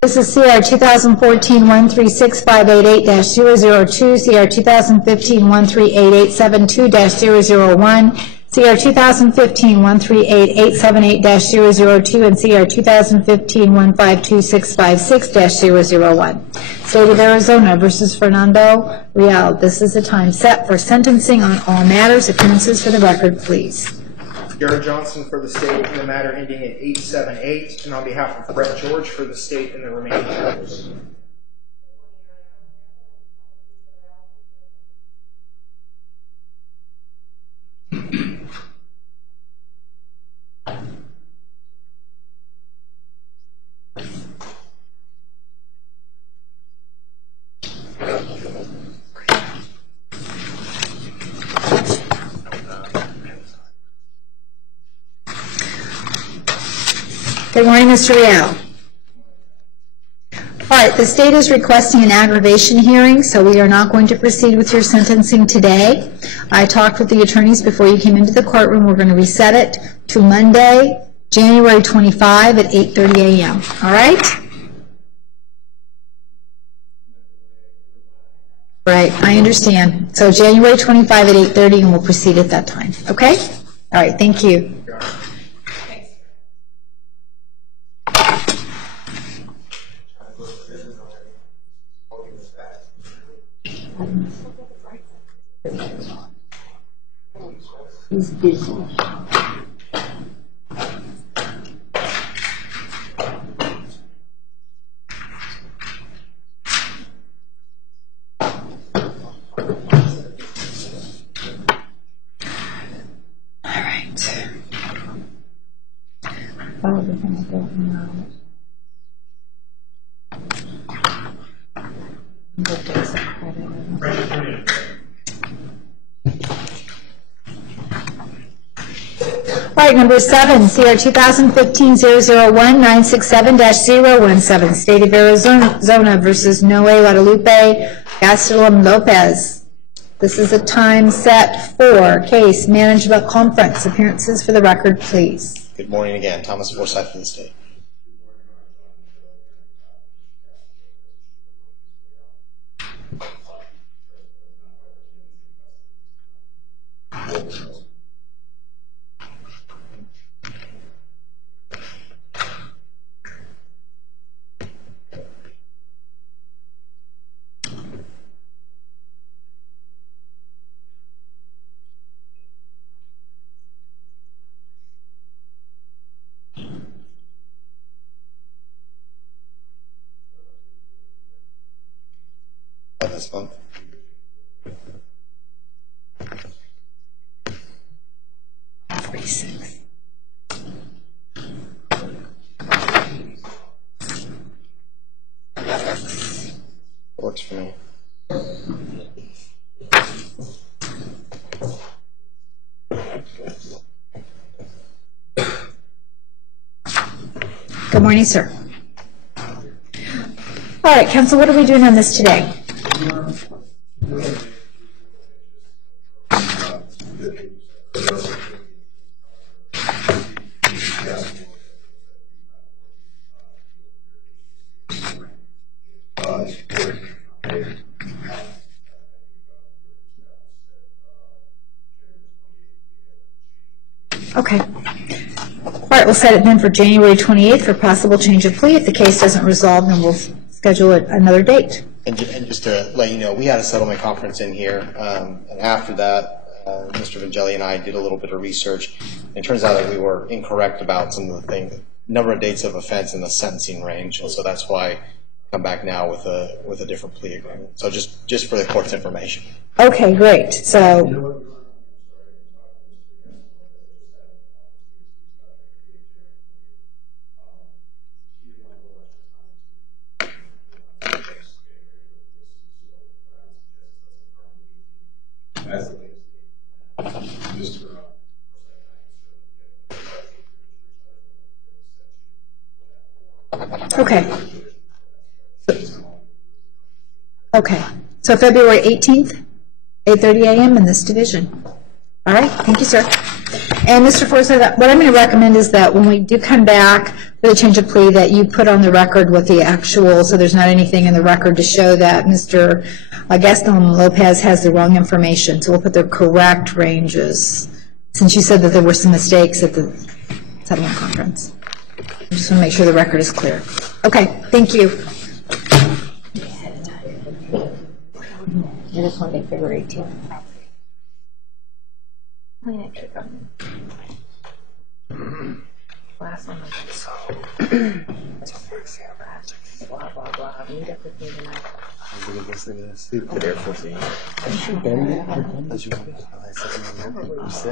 This is CR 2014-136588-002, CR 2015-138872-001, CR 2015-138878-002, and CR 2015-152656-001. State of Arizona versus Fernando Real. This is the time set for sentencing on all matters. Appearances for the record, please. Garrett Johnson for the state in the matter ending in 878, and on behalf of Brett George for the state in the remaining matters. Good morning, Mr. Real. All right, the state is requesting an aggravation hearing, so we are not going to proceed with your sentencing today. I talked with the attorneys before you came into the courtroom. We're going to reset it to Monday, January 25 at 8:30 a.m. All right? Right, I understand. So January 25 at 8:30, and we'll proceed at that time. Okay? All right, thank you. He's busy. All right. All right, number 7, CR 2015-001-967-017, State of Arizona versus Noe Guadalupe Gastelum Lopez. This is a time set for case management conference. Appearances for the record, please. Good morning again. Thomas Forsyth for the state. This month. Works for me. Good morning, sir. All right, counsel, what are we doing on this today? Okay. All right, we'll set it then for January 28th for possible change of plea. If the case doesn't resolve, then we'll schedule it another date. And just to let you know, we had a settlement conference in here, and after that, Mr. Vangelli and I did a little bit of research. It turns out that we were incorrect about some of the things, number of dates of offense in the sentencing range, and so that's why I come back now with a different plea agreement. So just for the court's information. Okay, great. So. Okay. Okay. So February 18th, 8:30 a.m. in this division. All right. Thank you, sir. And Mr. Forsythe, what I'm going to recommend is that when we do come back for the change of plea, that you put on the record what the actual, so there's not anything in the record to show that Mr. Gaston Lopez has the wrong information. So we'll put the correct ranges, since you said that there were some mistakes at the settlement conference. I just want to make sure the record is clear. Okay, thank you. I just want to make February 18th. Last one was like, so. Blah, blah, blah. Meet up with me tonight. You said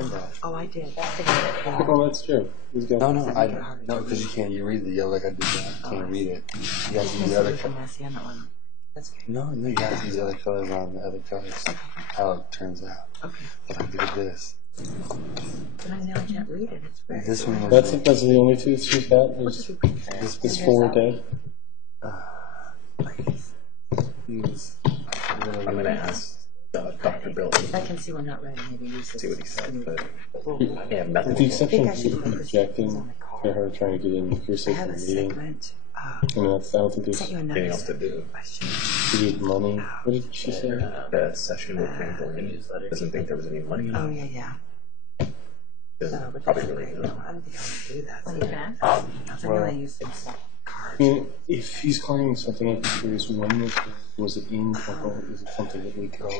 that. Oh, I did. Oh, that's true. No, no, because you can't. You read the yellow like I did that. You can't read it. You have to use the other color. No, you have to use the other colors on the other colors. How it turns out. Okay. But I did this. But I now can't read it. It's very This one was. That's the only two she's got. This forward day. I'm gonna ask Dr. Bill. I can see we're not ready. Maybe use this. See what he said, but With the exception of you objecting to her trying to get in your I sake have of a the meeting, segment. I don't think Sent you there's another Anything else to do. question. she needs money. What did she say? That session with Pangolin doesn't think there was any money. Oh, yeah. Doesn't probably really know. I don't think I would do that. I was going to use this card. I mean, if he's claiming something, I'm curious, when was it in or is it something that we could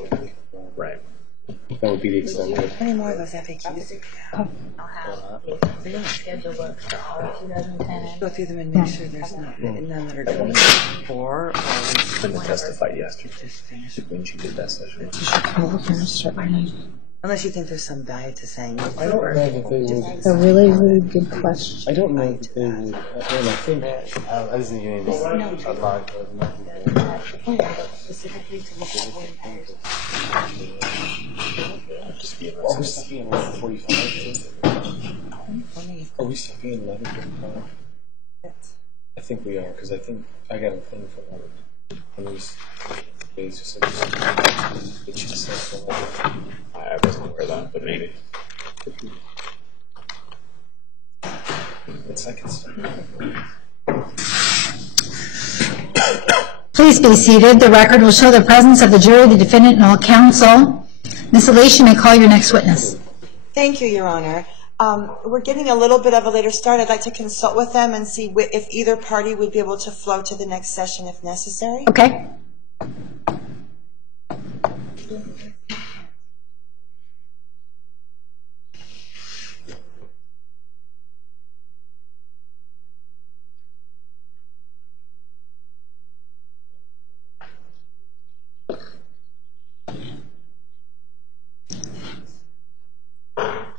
Right. That would be the extent of it. How many more of those FAQs? I'll have the schedule book for all of 2010. Go through them and make sure there's none that are 24 or Couldn't testify yesterday just finish. when she did that session. Unless you think there's some value to saying. I don't know that they would. A really, really good question. I don't know that they would. I think. I just think you need a lot of Specifically to look at what just be Are we stopping at 11:45? Are we stopping at 11:45? I think we are, because I think I got a thing from one of these days who said that she said for I wasn't aware of that, but maybe. it's like it's. Please be seated. The record will show the presence of the jury, the defendant, and all counsel. Ms. Elise, you may call your next witness. Thank you, Your Honor. We're getting a little bit of a later start. I'd like to consult with them and see if either party would be able to flow to the next session if necessary. Okay.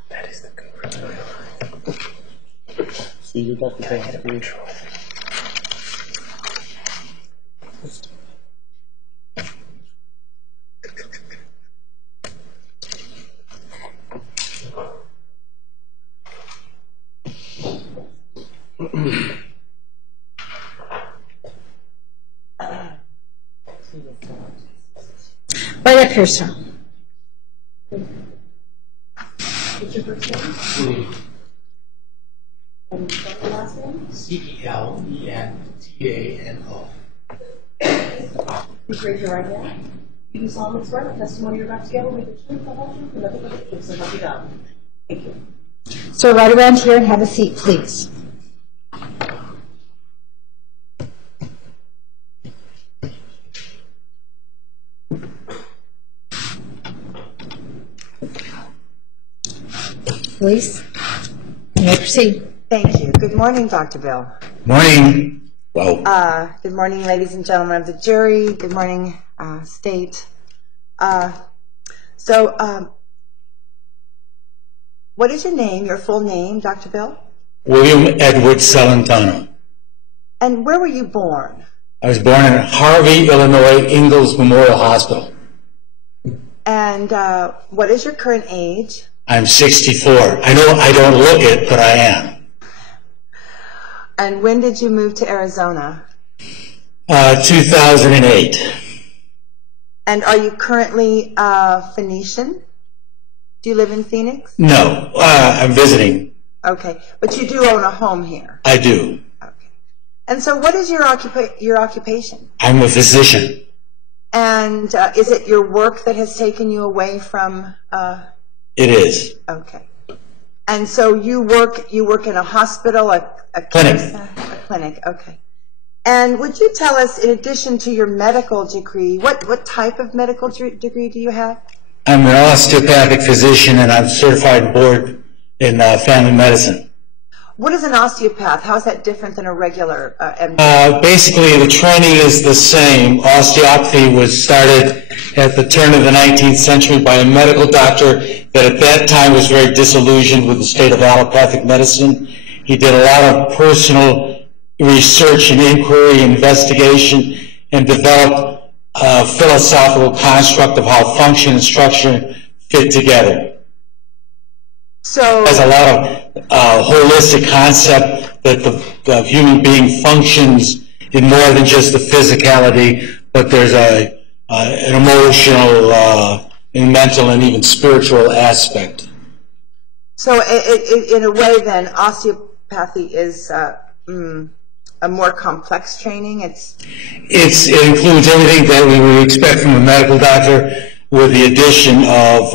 That is the good. See you, Dr. Bell. Right up here, sir. CELENTANO. Please raise your right hand. You do solemnly swear the testimony you're about to give will be the truth, the whole truth, and nothing but the truth, so help you God. Thank you. So right around here and have a seat, please. Elise, you may proceed. Thank you. Good morning, Dr. Bill. Morning. Wow. Good morning, ladies and gentlemen of the jury. Good morning, State. What is your name, your full name, Dr. Bill? William Edward Celentano. And where were you born? I was born in Harvey, Illinois, Ingalls Memorial Hospital. And what is your current age? I'm 64. I know I don't look it, but I am. And when did you move to Arizona? 2008. And are you currently Phoenician? Do you live in Phoenix? No, I'm visiting. Okay, but you do own a home here. I do. Okay. And so what is your occupation? I'm a physician. And is it your work that has taken you away from... It is. Okay. And so you work in a hospital, a clinic. A clinic, okay. And would you tell us, in addition to your medical degree, what type of medical degree do you have? I'm an osteopathic physician, and I'm certified board in family medicine. What is an osteopath? How is that different than a regular MD? Basically, the training is the same. Osteopathy was started at the turn of the 19th century by a medical doctor that at that time was very disillusioned with the state of allopathic medicine. He did a lot of personal research and inquiry, investigation, and developed a philosophical construct of how function and structure fit together. So there's a lot of holistic concept that the human being functions in more than just the physicality, but there's an emotional and mental and even spiritual aspect. So in a way then, osteopathy is a more complex training? It includes everything that we would expect from a medical doctor, with the addition of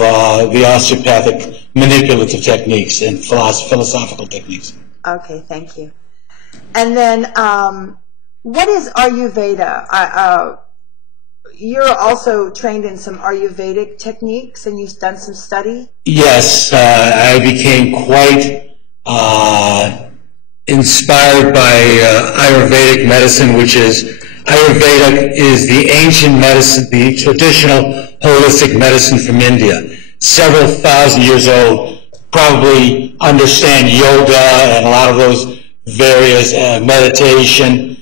the osteopathic manipulative techniques and philosophical techniques. Okay, thank you. And then, what is Ayurveda? You're also trained in some Ayurvedic techniques, and you've done some study? Yes, I became quite inspired by Ayurvedic medicine, which is, Ayurveda is the ancient medicine, the traditional holistic medicine from India. Several thousand years old, probably understand yoga and a lot of those various meditation,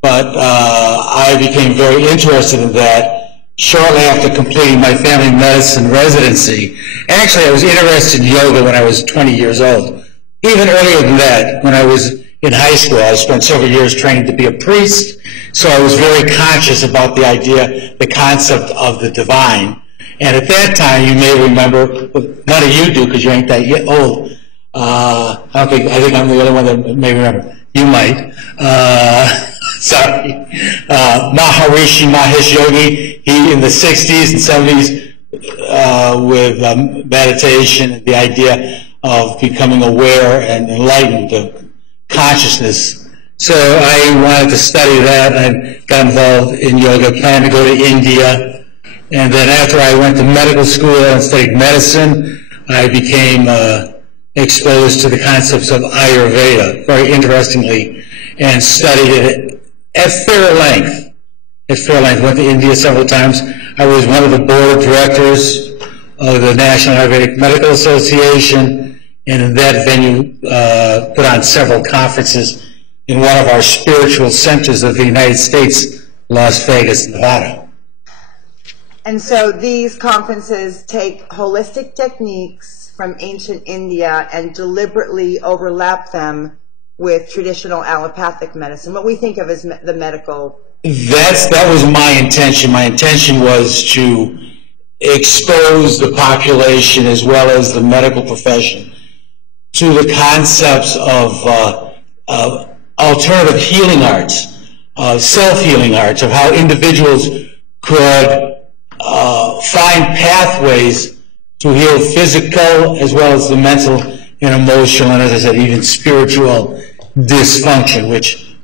but I became very interested in that shortly after completing my family medicine residency. Actually, I was interested in yoga when I was 20 years old. Even earlier than that, when I was in high school, I spent several years training to be a priest, so I was very conscious about the idea, the concept of the divine. And at that time, you may remember, none of you do because you ain't that old. I think I'm the only one that may remember. You might. Sorry. Maharishi Mahesh Yogi, he in the 60s and 70s with meditation and the idea of becoming aware and enlightened of consciousness. So I wanted to study that and got involved in yoga, planned to go to India. And then after I went to medical school and studied medicine, I became exposed to the concepts of Ayurveda, very interestingly, and studied it at fair length. Went to India several times. I was one of the board of directors of the National Ayurvedic Medical Association, and in that venue put on several conferences in one of our spiritual centers of the United States, Las Vegas, Nevada. And so these conferences take holistic techniques from ancient India and deliberately overlap them with traditional allopathic medicine, what we think of as the medical. That was my intention. My intention was to expose the population as well as the medical profession to the concepts of alternative healing arts, self-healing arts, of how individuals could find pathways to heal physical as well as the mental and emotional, and as I said, even spiritual dysfunction, which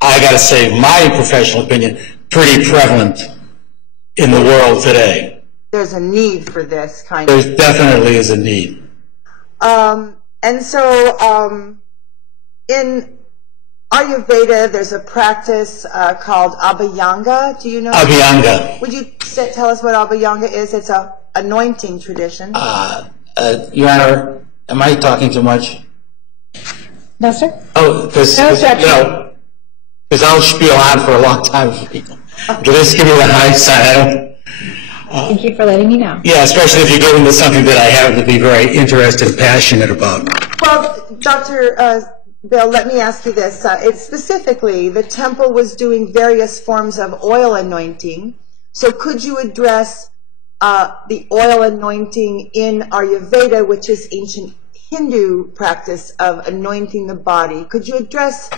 I got to say, my professional opinion, pretty prevalent in the world today. There's a need for this kind of. There definitely is a need. And so in Ayurveda, there's a practice called Abhyanga. Do you know? Abhyanga. Would you tell us what Abhyanga is? It's a anointing tradition. Your Honor, am I talking too much? No, sir. Oh, because I'll spiel on for a long time for people. Just give me the high side. Thank you for letting me know. Yeah, especially if you get into something that I happen to be very interested and passionate about. Well, Dr. Bill, let me ask you this. It's specifically, the temple was doing various forms of oil anointing. So could you address the oil anointing in Ayurveda, which is ancient Hindu practice of anointing the body. Could you address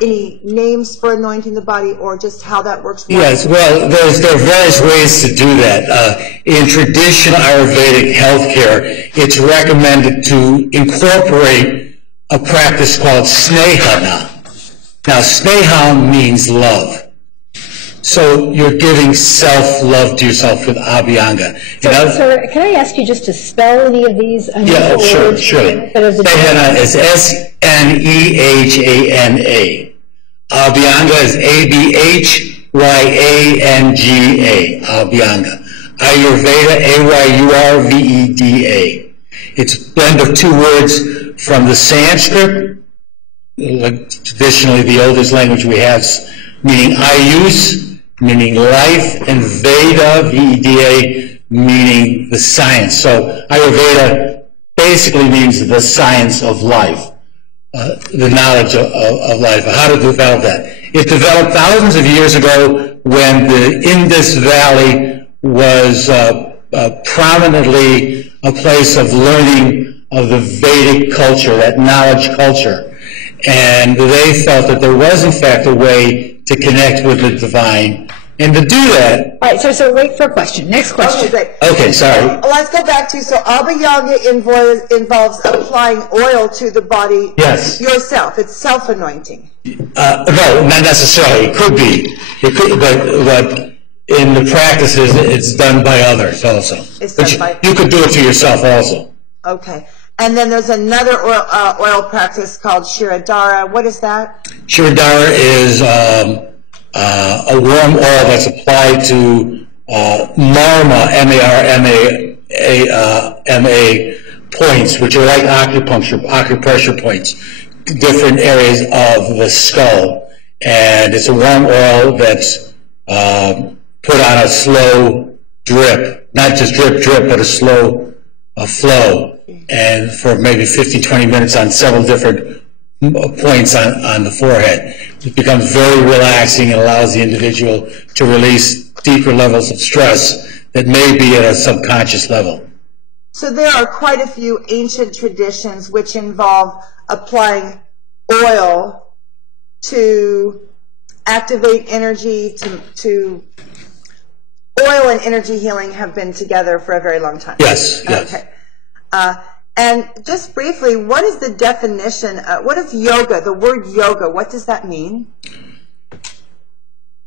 any names for anointing the body, or just how that works? Yes, well, there are various ways to do that. In traditional Ayurvedic healthcare, it's recommended to incorporate a practice called snehana. Now, sneha means love. So you're giving self-love to yourself with abhyanga. So, can I ask you just to spell any of these? Yeah, sure. Snehana is S-N-E-H-A-N-A. Abhyanga is A-B-H-Y-A-N-G-A. Abhyanga. Ayurveda, A-Y-U-R-V-E-D-A. It's a blend of two words from the Sanskrit, traditionally the oldest language we have, meaning ayus, meaning life, and Veda, V-E-D-A, meaning the science. So Ayurveda basically means the science of life, the knowledge of life, how to develop that. It developed thousands of years ago when the Indus Valley was prominently a place of learning of the Vedic culture, that knowledge culture. And they felt that there was, in fact, a way to connect with the divine. And to do that... All right, so wait for a question. Next question. Okay, sorry. Let's go back to, so abhyanga involves applying oil to the body yourself. It's self-anointing. No, not necessarily. It could be. But in the practices, it's done by others also. You could do it to yourself also. Okay. And then there's another oil practice called Shirodhara. What is that? Shirodhara is a warm oil that's applied to marma, M-A-R-M-A points, which are like acupressure points, different areas of the skull. And it's a warm oil that's put on a slow drip, not just drip, but a slow flow. And for maybe 15-20 minutes on several different points on the forehead. It becomes very relaxing and allows the individual to release deeper levels of stress that may be at a subconscious level. So there are quite a few ancient traditions which involve applying oil to activate energy, to oil and energy healing have been together for a very long time. Yes, yes. Okay. And just briefly, what is the definition, what is yoga, the word yoga, what does that mean?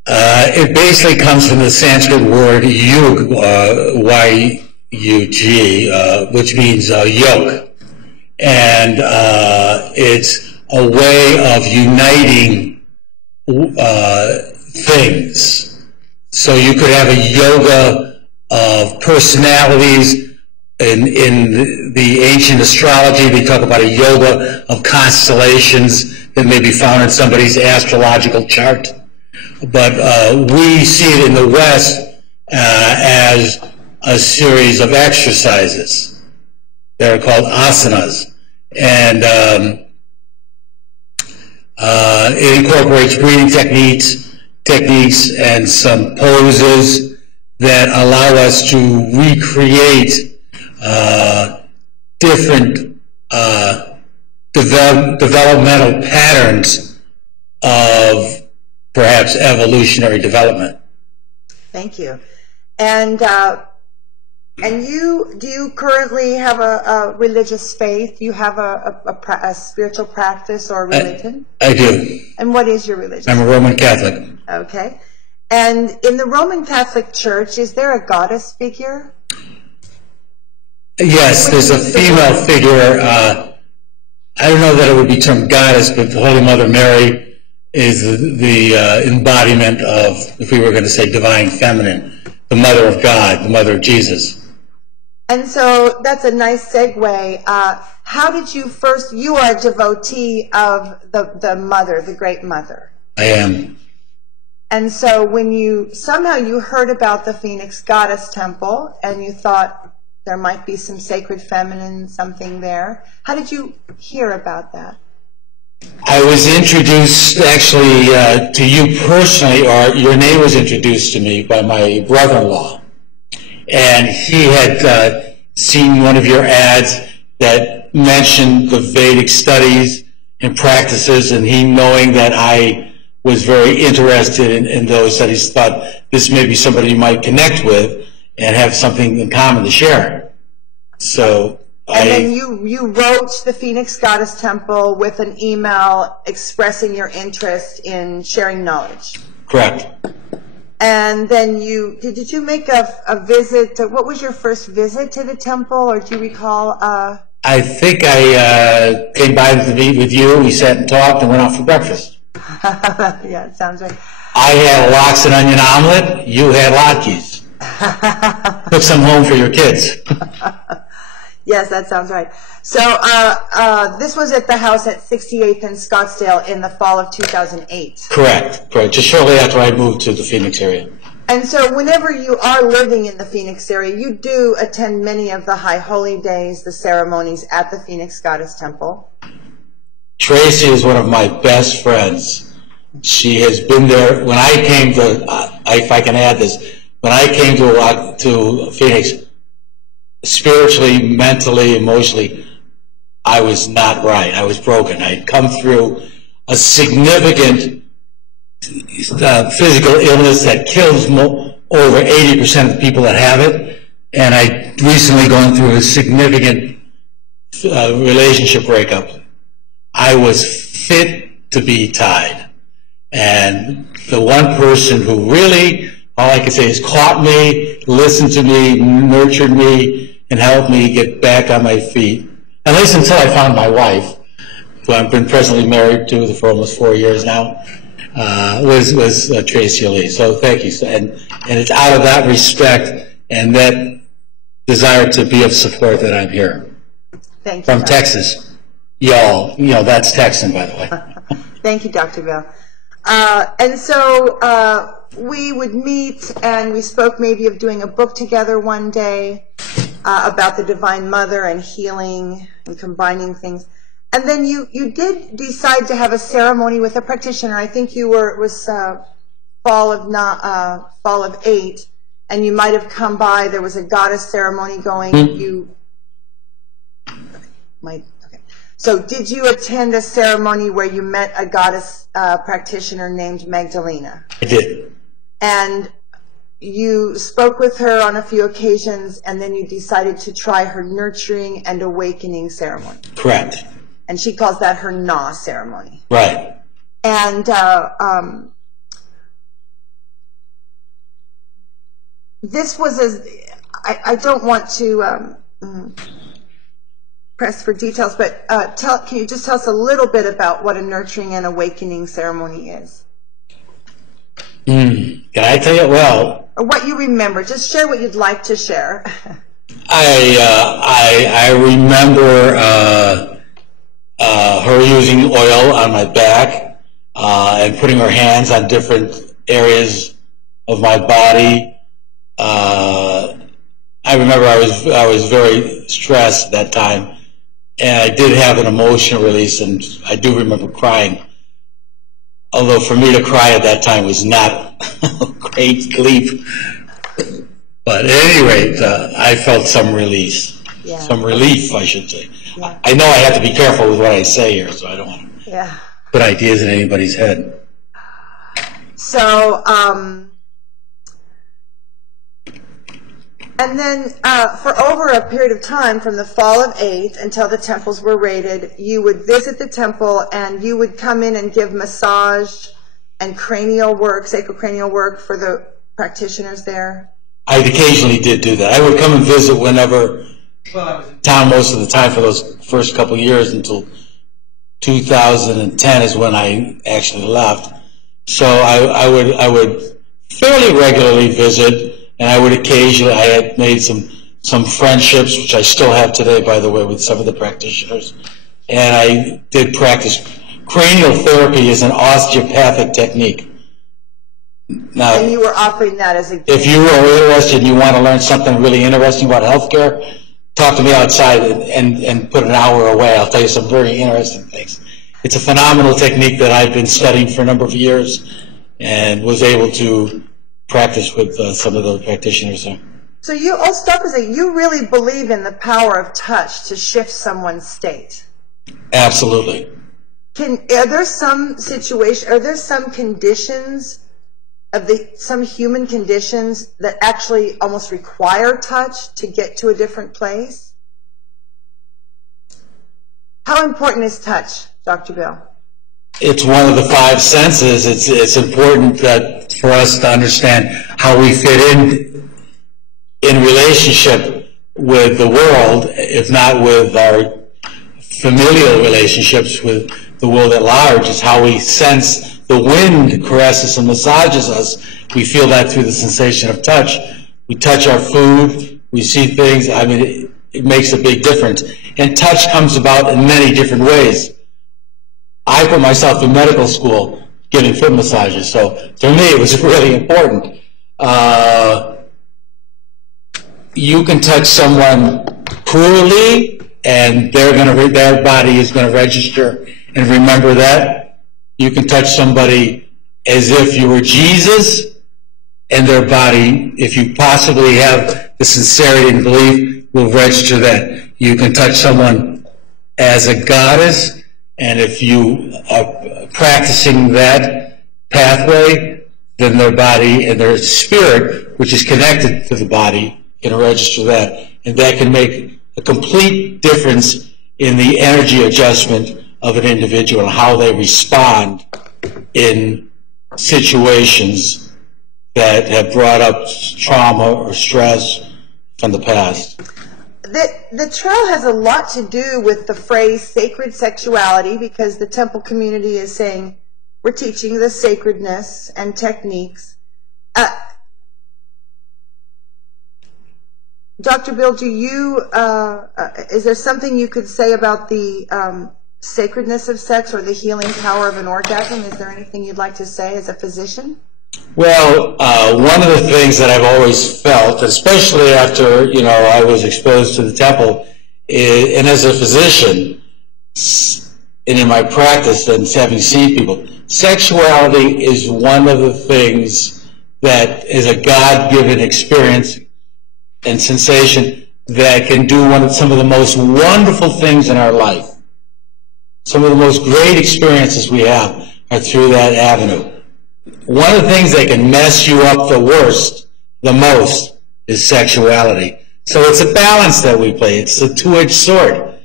It basically comes from the Sanskrit word yug, Y-U-G, which means yoke. And it's a way of uniting things. So you could have a yoga of personalities. In the ancient astrology, they talk about a yoga of constellations that may be found in somebody's astrological chart. But we see it in the West as a series of exercises that are called asanas. And it incorporates breathing techniques and some poses that allow us to recreate different developmental patterns of perhaps evolutionary development. Thank you. And you, do you currently have a religious faith? Do you have a spiritual practice or religion? I do. And what is your religion? I'm a Roman Catholic. Okay. And in the Roman Catholic Church, is there a goddess figure? Yes, there's a female figure. I don't know that it would be termed goddess, but the Holy Mother Mary is the embodiment of, if we were going to say divine feminine, the Mother of God, the Mother of Jesus. And so that's a nice segue. How did you first, you are a devotee of the Mother, the Great Mother. I am. And so when somehow you heard about the Phoenix Goddess Temple and you thought, there might be some sacred feminine, something there. How did you hear about that? I was introduced, actually, to you personally, or your name was introduced to me by my brother-in-law. and he had seen one of your ads that mentioned the Vedic studies and practices, and he, knowing that I was very interested in those studies, thought this may be somebody you might connect with and have something in common to share. So and then you wrote the Phoenix Goddess Temple with an email expressing your interest in sharing knowledge. Correct. And then did you make a visit? What was your first visit to the temple, or do you recall? I think I came by to meet with you. We sat and talked and went out for breakfast. Yeah, it sounds right. I had a lox and onion omelet. You had latkes. Took some home for your kids. Yes, that sounds right. So this was at the house at 68th and Scottsdale in the fall of 2008. Correct. Just shortly after I moved to the Phoenix area. And so whenever you are living in the Phoenix area, you do attend many of the high holy days, the ceremonies at the Phoenix Goddess Temple. Tracy is one of my best friends. She has been there. When I came to, if I can add this, when I came to Phoenix, spiritually, mentally, emotionally, I was not right. I was broken. I had come through a significant physical illness that kills over 80% of the people that have it, and I recently gone through a significant relationship breakup. I was fit to be tied, and the one person who really, all I can say is caught me, listened to me, nurtured me, and helped me get back on my feet, at least until I found my wife, who I've been presently married to for almost 4 years now, was Tracy Lee. So thank you. And it's out of that respect and that desire to be of support that I'm here. Thank you. From Dr. Texas. Y'all, that's Texan, by the way. Thank you, Dr. Bell. And so we would meet, and we spoke maybe of doing a book together one day about the Divine Mother and healing and combining things. And then you did decide to have a ceremony with a practitioner. I think it was fall of 8, and you might have come by. There was a goddess ceremony going. Okay. So did you attend a ceremony where you met a goddess practitioner named Magdalena? I did. And you spoke with her on a few occasions, and then you decided to try her nurturing and awakening ceremony. Correct. And she calls that her Na ceremony. Right. And this was I don't want to press for details, but can you just tell us a little bit about what a nurturing and awakening ceremony is? Can I tell you? Well, or what you remember. Just share what you'd like to share. I remember her using oil on my back and putting her hands on different areas of my body. I remember I was very stressed at that time, and I did have an emotional release, and I do remember crying. Although for me to cry at that time was not a great leap. But at any rate, I felt some release. Yeah. Some relief, I should say. Yeah. I know I have to be careful with what I say here, so I don't want to put ideas in anybody's head. So, and then for over a period of time, from the fall of 8 until the temples were raided, you would visit the temple and you would come in and give massage and cranial work, sacrocranial work for the practitioners there? I occasionally did do that. I would come and visit whenever I was in town most of the time for those first couple of years until 2010 is when I actually left. So I would fairly regularly visit. And I would occasionally, I had made some friendships, which I still have today, by the way, with some of the practitioners. And I did practice. Cranial therapy is an osteopathic technique. Now, and you were offering that as a gift. If you are interested and you want to learn something really interesting about healthcare, talk to me outside and put an hour away. I'll tell you some very interesting things. It's a phenomenal technique that I've been studying for a number of years and was able to practice with some of the practitioners there. So I'll stop and say, you really believe in the power of touch to shift someone's state? Absolutely. Are there some conditions some human conditions that actually almost require touch to get to a different place? How important is touch, Dr. Bill? It's one of the five senses. It's important that for us to understand how we fit in relationship with the world, if not with our familial relationships with the world at large. Is how we sense the wind caresses and massages us. We feel that through the sensation of touch. We touch our food, we see things. I mean, it makes a big difference. And touch comes about in many different ways. I put myself in medical school giving foot massages, so to me it was really important. You can touch someone poorly, and their body is going to register and remember that. You can touch somebody as if you were Jesus, and their body, if you possibly have the sincerity and belief, will register that. You can touch someone as a goddess, and if you are practicing that pathway, then their body and their spirit, which is connected to the body, can register that. And that can make a complete difference in the energy adjustment of an individual and how they respond in situations that have brought up trauma or stress from the past. The trail has a lot to do with the phrase sacred sexuality, because the temple community is saying we're teaching the sacredness and techniques. Dr. Bill, do you, is there something you could say about the sacredness of sex or the healing power of an orgasm? Is there anything you'd like to say as a physician? Well, one of the things that I've always felt, especially after, I was exposed to the temple, and as a physician, and in my practice and having seen people, sexuality is one of the things that is a God-given experience and sensation that can do some of the most wonderful things in our life. Some of the most great experiences we have are through that avenue. One of the things that can mess you up the most, is sexuality. So it's a balance that we play. It's a two-edged sword.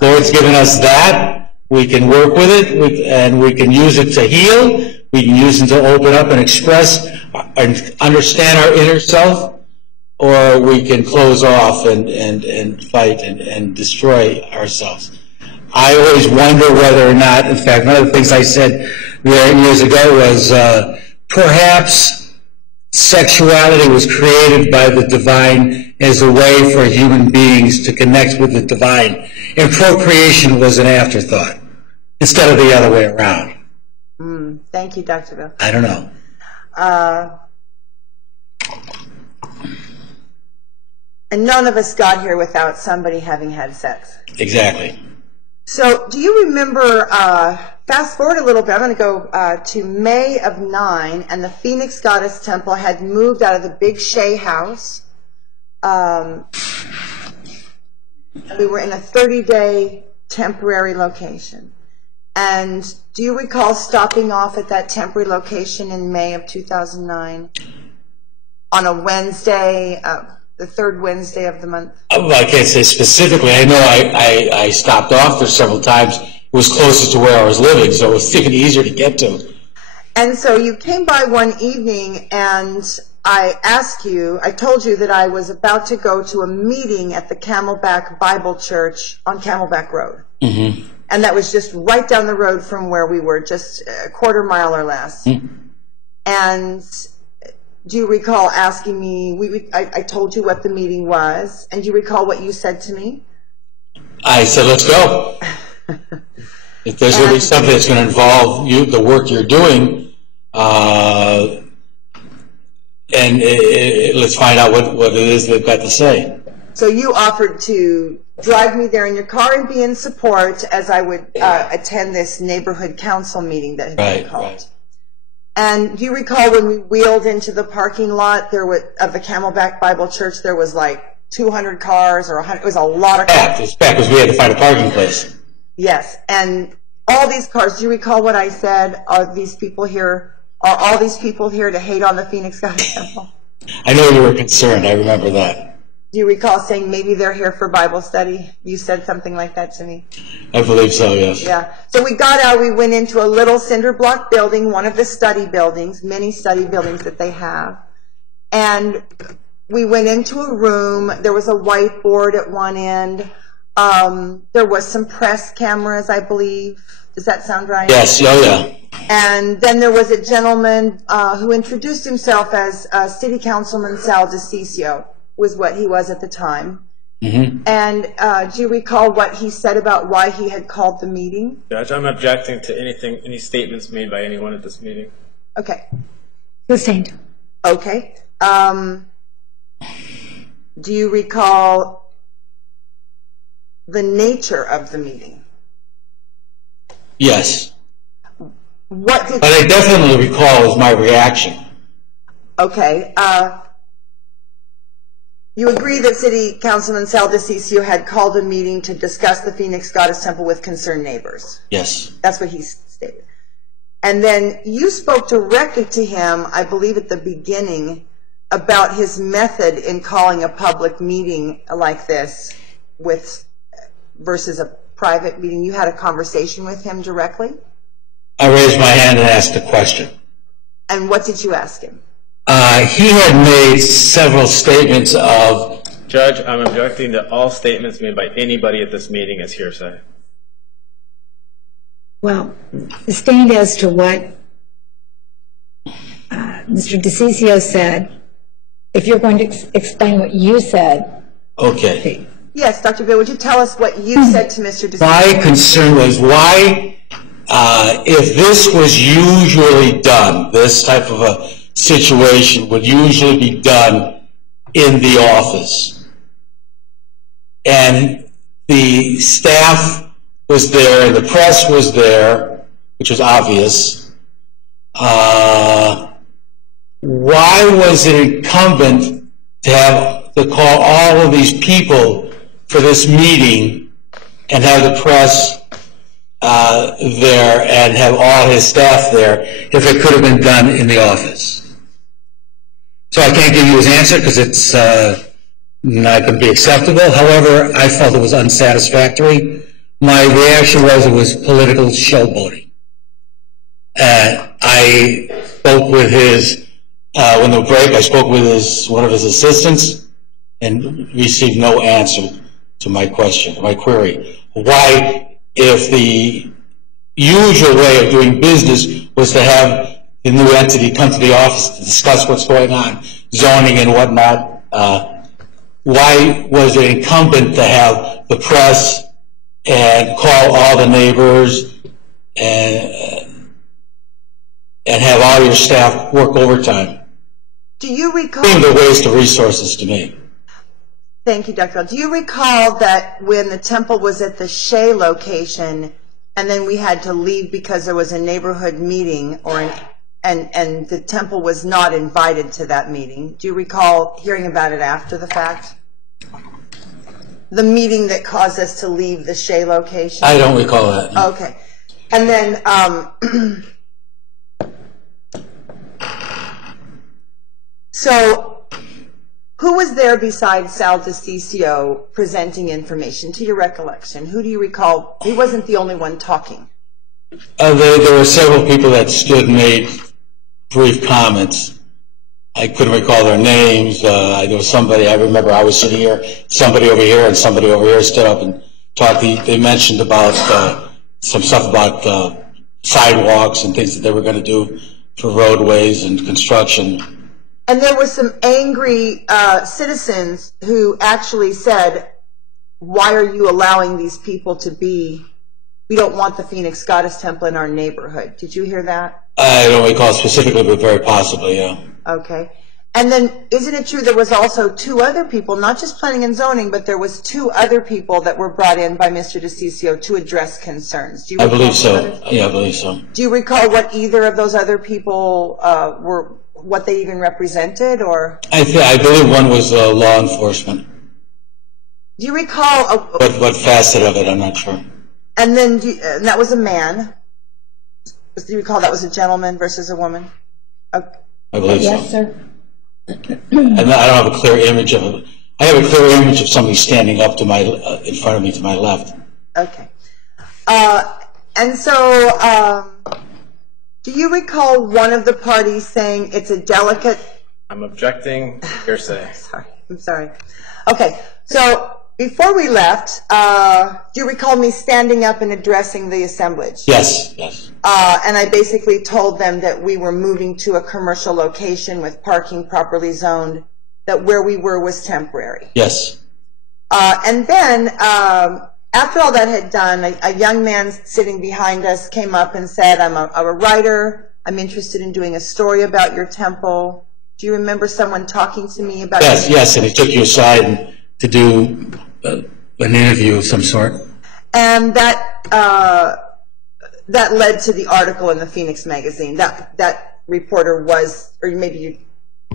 Lord's given us that. We can work with it, and we can use it to heal. We can use it to open up and express and understand our inner self, or we can close off and fight and destroy ourselves. I always wonder whether or not, in fact, one of the things I said years ago was perhaps sexuality was created by the divine as a way for human beings to connect with the divine, and procreation was an afterthought instead of the other way around. Thank you, Dr. Bill. I don't know. And none of us got here without somebody having had sex. Exactly. So, do you remember, fast forward a little bit, I'm going to go to May of '09, and the Phoenix Goddess Temple had moved out of the Big Shea house. We were in a 30-day temporary location. And do you recall stopping off at that temporary location in May of 2009 on a Wednesday, the third Wednesday of the month? Well, I can't say specifically. I know I stopped off there several times. It was closest to where I was living, so it was even easier to get to. And so you came by one evening, and I told you that I was about to go to a meeting at the Camelback Bible Church on Camelback Road. Mm-hmm. And that was just right down the road from where we were, just a quarter mile or less. Mm-hmm. And do you recall asking me, I told you what the meeting was, and do you recall what you said to me? I said, let's go. If there's really something that's going to involve the work you're doing, let's find out what it is they've got to say. So you offered to drive me there in your car and be in support as I would attend this neighborhood council meeting that had been called. Right. And do you recall when we wheeled into the parking lot of the Camelback Bible Church, there was like 200 cars or 100, it was a lot of cars. It's back because we had to find a parking place. Yes, and all these cars, do you recall what I said? Are all these people here to hate on the Phoenix Goddess Temple? I know you were concerned. I remember that. Do you recall saying maybe they're here for Bible study? You said something like that to me. I believe so, yes. Yeah. So we got out, we went into a little cinder block building, one of the study buildings, many study buildings that they have. And we went into a room. There was a whiteboard at one end. There was some press cameras, I believe. Does that sound right? Yes, oh yeah. And then there was a gentleman who introduced himself as City Councilman Sal DeCiccio, was what he was at the time. Mm-hmm. And do you recall what he said about why he had called the meeting? Judge, I'm objecting to any statements made by anyone at this meeting. Okay. Sustained. Okay. Do you recall the nature of the meeting? Yes. What did? But I definitely recall was my reaction. Okay. You agree that City Councilman Sal DeCiccio had called a meeting to discuss the Phoenix Goddess Temple with concerned neighbors? Yes. That's what he stated. And then you spoke directly to him, I believe at the beginning, about his method in calling a public meeting like this versus a private meeting. You had a conversation with him directly? I raised my hand and asked a question. And what did you ask him? He had made several statements of... Judge, I'm objecting to all statements made by anybody at this meeting as hearsay. Well, sustained as to what Mr. DeCiccio said. If you're going to explain what you said. Okay. Yes, Dr. Bill, would you tell us what you said to Mr. DeCiccio? My concern was why, if this was usually done, this type of a situation would usually be done in the office. And the staff was there, and the press was there, which was obvious. Why was it incumbent to call all of these people for this meeting and have the press there and have all his staff there if it could have been done in the office? So I can't give you his answer because it's not going to be acceptable. However, I felt it was unsatisfactory. My reaction was political showboating. I spoke with his, when the break, I spoke with one of his assistants and received no answer to my question, my query. Why, if the usual way of doing business was to have the new entity come to the office to discuss what's going on, zoning and whatnot, why was it incumbent to have the press and call all the neighbors and have all your staff work overtime? Do you recall? Seemed a waste of resources to me. Thank you, Dr. Bell. Do you recall that when the temple was at the Shea location and then we had to leave because there was a neighborhood meeting and the temple was not invited to that meeting? Do you recall hearing about it after the fact? The meeting that caused us to leave the Shea location? I don't recall that. No. Okay. And then, so who was there besides Sal DeCiccio presenting information, to your recollection? Who do you recall? He wasn't the only one talking. There were several people that stood and made brief comments. I couldn't recall their names. There was somebody, I remember I was sitting here, somebody over here and somebody over here stood up and talked. They mentioned about some stuff about sidewalks and things that they were going to do for roadways and construction. And there were some angry citizens who actually said, why are you allowing these people to be, we don't want the Phoenix Goddess Temple in our neighborhood. Did you hear that? I don't recall specifically, but very possibly, yeah. Okay. And then, isn't it true there was also 2 other people, not just planning and zoning, but there was 2 other people that were brought in by Mr. DeCiccio to address concerns? Do you I recall believe so. others? Yeah, I believe so. Do you recall what either of those other people were, what they even represented, or? I believe one was law enforcement. Do you recall? What facet of it, I'm not sure. And then, and that was a man. Do you recall that was a gentleman versus a woman? Okay. I believe so. Yes, sir. And I don't have a clear image of it. I have a clear image of somebody standing up to my in front of me to my left. Okay. And so, do you recall one of the parties saying it's a delicate? I'm objecting. Hearsay. I'm sorry. Okay. So before we left, do you recall me standing up and addressing the assemblage? Yes, yes. And I basically told them that we were moving to a commercial location with parking properly zoned, that where we were was temporary. Yes. And then, after all that had done, a young man sitting behind us came up and said, I'm a writer. I'm interested in doing a story about your temple. Do you remember someone talking to me about Yes, yes, and he took you aside to do an interview of some sort. And that led to the article in the Phoenix magazine. That reporter was, or maybe you...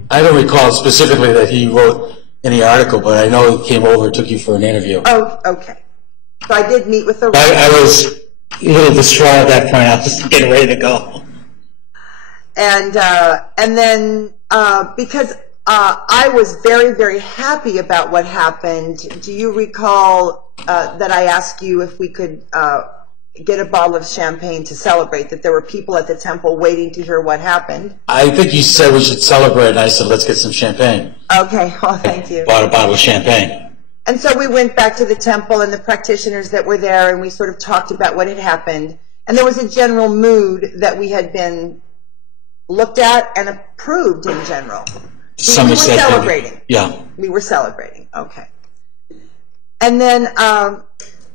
I don't recall specifically that he wrote any article, but I know he came over and took you for an interview. Oh, okay. So I did meet with the... I was a little distraught at that point. I was just getting ready to go. And then, because I was very, very happy about what happened, do you recall that I asked you if we could get a bottle of champagne to celebrate, that there were people at the temple waiting to hear what happened? I think you said we should celebrate, and I said, let's get some champagne. Okay, well, thank you. Bought a bottle of champagne. And so we went back to the temple and the practitioners that were there, and we sort of talked about what had happened. And there was a general mood that we had been looked at and approved in general. We were celebrating. Yeah. We were celebrating, okay. And then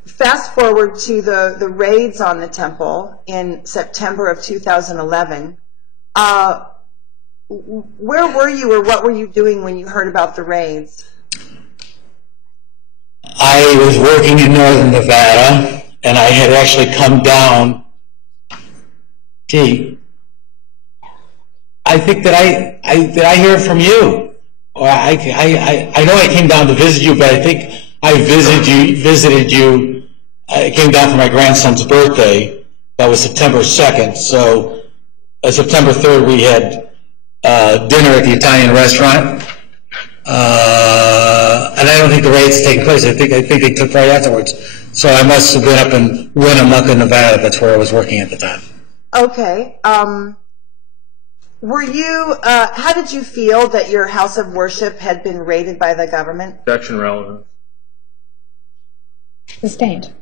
fast forward to the raids on the temple in September of 2011. Where were you, or what were you doing when you heard about the raids? I was working in northern Nevada, and I had actually come down. Gee, I think that did I hear from you? Or I know I came down to visit you, but I think I visited you. I came down for my grandson's birthday. That was September 2nd. So September 3rd, we had dinner at the Italian restaurant. And I don't think the raids taken place. I think they took right afterwards. So I must have been up in Winnemucca, Nevada. That's where I was working at the time. Okay. Were you? How did you feel that your house of worship had been raided by the government? Objection relevant. Sustained.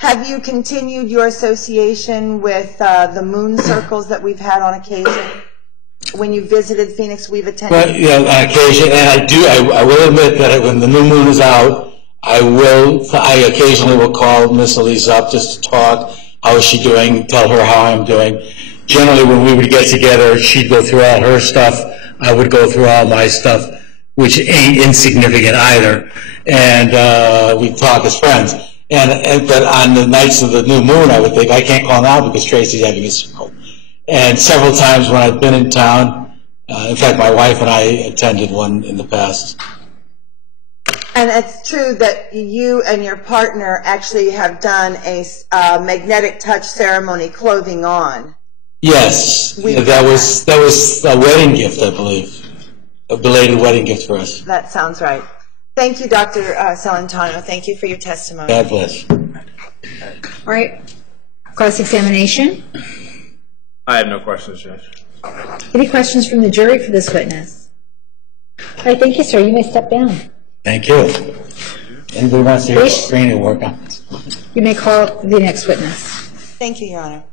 Have you continued your association with the moon circles that we've had on occasion? When you visited Phoenix, we've attended. Well, yeah, on occasion, and I will admit that when the new moon is out, I occasionally will call Miss Elise up just to talk. How is she doing? Tell her how I'm doing. Generally, when we would get together, she'd go through all her stuff. I would go through all my stuff, which ain't insignificant either. And we'd talk as friends. But on the nights of the new moon, I would think, I can't call now because Tracy's having a stroke. And several times when I've been in town, in fact, my wife and I attended one in the past. And it's true that you and your partner actually have done a magnetic touch ceremony clothing on. Yes, that was a wedding gift, I believe, a belated wedding gift for us. That sounds right. Thank you, Dr. Celentano. Thank you for your testimony. God bless. All right. Cross-examination. I have no questions, Judge. Any questions from the jury for this witness? All right, thank you, sir. You may step down. Thank you. Anybody wants to hear the screen and work on it? You may call the next witness. Thank you, Your Honor.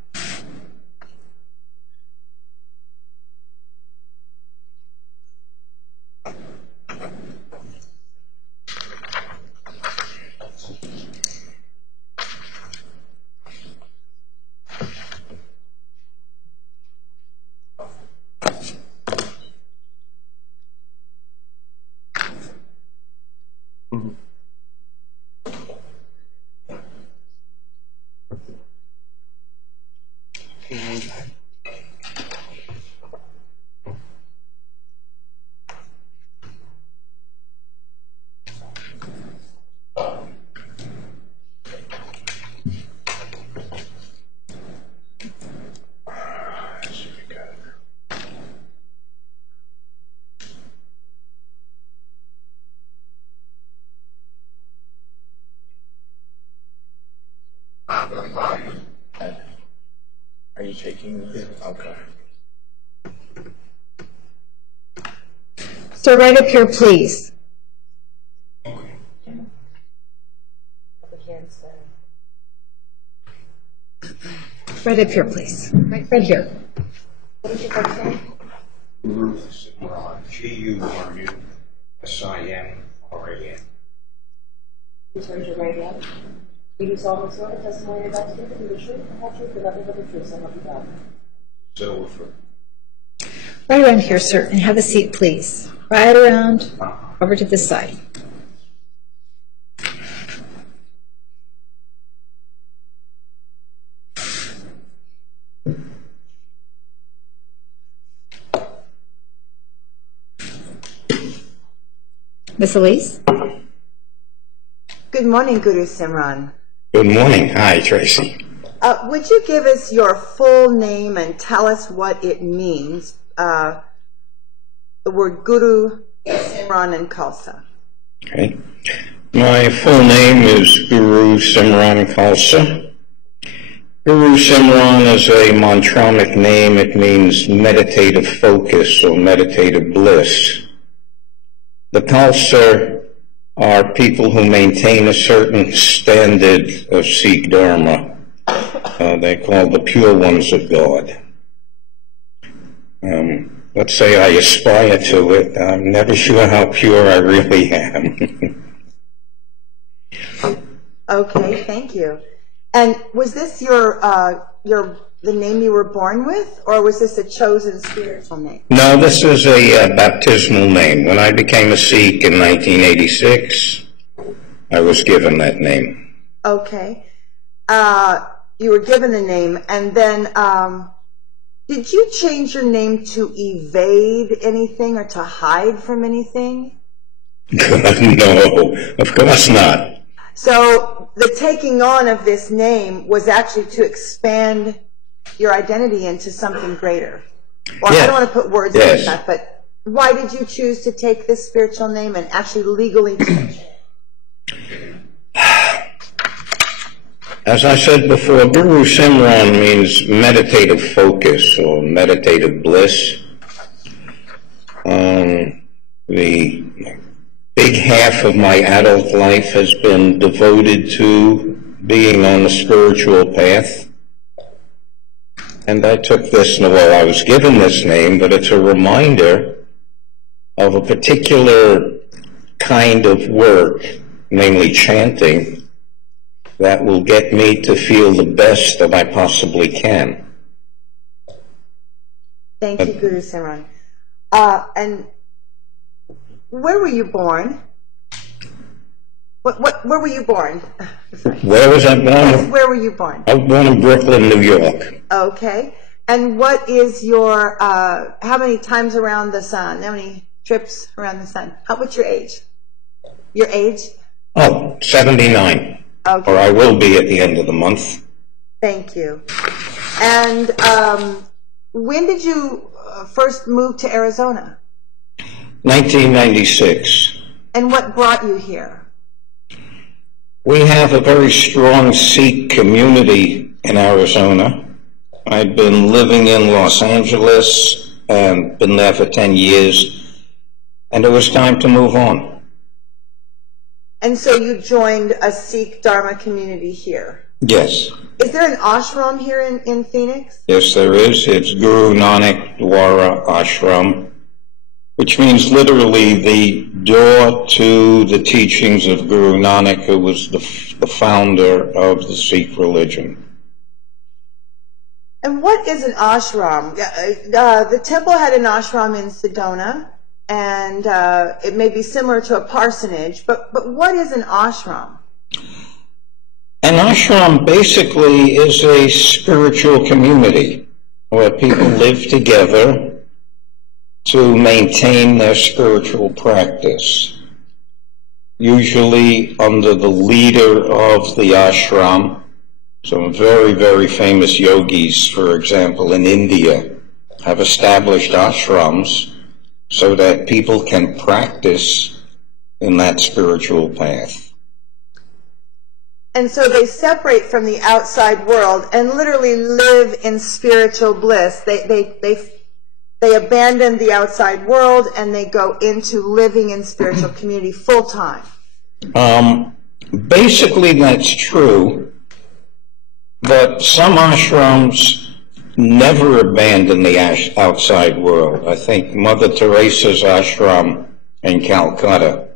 Are you taking this? Okay. So right up here, please. Right up here, please. Right here. What is your first name? Ruth Simran, G-U-R-U-S-I-M-R-A-N. Please raise your right hand. Do you solemnly swear the testimony you're about to give will be the truth, the whole truth, and nothing but the truth, so help you God? So for Right around here, sir, and have a seat, please. Right around, over to this side. Miss Elise? Good morning, Guru Simran. Good morning. Hi, Tracy. Would you give us your full name and tell us what it means, the word Guru, Simran, and Khalsa? Okay. My full name is Guru Simran Khalsa. Guru Simran is a mantramic name. It means meditative focus or meditative bliss. The Khalsa are people who maintain a certain standard of Sikh Dharma. They're called the pure ones of God. Let's say I aspire to it. I'm never sure how pure I really am. Okay, thank you. And was this the name you were born with, or was this a chosen spiritual name? No, this is a baptismal name. When I became a Sikh in 1986, I was given that name. Okay. You were given the name, and then did you change your name to evade anything or to hide from anything? No, of course not. So the taking on of this name was actually to expand your identity into something greater. Or I don't want to put words in that, but why did you choose to take this spiritual name and actually legally change it? As I said before, Guru Simran means meditative focus or meditative bliss. The big half of my adult life has been devoted to being on the spiritual path. And I took this, well, I was given this name, but it's a reminder of a particular kind of work, namely chanting, that will get me to feel the best that I possibly can. Thank you, Guru Simran. And where were you born? Where were you born? Where was I born? Yes, where were you born? I was born in Brooklyn, New York. Okay. And what is your, how many times around the sun? How many trips around the sun? What's your age? Your age? Oh, 79. Okay. Or I will be at the end of the month. Thank you. And when did you first move to Arizona? 1996. And what brought you here? We have a very strong Sikh community in Arizona. I've been living in Los Angeles and been there for 10 years, and it was time to move on. And so you joined a Sikh Dharma community here? Yes. Is there an ashram here in Phoenix? Yes, there is. It's Guru Nanak Dwara Ashram, which means literally the door to the teachings of Guru Nanak, who was the founder of the Sikh religion. And what is an ashram? The temple had an ashram in Sedona, and it may be similar to a parsonage, but what is an ashram? An ashram basically is a spiritual community where people live together to maintain their spiritual practice, usually under the leader of the ashram. Some very, very famous yogis, for example, in India, have established ashrams so that people can practice in that spiritual path. And so they separate from the outside world and literally live in spiritual bliss. They abandon the outside world and they go into living in spiritual community full time. Basically, that's true. But some ashrams never abandon the outside world. I think Mother Teresa's ashram in Calcutta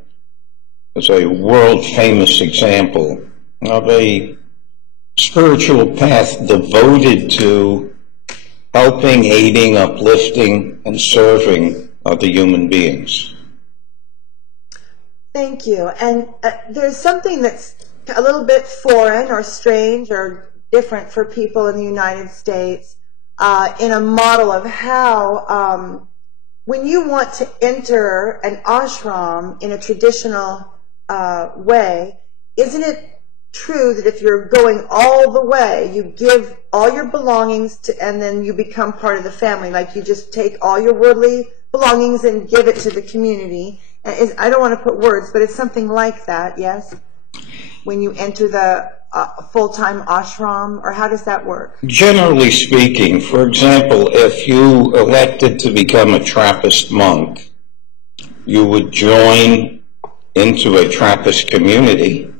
is a world-famous example of a spiritual path devoted to helping, aiding, uplifting, and serving other human beings. Thank you. And there's something that's a little bit foreign or strange or different for people in the United States in a model of how when you want to enter an ashram in a traditional way, isn't it true that if you're going all the way, you give all your belongings to, and then you become part of the family, like you just take all your worldly belongings and give it to the community? And I don't want to put words, but it's something like that, yes? When you enter the full-time ashram, or how does that work? Generally speaking, for example, if you elected to become a Trappist monk, you would join into a Trappist community.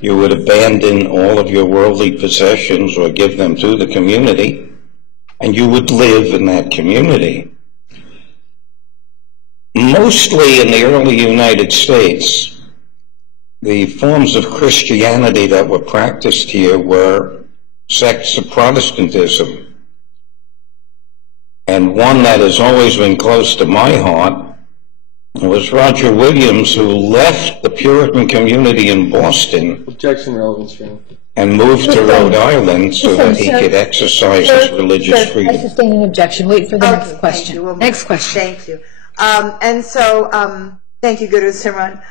You would abandon all of your worldly possessions or give them to the community, and you would live in that community. Mostly in the early United States, the forms of Christianity that were practiced here were sects of Protestantism. And one that has always been close to my heart was Roger Williams, who left the Puritan community in Boston. Objection, relevance, and moved to Rhode Island so that he could exercise his religious freedom. I sustain an objection. Wait for the next question. Next question. Thank you. And so, thank you, Guru Simran.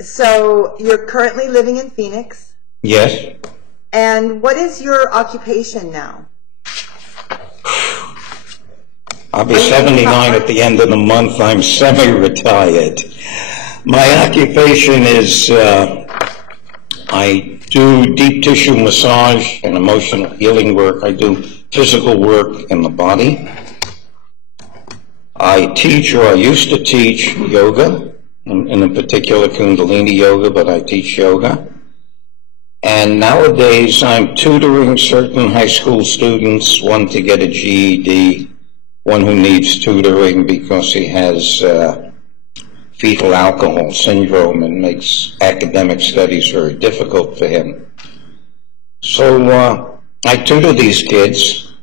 So, you're currently living in Phoenix. Yes. And what is your occupation now? I'll be 79 at the end of the month. I'm semi-retired. My occupation is I do deep tissue massage and emotional healing work. I do physical work in the body. I teach, or I used to teach, yoga, in a particular Kundalini yoga, but I teach yoga. And nowadays I'm tutoring certain high school students, one to get a GED, one who needs tutoring because he has fetal alcohol syndrome and makes academic studies very difficult for him. So I tutor these kids,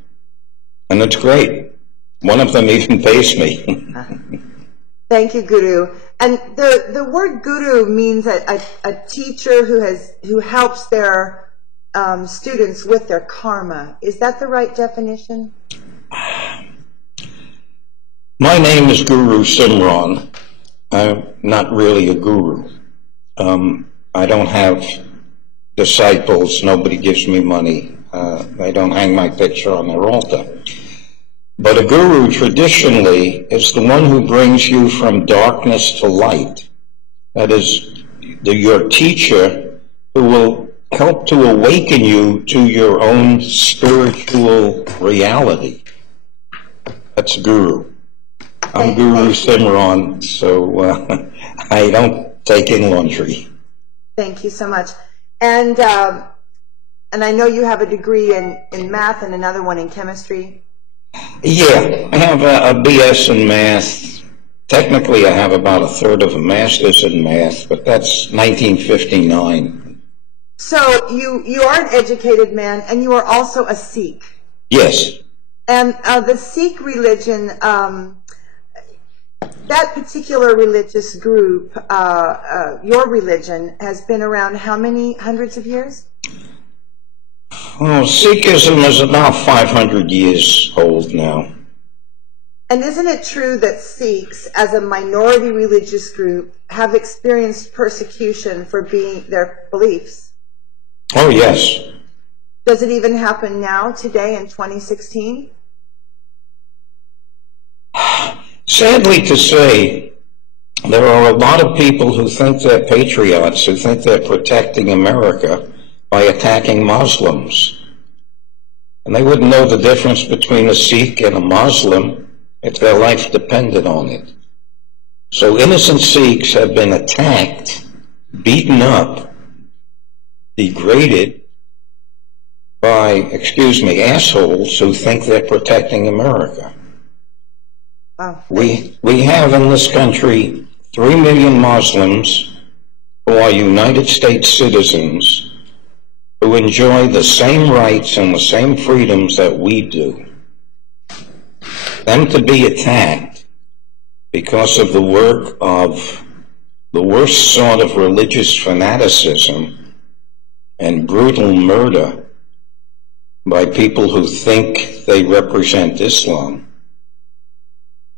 and it's great. One of them even pays me. Thank you, Guru. And the word guru means a teacher who helps their students with their karma. Is that the right definition? My name is Guru Simran. I'm not really a guru. I don't have disciples. Nobody gives me money. I don't hang my picture on their altar. But a guru traditionally is the one who brings you from darkness to light. That is, your teacher who will help to awaken you to your own spiritual reality. That's guru. I'm Guru Simran, so I don't take in laundry. Thank you so much. And I know you have a degree in math and another one in chemistry. Yeah, I have a BS in math. Technically, I have about a third of a master's in math, but that's 1959. So you are an educated man, and you are also a Sikh. Yes. And the Sikh religion, that particular religious group, your religion, has been around how many hundreds of years? Oh, Sikhism is about 500 years old now. And isn't it true that Sikhs, as a minority religious group, have experienced persecution for their beliefs? Oh, yes. Does it even happen now, today, in 2016? Sadly to say, there are a lot of people who think they're patriots, who think they're protecting America by attacking Muslims. And they wouldn't know the difference between a Sikh and a Muslim if their life depended on it. So innocent Sikhs have been attacked, beaten up, degraded by, assholes who think they're protecting America. Wow. We have in this country 3 million Muslims who are United States citizens who enjoy the same rights and the same freedoms that we do. Them to be attacked because of the work of the worst sort of religious fanaticism and brutal murder by people who think they represent Islam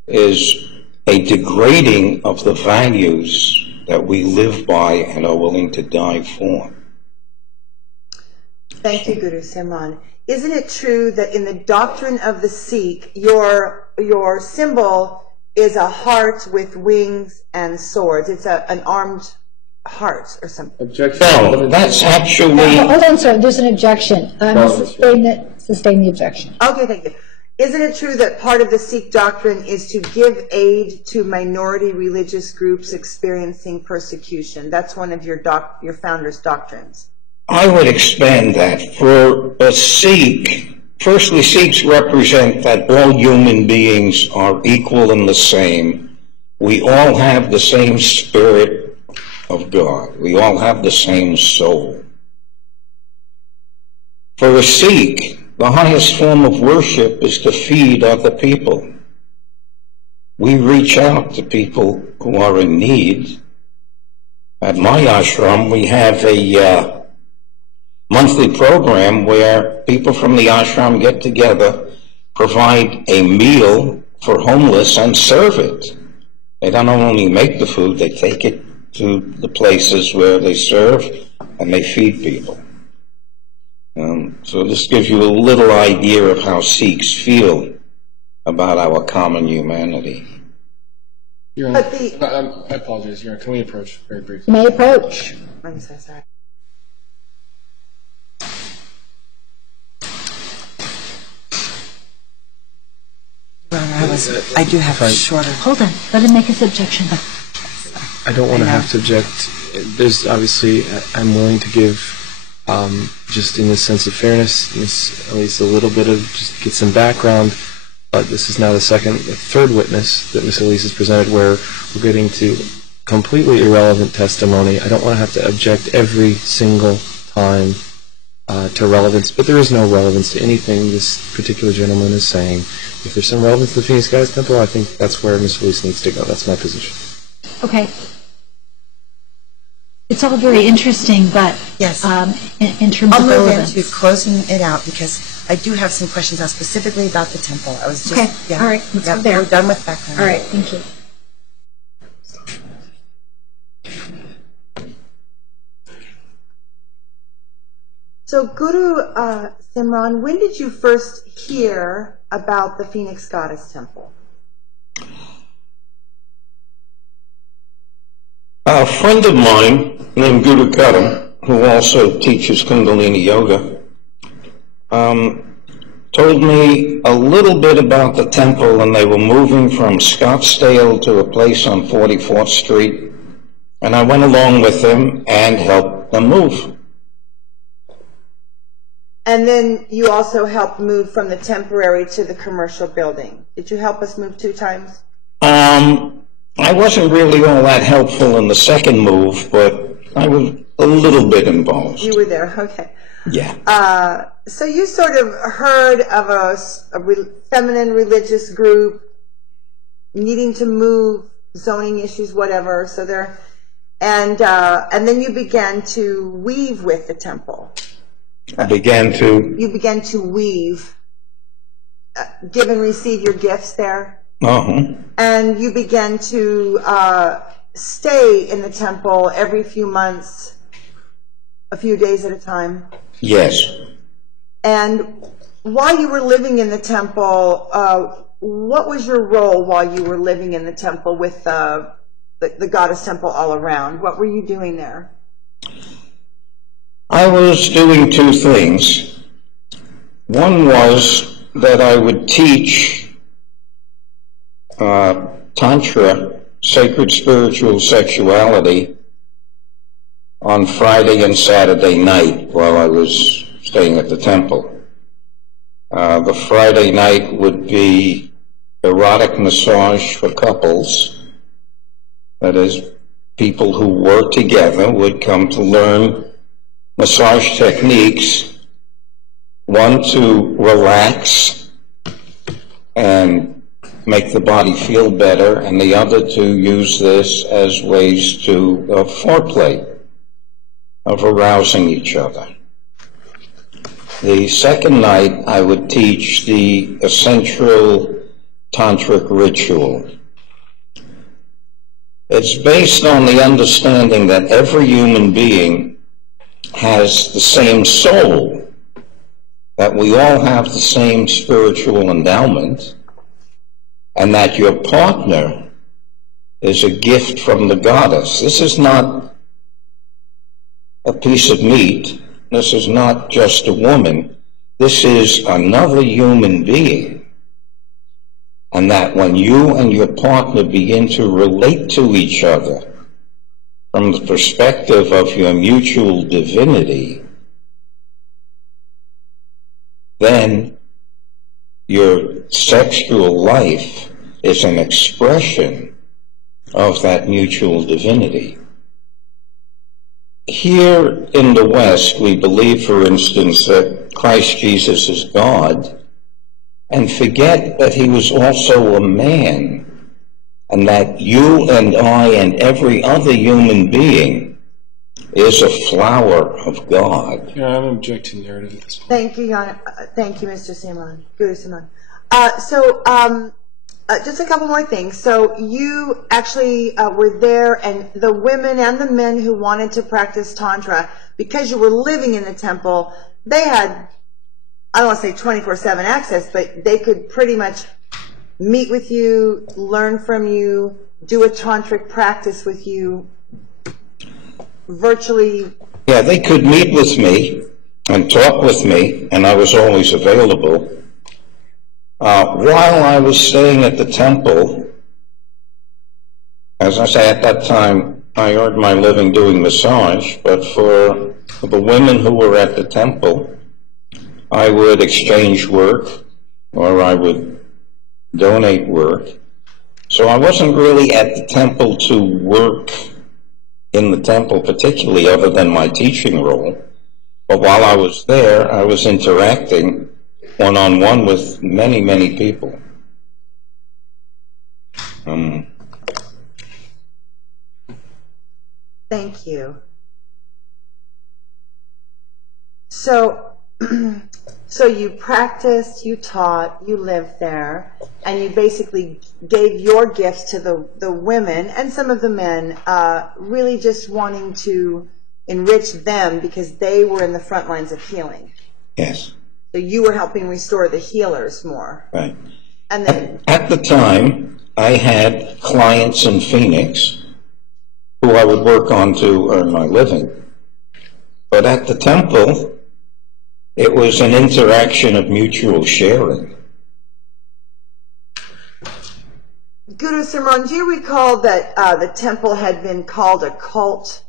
is a degrading of the values that we live by and are willing to die for. Thank you, Guru Simran. Isn't it true that in the doctrine of the Sikh, your symbol is a heart with wings and swords? It's an armed heart or something. Objection. No, that's actually... Hold on, sir. There's an objection. Sustain the objection. Okay, thank you. Isn't it true that part of the Sikh doctrine is to give aid to minority religious groups experiencing persecution? That's one of your founder's doctrines. I would expand that. For a Sikh, firstly, Sikhs represent that all human beings are equal and the same. We all have the same spirit of God. We all have the same soul. For a Sikh, the highest form of worship is to feed other people. We reach out to people who are in need. At my ashram, we have a monthly program where people from the ashram get together, provide a meal for homeless, and serve it. They don't only make the food, they take it to the places where they serve, and they feed people. So this gives you a little idea of how Sikhs feel about our common humanity. I apologize, Your Honor. Can we approach very briefly? You may approach. I'm so sorry. I do have a shorter. Hold on. Let him make his objection. I don't want to have to object. There's obviously, I'm willing to give, just in the sense of fairness, at least a little bit of, just get some background. But this is now the third witness that Ms. Elise has presented where we're getting to completely irrelevant testimony. I don't want to have to object every single time to relevance, but there is no relevance to anything this particular gentleman is saying. If there's some relevance to the Phoenix Goddess Temple, I think that's where Ms. Elise needs to go. That's my position. Okay. It's all very interesting, but yes, in terms of relevance. I'll move into closing it out because I do have some questions now specifically about the temple. I was just, okay. Yeah, all right. Let's go there. We're done with background. All right. Thank you. So, Guru Simran, when did you first hear about the Phoenix Goddess Temple? A friend of mine named Guru Karam, who also teaches Kundalini Yoga, told me a little bit about the temple, and they were moving from Scottsdale to a place on 44th Street, and I went along with him and helped them move. And then you also helped move from the temporary to the commercial building. Did you help us move 2 times? I wasn't really all that helpful in the second move, but I was a little bit involved. You were there, okay. Yeah. So you sort of heard of a feminine religious group needing to move, zoning issues, whatever. So there, and then you began to weave with the temple. I began to. You began to weave, give and receive your gifts there. Uh-huh. And you began to stay in the temple every few months, a few days at a time. Yes. And while you were living in the temple, what was your role while you were living in the temple with the goddess temple all around. What were you doing there? I was doing two things. One was that I would teach Tantra, sacred spiritual sexuality, on Friday and Saturday night while I was staying at the temple. The Friday night would be erotic massage for couples. That is, people who were together would come to learn massage techniques, one to relax and make the body feel better, and the other to use this as ways to foreplay, of arousing each other. The second night, I would teach the essential tantric ritual. It's based on the understanding that every human being has the same soul, that we all have the same spiritual endowment, and that your partner is a gift from the goddess. This is not a piece of meat. This is not just a woman. This is another human being. And that when you and your partner begin to relate to each other from the perspective of your mutual divinity, then your sexual life is an expression of that mutual divinity. Here in the West, we believe, for instance, that Christ Jesus is God, and forget that he was also a man, and that you and I and every other human being is a flower of God. Yeah, I'm objecting narrative at this point. Thank you, Jan. Thank you, Mr. Simon. Guru Simon. Just a couple more things. So you actually were there, and the women and the men who wanted to practice Tantra, because you were living in the temple, they had, I don't want to say 24/7 access, but they could pretty much meet with you, learn from you, do a tantric practice with you, virtually. Yeah, they could meet with me and talk with me, and I was always available. While I was staying at the temple, as I say, at that time, I earned my living doing massage, but for the women who were at the temple, I would exchange work, or I would donate work. So I wasn't really at the temple to work in the temple particularly, other than my teaching role. But while I was there, I was interacting one-on-one with many, many people. Thank you. So you practiced, you taught, you lived there, and you basically gave your gifts to the women and some of the men, really just wanting to enrich them because they were in the front lines of healing. Yes. So you were helping restore the healers more. Right. And then, at the time, I had clients in Phoenix who I would work on to earn my living. But at the temple, it was an interaction of mutual sharing. Guru Simran, do you recall that the temple had been called a cult,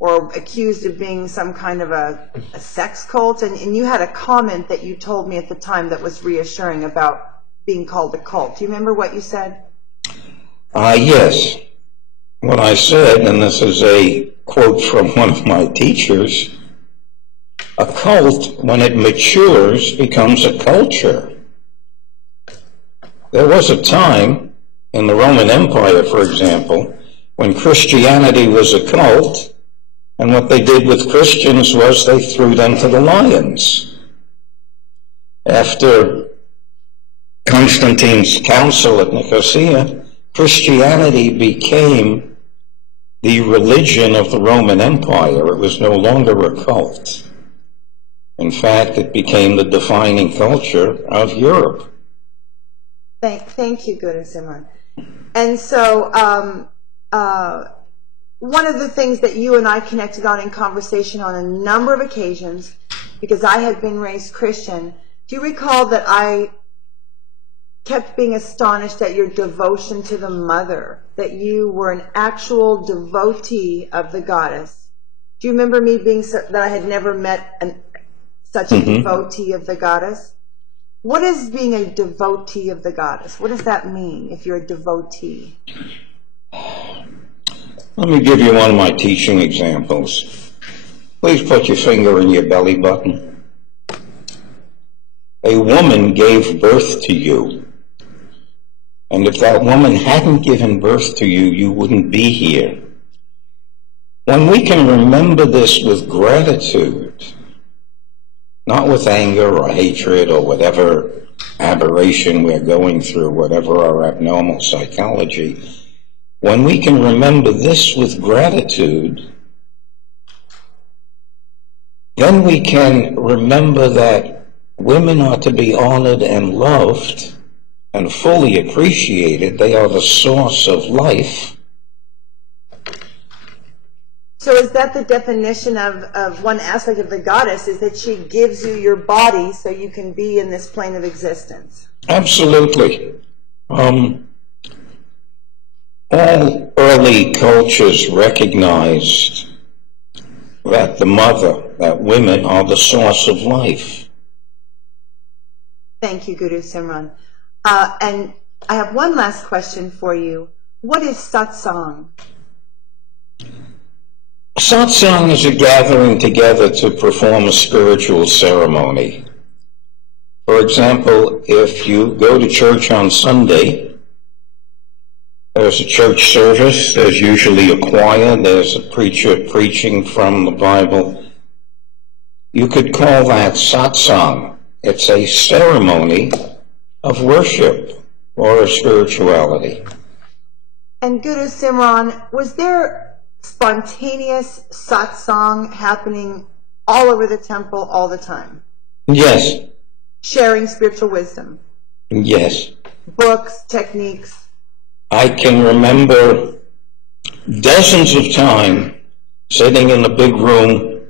or accused of being some kind of a sex cult? And you had a comment that you told me at the time that was reassuring about being called a cult. Do you remember what you said? Yes. What I said, and this is a quote from one of my teachers, a cult, when it matures, becomes a culture. There was a time in the Roman Empire, for example, when Christianity was a cult, and what they did with Christians was they threw them to the lions. After Constantine's council at Nicosia, Christianity became the religion of the Roman Empire. It was no longer a cult. In fact, it became the defining culture of Europe. Thank you, Guru Simran. And so one of the things that you and I connected on in conversation on a number of occasions, because I had been raised Christian, do you recall that I kept being astonished at your devotion to the mother, that you were an actual devotee of the goddess? Do you remember me being that I had never met such a devotee of the goddess? What is being a devotee of the goddess? What does that mean if you're a devotee? Let me give you one of my teaching examples. Please put your finger in your belly button. A woman gave birth to you. And if that woman hadn't given birth to you, you wouldn't be here. When we can remember this with gratitude, not with anger or hatred or whatever aberration we're going through, whatever our abnormal psychology, when we can remember this with gratitude, then we can remember that women are to be honored and loved and fully appreciated. They are the source of life. So is that the definition of one aspect of the goddess, is that she gives you your body so you can be in this plane of existence? Absolutely. All early cultures recognized that the mother, that women are the source of life. Thank you, Guru Simran. And I have one last question for you. What is satsang? Satsang is a gathering together to perform a spiritual ceremony. For example, if you go to church on Sunday, there's a church service, there's usually a choir, there's a preacher preaching from the Bible. You could call that satsang. It's a ceremony of worship or of spirituality. And Guru Simran, was there spontaneous satsang happening all over the temple all the time? Yes. Sharing spiritual wisdom? Yes. Books, techniques? I can remember dozens of times sitting in a big room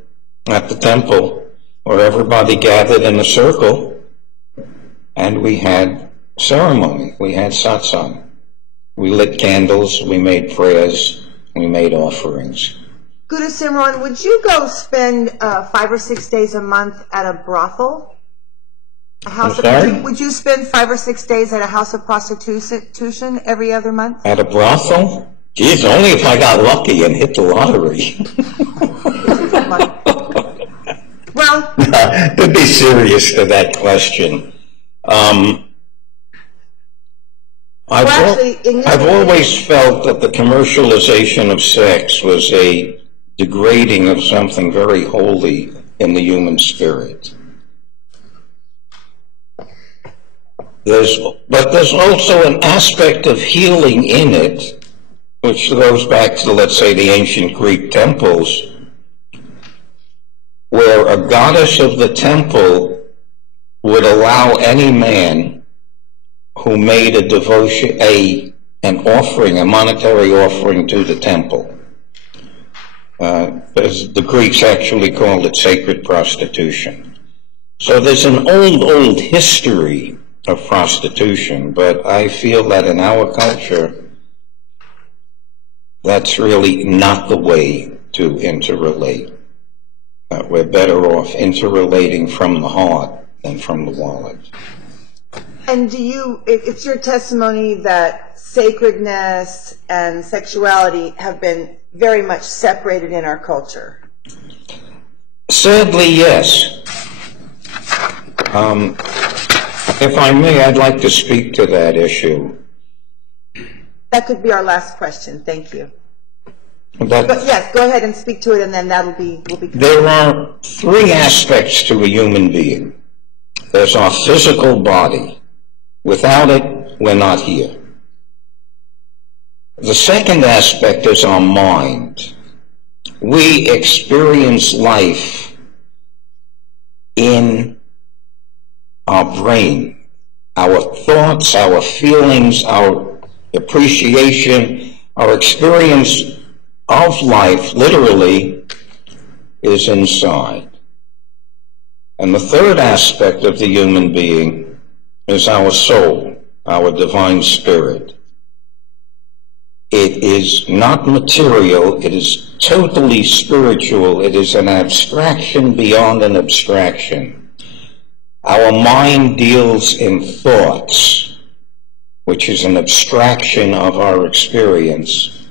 at the temple where everybody gathered in a circle and we had ceremony, we had satsang. We lit candles, we made prayers, we made offerings. Guru Simran, would you go spend 5 or 6 days a month at a brothel? Would you spend 5 or 6 days at a house of prostitution every other month? At a brothel? Geez, only if I got lucky and hit the lottery. Well, to be serious to that question, I've always felt that the commercialization of sex was a degrading of something very holy in the human spirit. But there's also an aspect of healing in it, which goes back to, let's say, the ancient Greek temples, where a goddess of the temple would allow any man who made a devotion, an offering, a monetary offering to the temple. The Greeks actually called it sacred prostitution. So there's an old history of prostitution, but I feel that in our culture, that's really not the way to interrelate. We're better off interrelating from the heart than from the wallet. And it's your testimony that sacredness and sexuality have been very much separated in our culture? Sadly, yes. If I may, I'd like to speak to that issue. That could be our last question. Thank you. But yes, go ahead and speak to it, and then we'll be There are 3 aspects to a human being. There's our physical body. Without it, we're not here. The second aspect is our mind. We experience life in our brain, our thoughts, our feelings, our appreciation, Our experience of life, literally, is inside. And the third aspect of the human being is our soul, our divine spirit. It is not material, it is totally spiritual, it is an abstraction beyond an abstraction. Our mind deals in thoughts, which is an abstraction of our experience.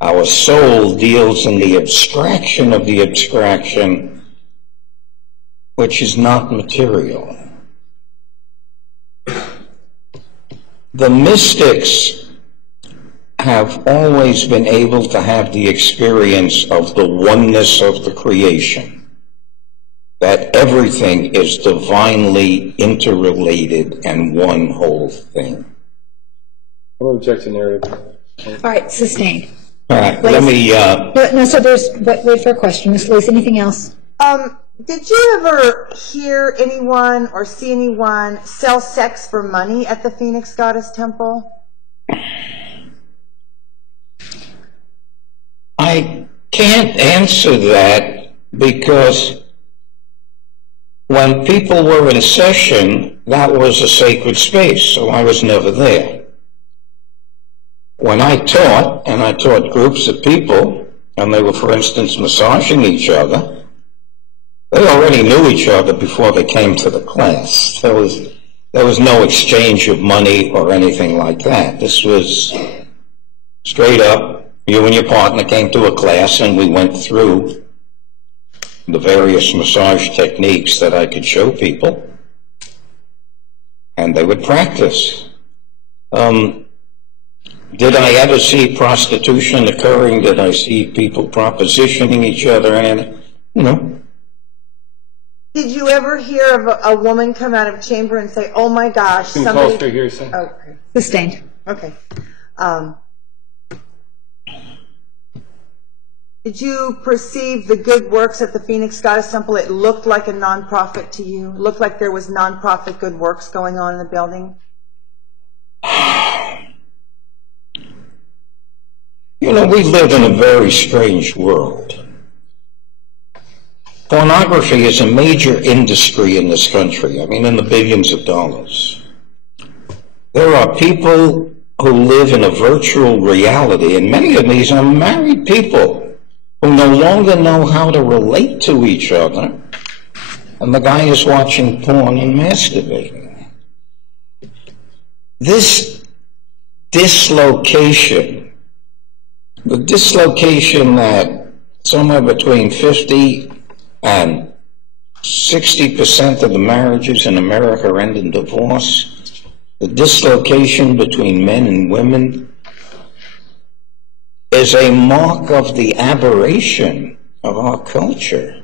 Our soul deals in the abstraction of the abstraction, which is not material. The mystics have always been able to have the experience of the oneness of the creation, that everything is divinely interrelated and one whole thing. No objection, Area. All right, sustained. All right, let me... No, so there's, wait for a question. Ms. Lewis, anything else? Did you ever hear anyone or see anyone sell sex for money at the Phoenix Goddess Temple? I can't answer that because when people were in session, that was a sacred space, so I was never there. When I taught, and I taught groups of people, and they were, for instance, massaging each other, they already knew each other before they came to the class. There was no exchange of money or anything like that. This was straight up. You and your partner came to a class and we went through the various massage techniques that I could show people, and they would practice. Did I ever see prostitution occurring? Did I see people propositioning each other? And, Did you ever hear of a woman come out of chamber and say, "Oh my gosh, somebody"? Call here, sir. Okay. Sustained. Okay. Did you perceive the good works at the Phoenix Goddess Temple? It looked like a nonprofit to you? It looked like there was nonprofit good works going on in the building? We live in a very strange world. Pornography is a major industry in this country, in the billions of dollars. There are people who live in a virtual reality, and many of these are married people who no longer know how to relate to each other, and the guy is watching porn and masturbating. This dislocation, the dislocation that somewhere between 50 and 60% of the marriages in America end in divorce, the dislocation between men and women, is a mark of the aberration of our culture.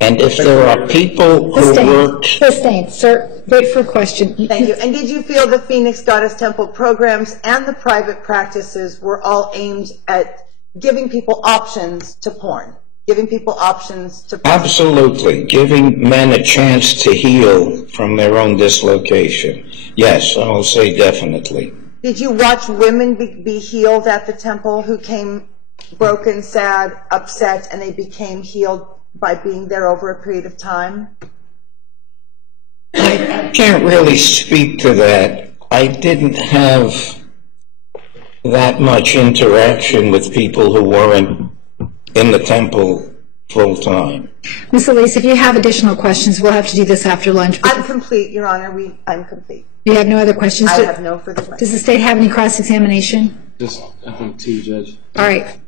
And if there are people who work... Sustained. Sir, wait for a question. Thank you. And did you feel the Phoenix Goddess Temple programs and the private practices were all aimed at giving people options to porn? Giving people options to... Absolutely. Giving men a chance to heal from their own dislocation. Yes, I will say definitely. Did you watch women be healed at the temple who came broken, sad, upset, and they became healed by being there over a period of time? I can't really speak to that. I didn't have that much interaction with people who weren't in the temple full time. Ms. Elise, if you have additional questions, we'll have to do this after lunch. I'm complete, Your Honor. I'm complete. You have no other questions? I have no further questions. Does the state have any cross-examination? Just, I think, two, Judge. All right.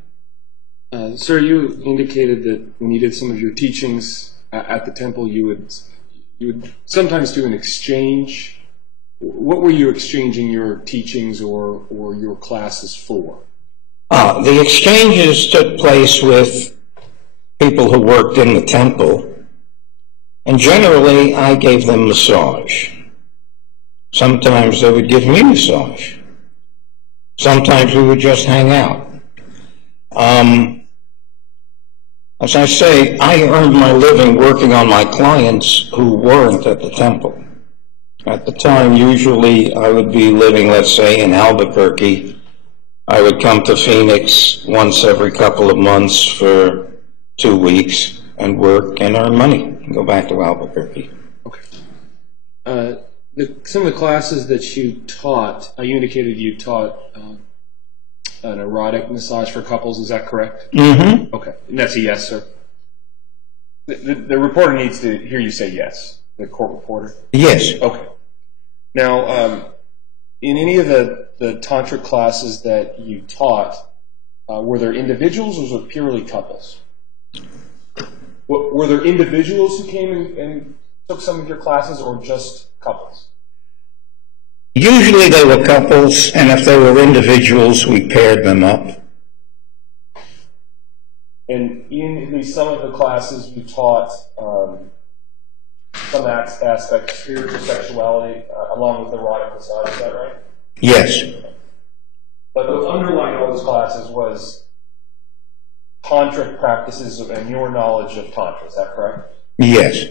Sir, you indicated that when you did some of your teachings at the temple, you would sometimes do an exchange. What were you exchanging your teachings or your classes for? The exchanges took place with people who worked in the temple, and generally I gave them massage. Sometimes they would give me massage. Sometimes we would just hang out. As I say, I earned my living working on my clients who weren't at the temple. At the time, usually I would be living, let's say, in Albuquerque, I would come to Phoenix once every couple of months for 2 weeks and work and earn money and go back to Albuquerque. Okay. Some of the classes that you taught, you indicated you taught an erotic massage for couples. Is that correct? Mm-hmm. Okay. And that's a yes, sir? The reporter needs to hear you say yes. The court reporter? Yes. Okay. Now, in any of the tantric classes that you taught, were there individuals or was it purely couples? Were there individuals who came and took some of your classes or just couples? Usually they were couples, and if they were individuals, we paired them up. And in at least some of the classes you taught some aspects of spiritual sexuality along with erotic massage, is that right? Yes. But the underlying all those classes was tantric practices and your knowledge of tantra, is that correct? Yes.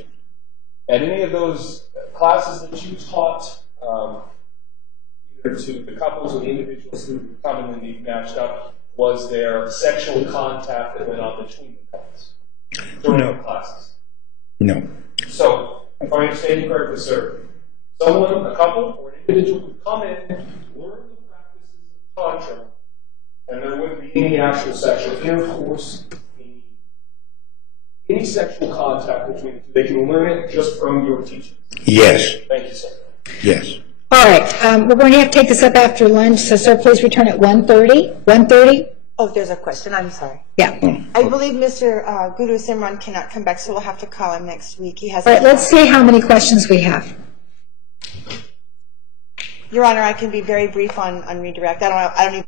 At any of those classes that you taught, either to the couples or the individuals who commonly matched up, was there sexual contact that went on between the couples during the classes? No. So, if I understand you correctly, sir, someone, a couple, or an individual would come in, learn the practices of tantra, and there wouldn't be any actual sexual intercourse, any sexual contact between the two. They can learn it just from your teaching. Yes. Thank you, sir. Yes. All right, we're going to have to take this up after lunch, so sir, please return at 1:30. 1:30? Oh, there's a question. I'm sorry. Yeah. I believe Mr. Guru Simran cannot come back, so we'll have to call him next week. He has. All right, let's see how many questions we have. Your Honor, I can be very brief on redirect. I don't even.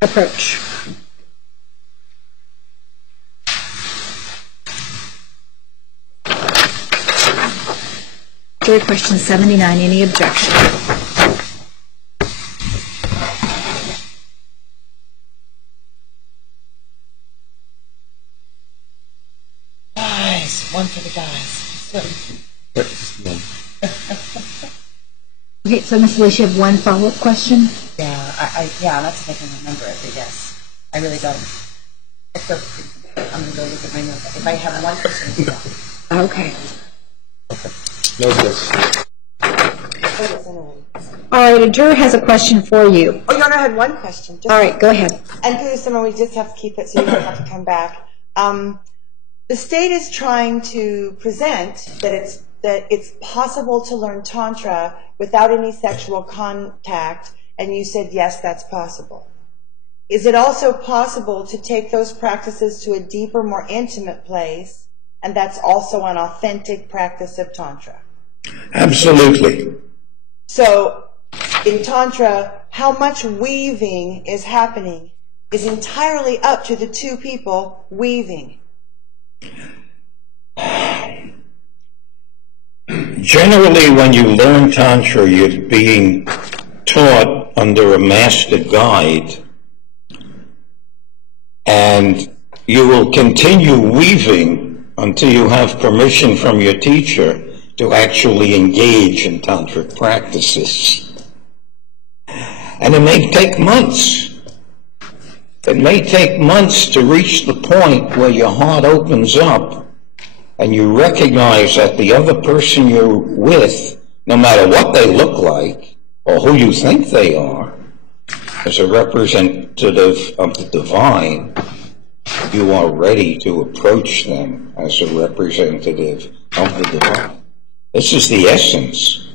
Approach. Jury question 79. Any objection? Guys, one for the guys. Okay, so Ms. Alicia, you have one follow-up question? Yeah, that's if I can remember it, but yes. I really don't. I'm going to go look at my notes. If I have one question, Okay. No question. All right, a juror has a question for you. Oh, Your Honor, I had one question. All right, go ahead. And Guru Simran, we just have to keep it so you don't have to come back. The state is trying to present that it's possible to learn Tantra without any sexual contact, and you said, yes, that's possible. Is it also possible to take those practices to a deeper, more intimate place, and that's also an authentic practice of Tantra? Absolutely. So, in Tantra, how much weaving is happening is entirely up to the two people weaving. Generally, when you learn Tantra, you're being taught under a master guide, and you will continue weaving until you have permission from your teacher to actually engage in tantric practices. And it may take months. It may take months to reach the point where your heart opens up and you recognize that the other person you're with, no matter what they look like or who you think they are, as a representative of the divine, you are ready to approach them as a representative of the divine. This is the essence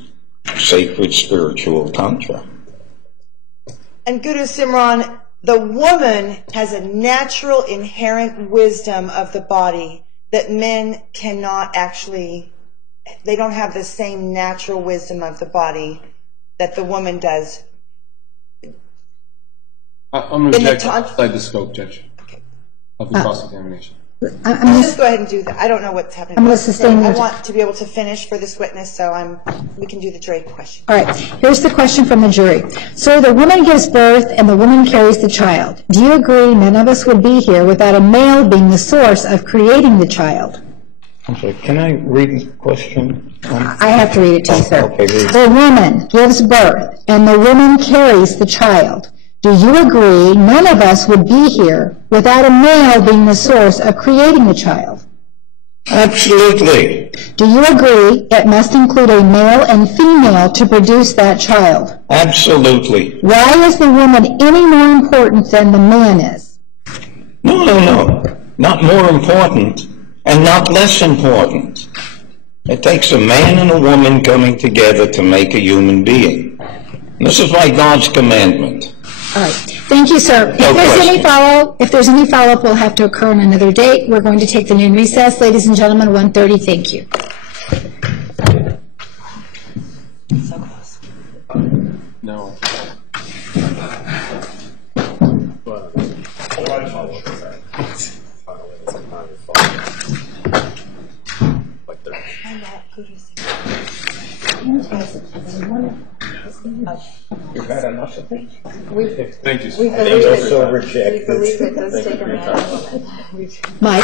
of sacred spiritual Tantra. And Guru Simran, the woman has a natural inherent wisdom of the body that men cannot actually, they don't have the same natural wisdom of the body that the woman does. I'm going to object outside the scope, Judge, of the cross-examination. Just go ahead and do that. I don't know what's happening. I'm going to sustain I want to be able to finish for this witness, so we can do the jury question. All right, here's the question from the jury. So the woman gives birth and the woman carries the child. Do you agree none of us would be here without a male being the source of creating the child? I'm sorry, can I read the question? I have to read it to you, sir. Okay, read. The woman gives birth and the woman carries the child. Do you agree none of us would be here without a male being the source of creating the child? Absolutely. Do you agree it must include a male and female to produce that child? Absolutely. Why is the woman any more important than the man is? No. Not more important and not less important. It takes a man and a woman coming together to make a human being. And this is by God's commandment. All right. Thank you, sir. If there's any follow-up, will have to occur on another date. We're going to take the noon recess. Ladies and gentlemen, 1:30. Thank you. So close. No. You've had enough of it? Thank you. We believe it does take a man and a woman. Mike,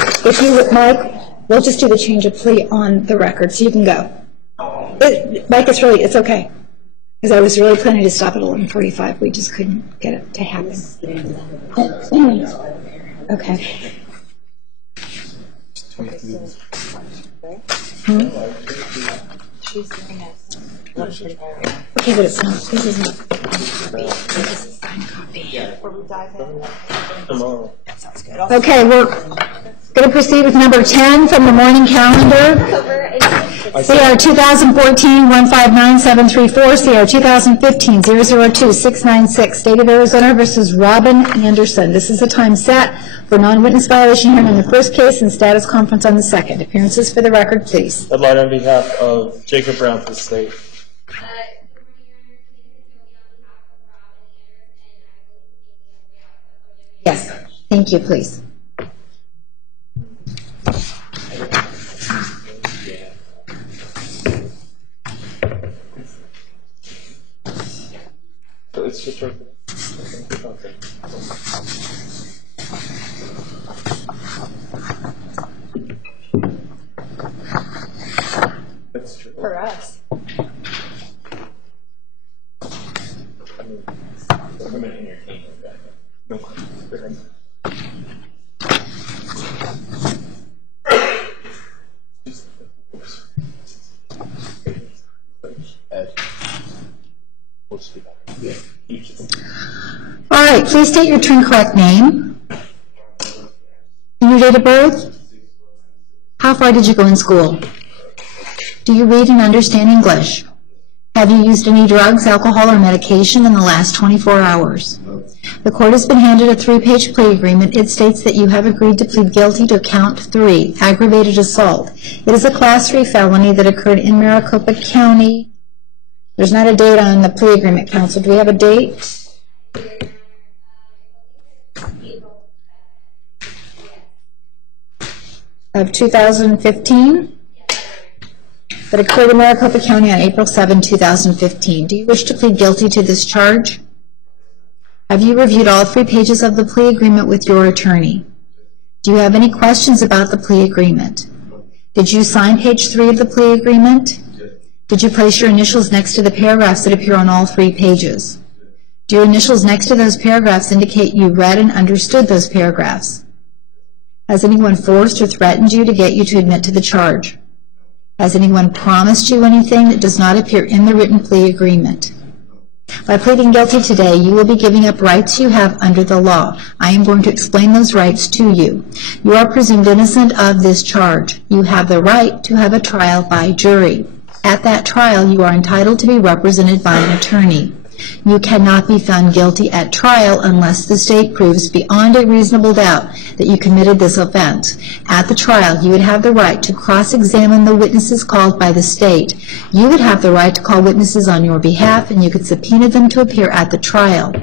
we'll just do the change of plea on the record, so you can go. Mike, it's okay. Because I was really planning to stop at 11:45. We just couldn't get it to happen. Okay. She's doing it. Okay, but it's not. This is not. This is a signed copy. Before we dive in. Tomorrow. That sounds good. Okay, we're going to proceed with number 10 from the morning calendar. CR 2014-159734, CR 2015-002-696, State of Arizona versus Robin Anderson. This is a time set for non-witness violation hearing on the first case and status conference on the second. Appearances for the record, please. I'd like on behalf of Jacob Brown for the state. Yes, thank you, please. So it's just right there. Okay. That's true. For us. I mean, women in your team are back. No question. All right, please state your true and correct name and your date of birth. How far did you go in school? Do you read and understand English? Have you used any drugs, alcohol, or medication in the last 24 hours? The court has been handed a 3-page plea agreement. It states that you have agreed to plead guilty to count 3, aggravated assault. It is a class 3 felony that occurred in Maricopa County. There's not a date on the plea agreement, counsel. Do we have a date? Of 2015? That occurred in Maricopa County on April 7, 2015. Do you wish to plead guilty to this charge? Have you reviewed all 3 pages of the plea agreement with your attorney? Do you have any questions about the plea agreement? Did you sign page 3 of the plea agreement? Did you place your initials next to the paragraphs that appear on all 3 pages? Do your initials next to those paragraphs indicate you read and understood those paragraphs? Has anyone forced or threatened you to get you to admit to the charge? Has anyone promised you anything that does not appear in the written plea agreement? By pleading guilty today, you will be giving up rights you have under the law. I am going to explain those rights to you. You are presumed innocent of this charge. You have the right to have a trial by jury. At that trial, you are entitled to be represented by an attorney. You cannot be found guilty at trial unless the state proves beyond a reasonable doubt that you committed this offense. At the trial, you would have the right to cross-examine the witnesses called by the state. You would have the right to call witnesses on your behalf, and you could subpoena them to appear at the trial.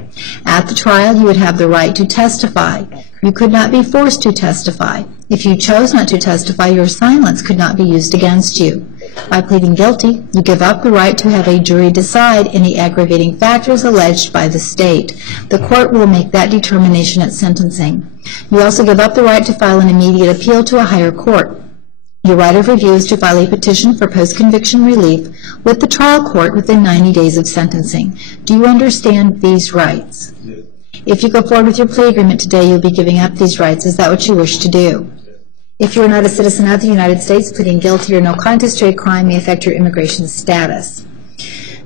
At the trial, you would have the right to testify. You could not be forced to testify. If you chose not to testify, your silence could not be used against you. By pleading guilty, you give up the right to have a jury decide any aggravating factors alleged by the state. The court will make that determination at sentencing. You also give up the right to file an immediate appeal to a higher court. Your right of review is to file a petition for post-conviction relief with the trial court within 90 days of sentencing. Do you understand these rights? If you go forward with your plea agreement today, you'll be giving up these rights. Is that what you wish to do? If you are not a citizen of the United States, pleading guilty or no contest to a crime may affect your immigration status.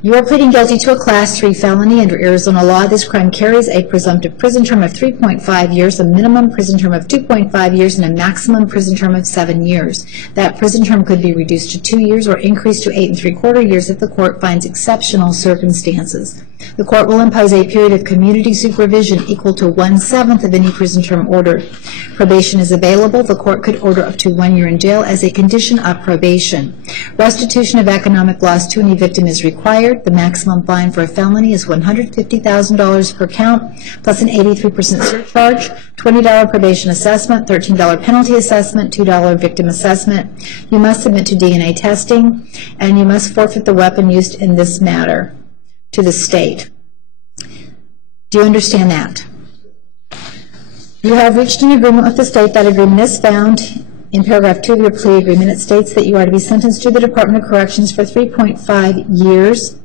You are pleading guilty to a Class 3 felony under Arizona law. This crime carries a presumptive prison term of 3.5 years, a minimum prison term of 2.5 years, and a maximum prison term of 7 years. That prison term could be reduced to 2 years or increased to 8 3/4 years if the court finds exceptional circumstances. The court will impose a period of community supervision equal to 1/7 of any prison term ordered. Probation is available. The court could order up to 1 year in jail as a condition of probation. Restitution of economic loss to any victim is required. The maximum fine for a felony is $150,000 per count, plus an 83% surcharge, $20 probation assessment, $13 penalty assessment, $2 victim assessment. You must submit to DNA testing, and you must forfeit the weapon used in this matter to the state. Do you understand that? You have reached an agreement with the state. That agreement is found in paragraph 2 of your plea agreement. It states that you are to be sentenced to the Department of Corrections for 3.5 years.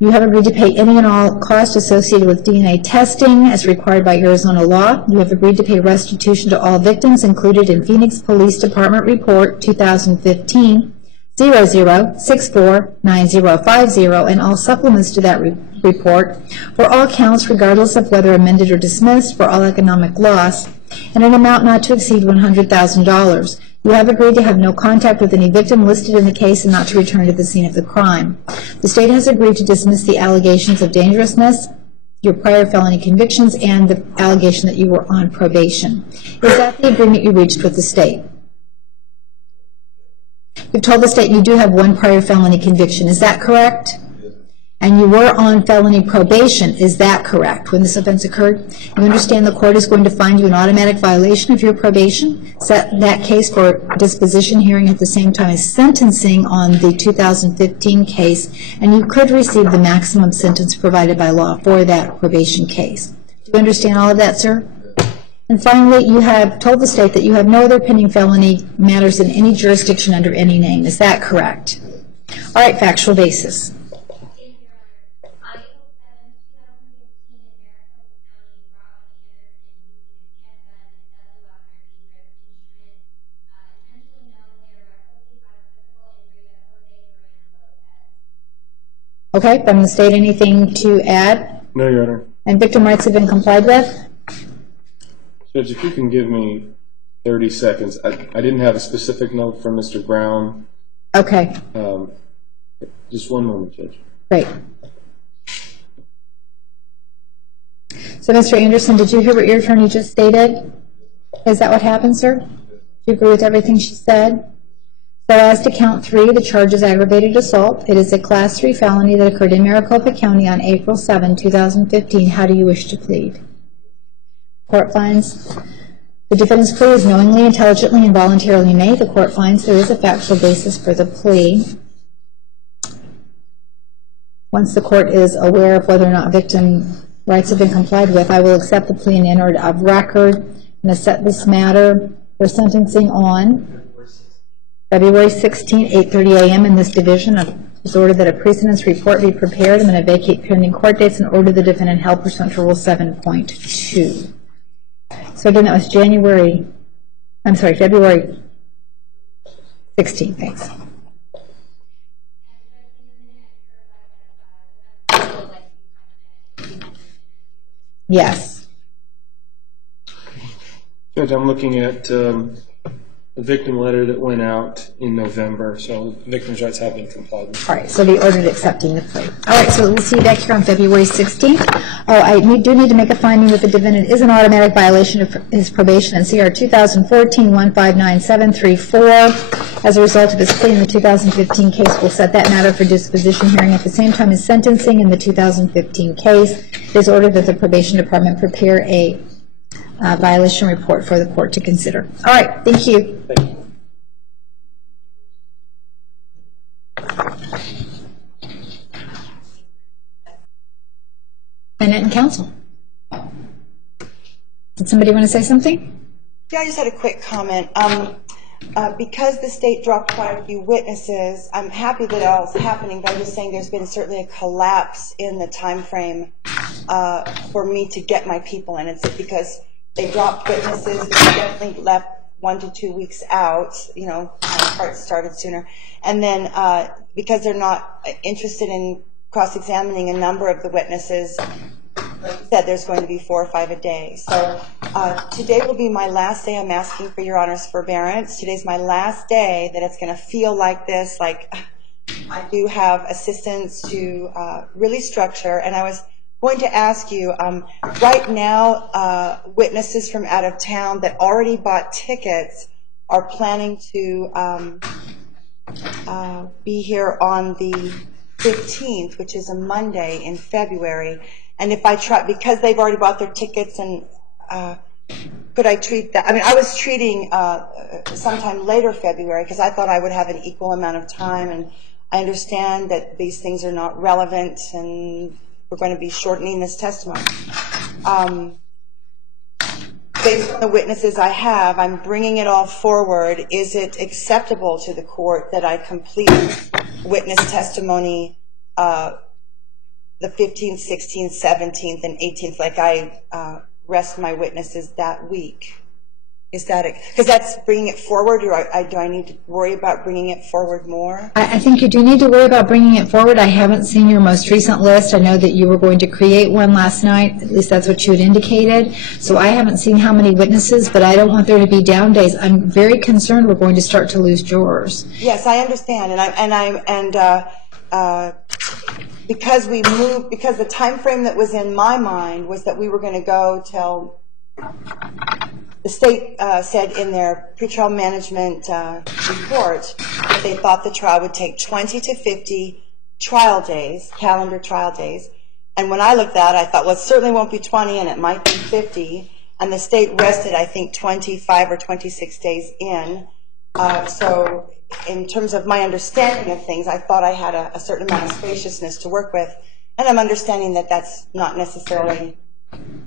You have agreed to pay any and all costs associated with DNA testing as required by Arizona law. You have agreed to pay restitution to all victims included in Phoenix Police Department Report 2015 00649050 and all supplements to that report for all counts regardless of whether amended or dismissed for all economic loss and an amount not to exceed $100,000. You have agreed to have no contact with any victim listed in the case and not to return to the scene of the crime. The state has agreed to dismiss the allegations of dangerousness, your prior felony convictions, and the allegation that you were on probation. Is that the agreement you reached with the state? You've told the state you do have one prior felony conviction. Is that correct? And you were on felony probation. Is that correct when this offense occurred? You understand the court is going to find you an automatic violation of your probation, set that case for disposition hearing at the same time as sentencing on the 2015 case, and you could receive the maximum sentence provided by law for that probation case. Do you understand all of that, sir? And finally, you have told the state that you have no other pending felony matters in any jurisdiction under any name. Is that correct? All right, factual basis. Okay, from the state, anything to add? No, Your Honor. And victim rights have been complied with? Judge, if you can give me 30 seconds. I didn't have a specific note from Mr. Brown. Okay. Just one moment, Judge. Great. So, Mr. Anderson, did you hear what your attorney just stated? Is that what happened, sir? Do you agree with everything she said? So as to count 3, the charge is aggravated assault. It is a Class 3 felony that occurred in Maricopa County on April 7, 2015. How do you wish to plead? Court finds the defendant's plea is knowingly, intelligently, and voluntarily made. The court finds there is a factual basis for the plea. Once the court is aware of whether or not victim rights have been complied with, I will accept the plea and enter it of record and set this matter for sentencing on February 16, 8:30 a.m. in this division. It is ordered that a pre-sentence report be prepared. I'm going to vacate pending court dates and order the defendant held pursuant to Rule 7.2. So again, that was February 16. Thanks. Yes. Judge, I'm looking at the victim letter that went out in November, so victims' rights have been complied with. All right, so they ordered accepting the plea. All right, so we'll see you back here on February 16th. Oh, I do need to make a finding that the defendant is an automatic violation of his probation and CR 2014-159734. As a result of his plea in the 2015 case, we'll set that matter for disposition hearing at the same time as sentencing in the 2015 case. It is ordered that the probation department prepare a violation report for the court to consider. All right, thank you. Thank you. Defendant and counsel. Did somebody want to say something? Yeah, I just had a quick comment. Because the state dropped quite a few witnesses, I'm happy that all is happening, but I'm just saying there's been certainly a collapse in the time frame for me to get my people in. It's because they dropped witnesses, they definitely left 1 to 2 weeks out, you know, part started sooner. And then because they're not interested in cross-examining a number of the witnesses, like you said, there's going to be 4 or 5 a day. So today will be my last day. I'm asking for your honor's forbearance. Today's my last day that it's going to feel like this, like I do have assistants to really structure. And I was going to ask you, right now, witnesses from out of town that already bought tickets are planning to be here on the 15th, which is a Monday in February. And if I try, because they've already bought their tickets, and could I treat that? I mean, I was treating sometime later February because I thought I would have an equal amount of time, and I understand that these things are not relevant and we're going to be shortening this testimony. Based on the witnesses I have, I'm bringing it all forward. Is it acceptable to the court that I complete witness testimony the 15th, 16th, 17th, and 18th, like I rest my witnesses that week? Is that it? Because that's bringing it forward, or do I need to worry about bringing it forward more? I think you do need to worry about bringing it forward. I haven't seen your most recent list. I know that you were going to create one last night. At least that's what you had indicated. So I haven't seen how many witnesses, but I don't want there to be down days. I'm very concerned we're going to start to lose jurors. Yes, I understand, because we moved, because the time frame that was in my mind was that we were going to go till the state said in their pretrial management report that they thought the trial would take 20 to 50 trial days, calendar trial days. And when I looked at it, I thought, well, it certainly won't be 20, and it might be 50. And the state rested, I think, 25 or 26 days in. So in terms of my understanding of things, I thought I had a certain amount of spaciousness to work with. And I'm understanding that that's not necessarily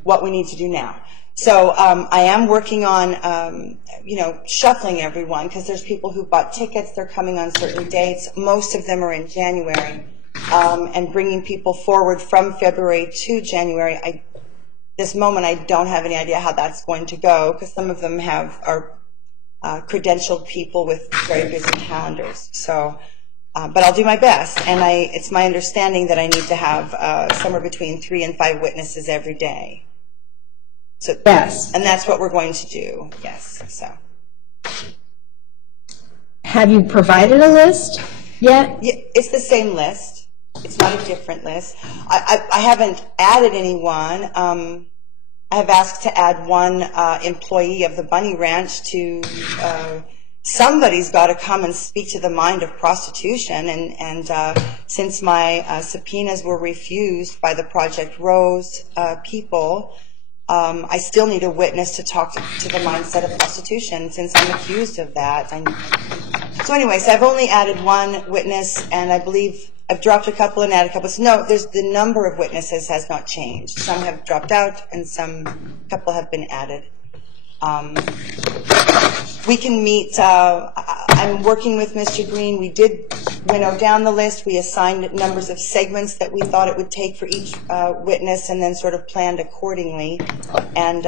what we need to do now. So I am working on, shuffling everyone, because there's people who bought tickets. They're coming on certain dates. Most of them are in January. And bringing people forward from February to January. This moment, I don't have any idea how that's going to go, because some of them are credentialed people with very busy calendars. So, but I'll do my best. And it's my understanding that I need to have somewhere between 3 and 5 witnesses every day. So yes, and that's what we're going to do. Yes. So, have you provided a list yet? Yeah, it's the same list. It's not a different list. I haven't added anyone. I have asked to add one employee of the Bunny Ranch to. Somebody's got to come and speak to the mind of prostitution, and since my subpoenas were refused by the Project Rose people. I still need a witness to talk to the mindset of prostitution, since I'm accused of that. So anyways, I've only added one witness, and I believe I've dropped a couple and added a couple. So no, the number of witnesses has not changed. Some have dropped out, and couple have been added. We can meet, I'm working with Mr. Green. We did winnow down the list. We assigned numbers of segments that we thought it would take for each witness, and then sort of planned accordingly. And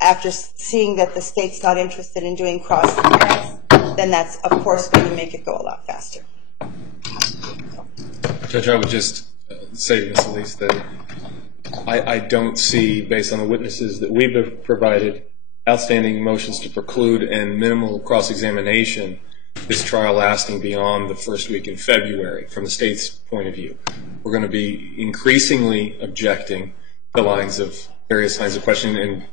after seeing that the state's not interested in doing cross-exams, then that's, of course, going to make it go a lot faster. Judge, I would just say to Ms. Elise that I don't see, based on the witnesses that we've provided, outstanding motions to preclude and minimal cross-examination, this trial lasting beyond the first week in February from the state's point of view. We're going to be increasingly objecting the lines of various lines of questioning, and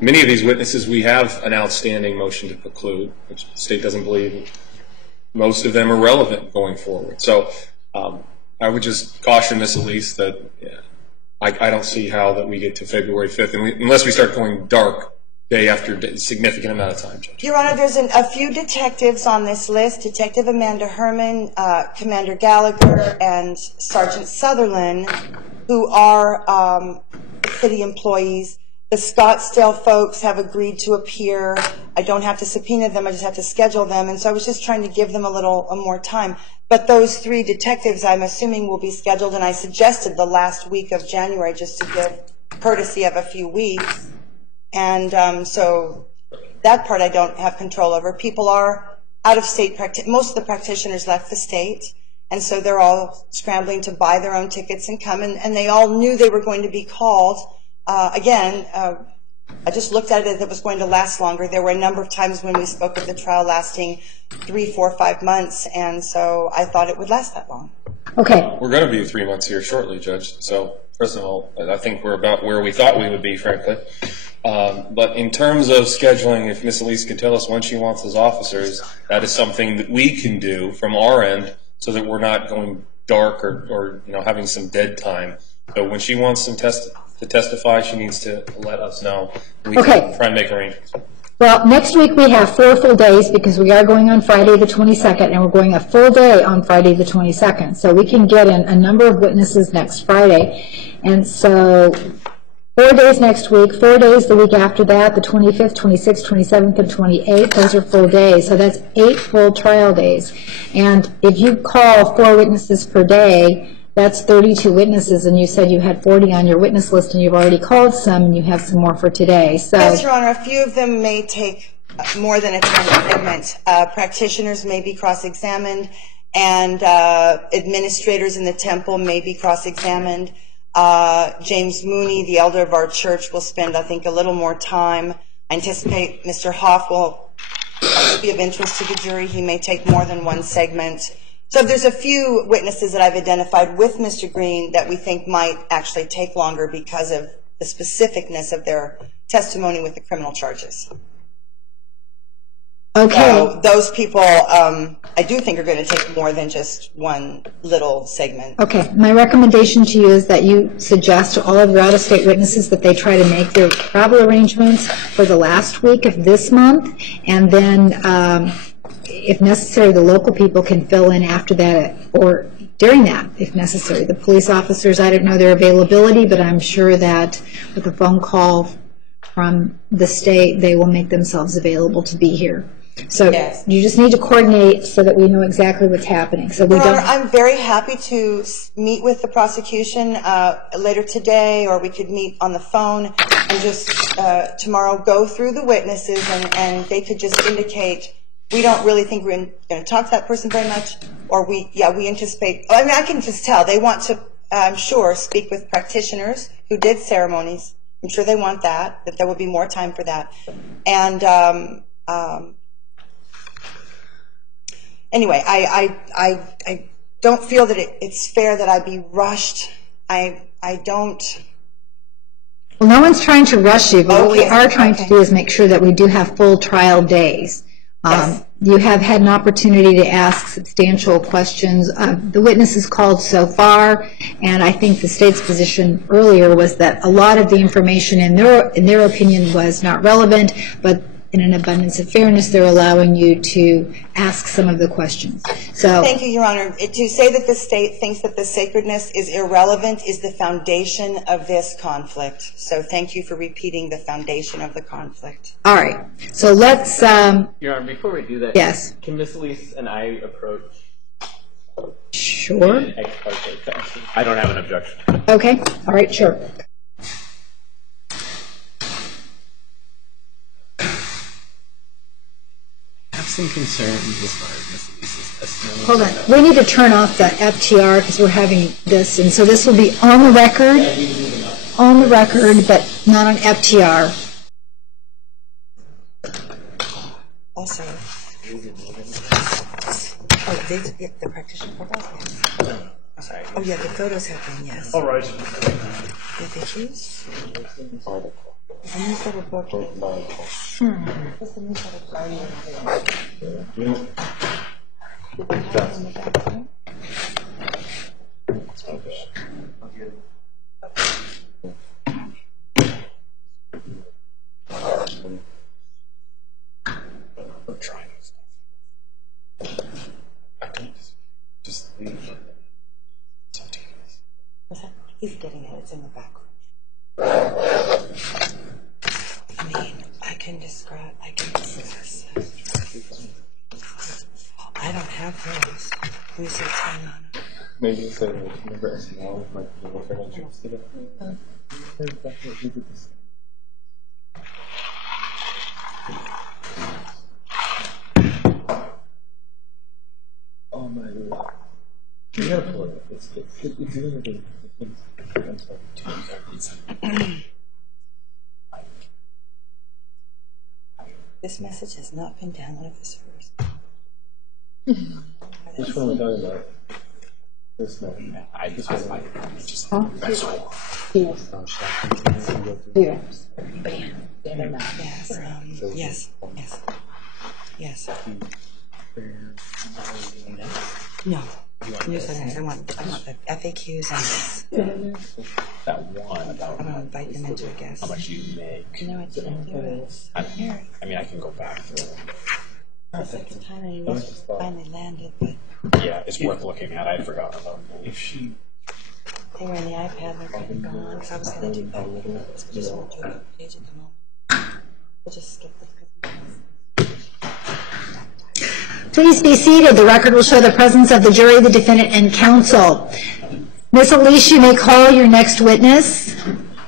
many of these witnesses we have an outstanding motion to preclude, which the state doesn't believe most of them are relevant going forward. So I would just caution Ms. Elise that I don't see how that we get to February 5th unless we start going dark day after a significant amount of time, Judge. Your Honor, there's a few detectives on this list, Detective Amanda Herman, Commander Gallagher, and Sergeant Sutherland, who are city employees. The Scottsdale folks have agreed to appear. I don't have to subpoena them, I just have to schedule them. And so I was just trying to give them a little more time. But those 3 detectives, I'm assuming, will be scheduled, and I suggested the last week of January just to give courtesy of a few weeks. And so that part I don't have control over. People are out of state. Most of the practitioners left the state, and so they're all scrambling to buy their own tickets and come. And they all knew they were going to be called. Again, I just looked at it as it was going to last longer. There were a number of times when we spoke of the trial lasting 3, 4, 5 months, and so I thought it would last that long. Okay. We're going to be 3 months here shortly, Judge. So, first of all, I think we're about where we thought we would be, frankly. But in terms of scheduling, if Ms. Elise could tell us when she wants those officers, that is something that we can do from our end so that we're not going dark or having some dead time. So when she wants them to testify, she needs to let us know. We can try and make arrangements. Well, next week we have 4 full days because we are going on Friday the 22nd, and we're going a full day on Friday the 22nd. So we can get in a number of witnesses next Friday. And so 4 days next week, 4 days the week after that, the 25th, 26th, 27th, and 28th. Those are full days. So that's 8 full trial days. And if you call 4 witnesses per day, that's 32 witnesses, and you said you had 40 on your witness list, and you've already called some, and you have some more for today. So, yes, Your Honor, a few of them may take more than a 10 segment. Practitioners may be cross-examined, and administrators in the temple may be cross-examined. James Mooney, the elder of our church, will spend, I think, a little more time. I anticipate Mr. Hoff will be of interest to the jury. He may take more than 1 segment. So there's a few witnesses that I've identified with Mr. Green that we think might actually take longer because of the specificness of their testimony with the criminal charges. Okay. So those people, I do think are going to take more than just 1 little segment. Okay. My recommendation to you is that you suggest to all of your out-of-state witnesses that they try to make their travel arrangements for the last week of this month, and then if necessary, the local people can fill in after that or during that, if necessary. The police officers, I don't know their availability, but I'm sure that with a phone call from the state, they will make themselves available to be here. So yes. You just need to coordinate so that we know exactly what's happening. So Your Honor, I'm very happy to meet with the prosecution later today, or we could meet on the phone and just tomorrow go through the witnesses, and they could just indicate, we don't really think we're going to talk to that person very much, or we anticipate, I mean, I can just tell they want to, I'm sure, speak with practitioners who did ceremonies. I'm sure they want that there will be more time for that. And anyway, I don't feel that it's fair that I be rushed. I don't. Well, no one's trying to rush you, but what we are trying to do is make sure that we do have full trial days. Yes. You have had an opportunity to ask substantial questions. The witnesses called so far, and I think the state's position earlier was that a lot of the information in their opinion was not relevant, but in an abundance of fairness, they're allowing you to ask some of the questions. So, thank you, Your Honor. To say that the state thinks that the sacredness is irrelevant is the foundation of this conflict. So thank you for repeating the foundation of the conflict. All right. So let's... Your Honor, before we do that, yes. Can Ms. Elise and I approach... Sure. Ex parte fashion? I don't have an objection. Okay. All right, sure. Some concerns as far as Ms. Elise's testimony. Hold on. We need to turn off the FTR because we're having this, and so this will be on the record, but not on FTR. Also, the practitioner photos? Oh, sorry. Oh, yeah, the photos have been, yes. All right. The pictures? The newsletter book. What's the newsletter book? We're trying stuff. I don't just leave. It's up to you. What's that? He's getting it. It's in the background. Scott. I can do this. I don't have those. Let me see what's going on. Maybe it's like, remember SNL, like, the Warfare interested in Oh my god. You gotta pull it up. It's even the things. This message has not been downloaded this first. Which one are we talking about? This one. Yes. Yes. Yes. No. I want the FAQs on this. That one about I'm going to invite them into a guest. how much you make. No, I didn't do it. I mean, I can go back through it. The second time I finally landed, but Yeah, it's worth looking at. I had forgotten about it. If she they were in the iPad and they're gone because I was going to do that. So just won't do a page at the moment. We'll just skip this. Please be seated. The record will show the presence of the jury, the defendant, and counsel. Ms. Elise, you may call your next witness.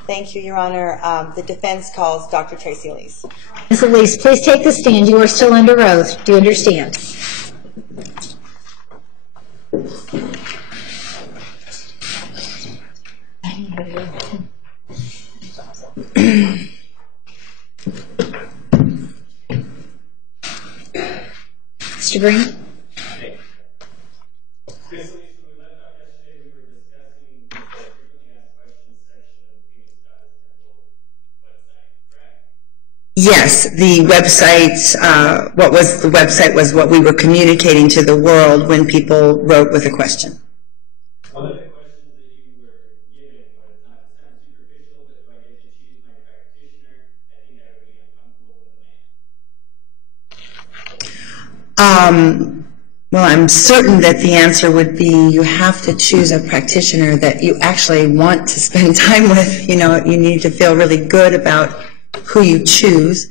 Thank you, Your Honor. The defense calls Dr. Tracy Elise. Ms. Elise, please take the stand. You are still under oath. Do you understand? Mr. Green? Yes, the website, what was the website was what we were communicating to the world when people wrote with a question. One of the questions that you were given was not to sound superficial, but if I get to choose my practitioner, I think I would be uncomfortable with a man. Well, I'm certain that the answer would be you have to choose a practitioner that you actually want to spend time with. You know, you need to feel really good about who you choose.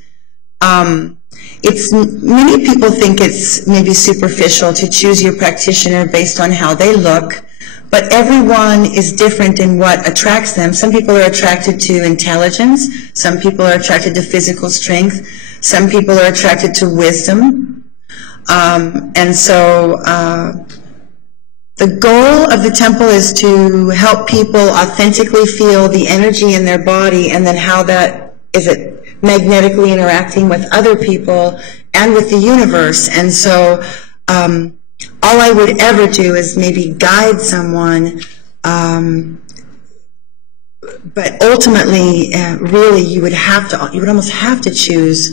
Many people think it's maybe superficial to choose your practitioner based on how they look, but everyone is different in what attracts them. Some people are attracted to intelligence. Some people are attracted to physical strength. Some people are attracted to wisdom. And so the goal of the temple is to help people authentically feel the energy in their body, and then how that is it magnetically interacting with other people and with the universe. And so all I would ever do is maybe guide someone, but ultimately, really, you would almost have to choose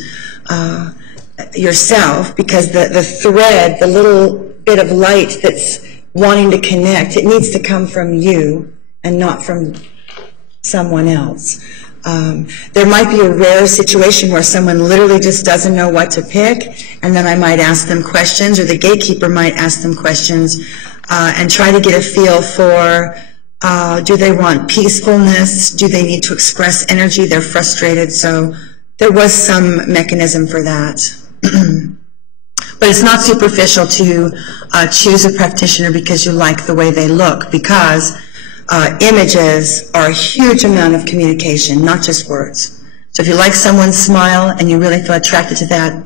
yourself, because the thread, the little bit of light that's wanting to connect, it needs to come from you and not from someone else. There might be a rare situation where someone literally just doesn't know what to pick, and then I might ask them questions, or the gatekeeper might ask them questions, and try to get a feel for, do they want peacefulness? Do they need to express energy? They're frustrated. So there was some mechanism for that. But it's not superficial to choose a practitioner because you like the way they look, because images are a huge amount of communication, not just words. So if you like someone's smile and you really feel attracted to that,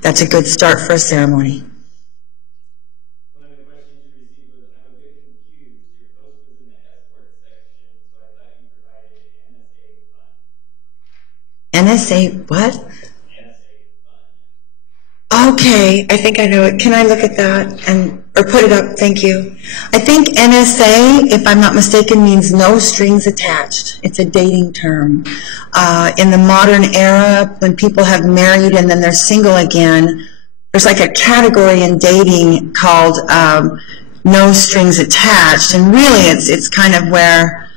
that's a good start for a ceremony. One of the questions you received was, I'm a bit confused. Your post was in the escort section, so I thought you provided NSA NSA fund. what? NSA fund. Okay, I think I know it. Can I look at that or put it up? Thank you. I think NSA, if I'm not mistaken, means no strings attached. It's a dating term. In the modern era, when people have married and then they're single again, there's like a category in dating called no strings attached, and really it's kind of where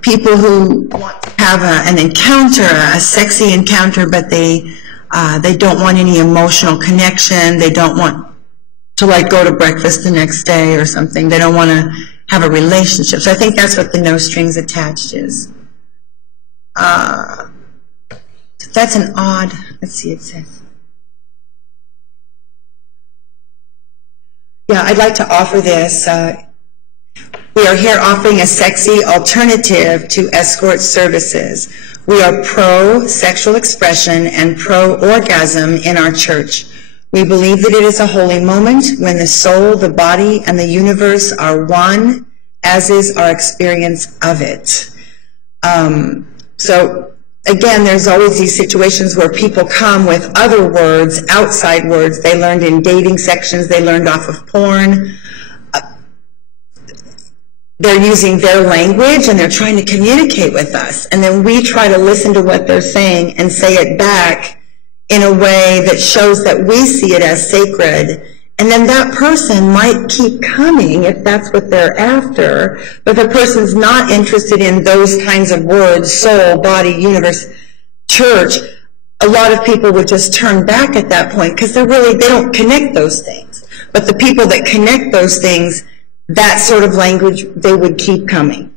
people who want to have an encounter, a sexy encounter, but they don't want any emotional connection. They don't want to like go to breakfast the next day or something. They don't want to have a relationship. So I think that's what the no strings attached is. That's an odd, let's see, it says. Yeah, I'd like to offer this. We are here offering a sexy alternative to escort services. We are pro-sexual expression and pro-orgasm in our church. We believe that it is a holy moment when the soul, the body, and the universe are one, as is our experience of it. So, again, there's always these situations where people come with other words, outside words. They learned in dating sections, they learned off of porn. They're using their language and they're trying to communicate with us. And then we try to listen to what they're saying and say it back in a way that shows that we see it as sacred. And then that person might keep coming if that's what they're after. But the person's not interested in those kinds of words, soul, body, universe, church. A lot of people would just turn back at that point because they don't connect those things. But the people that connect those things, that sort of language, they would keep coming.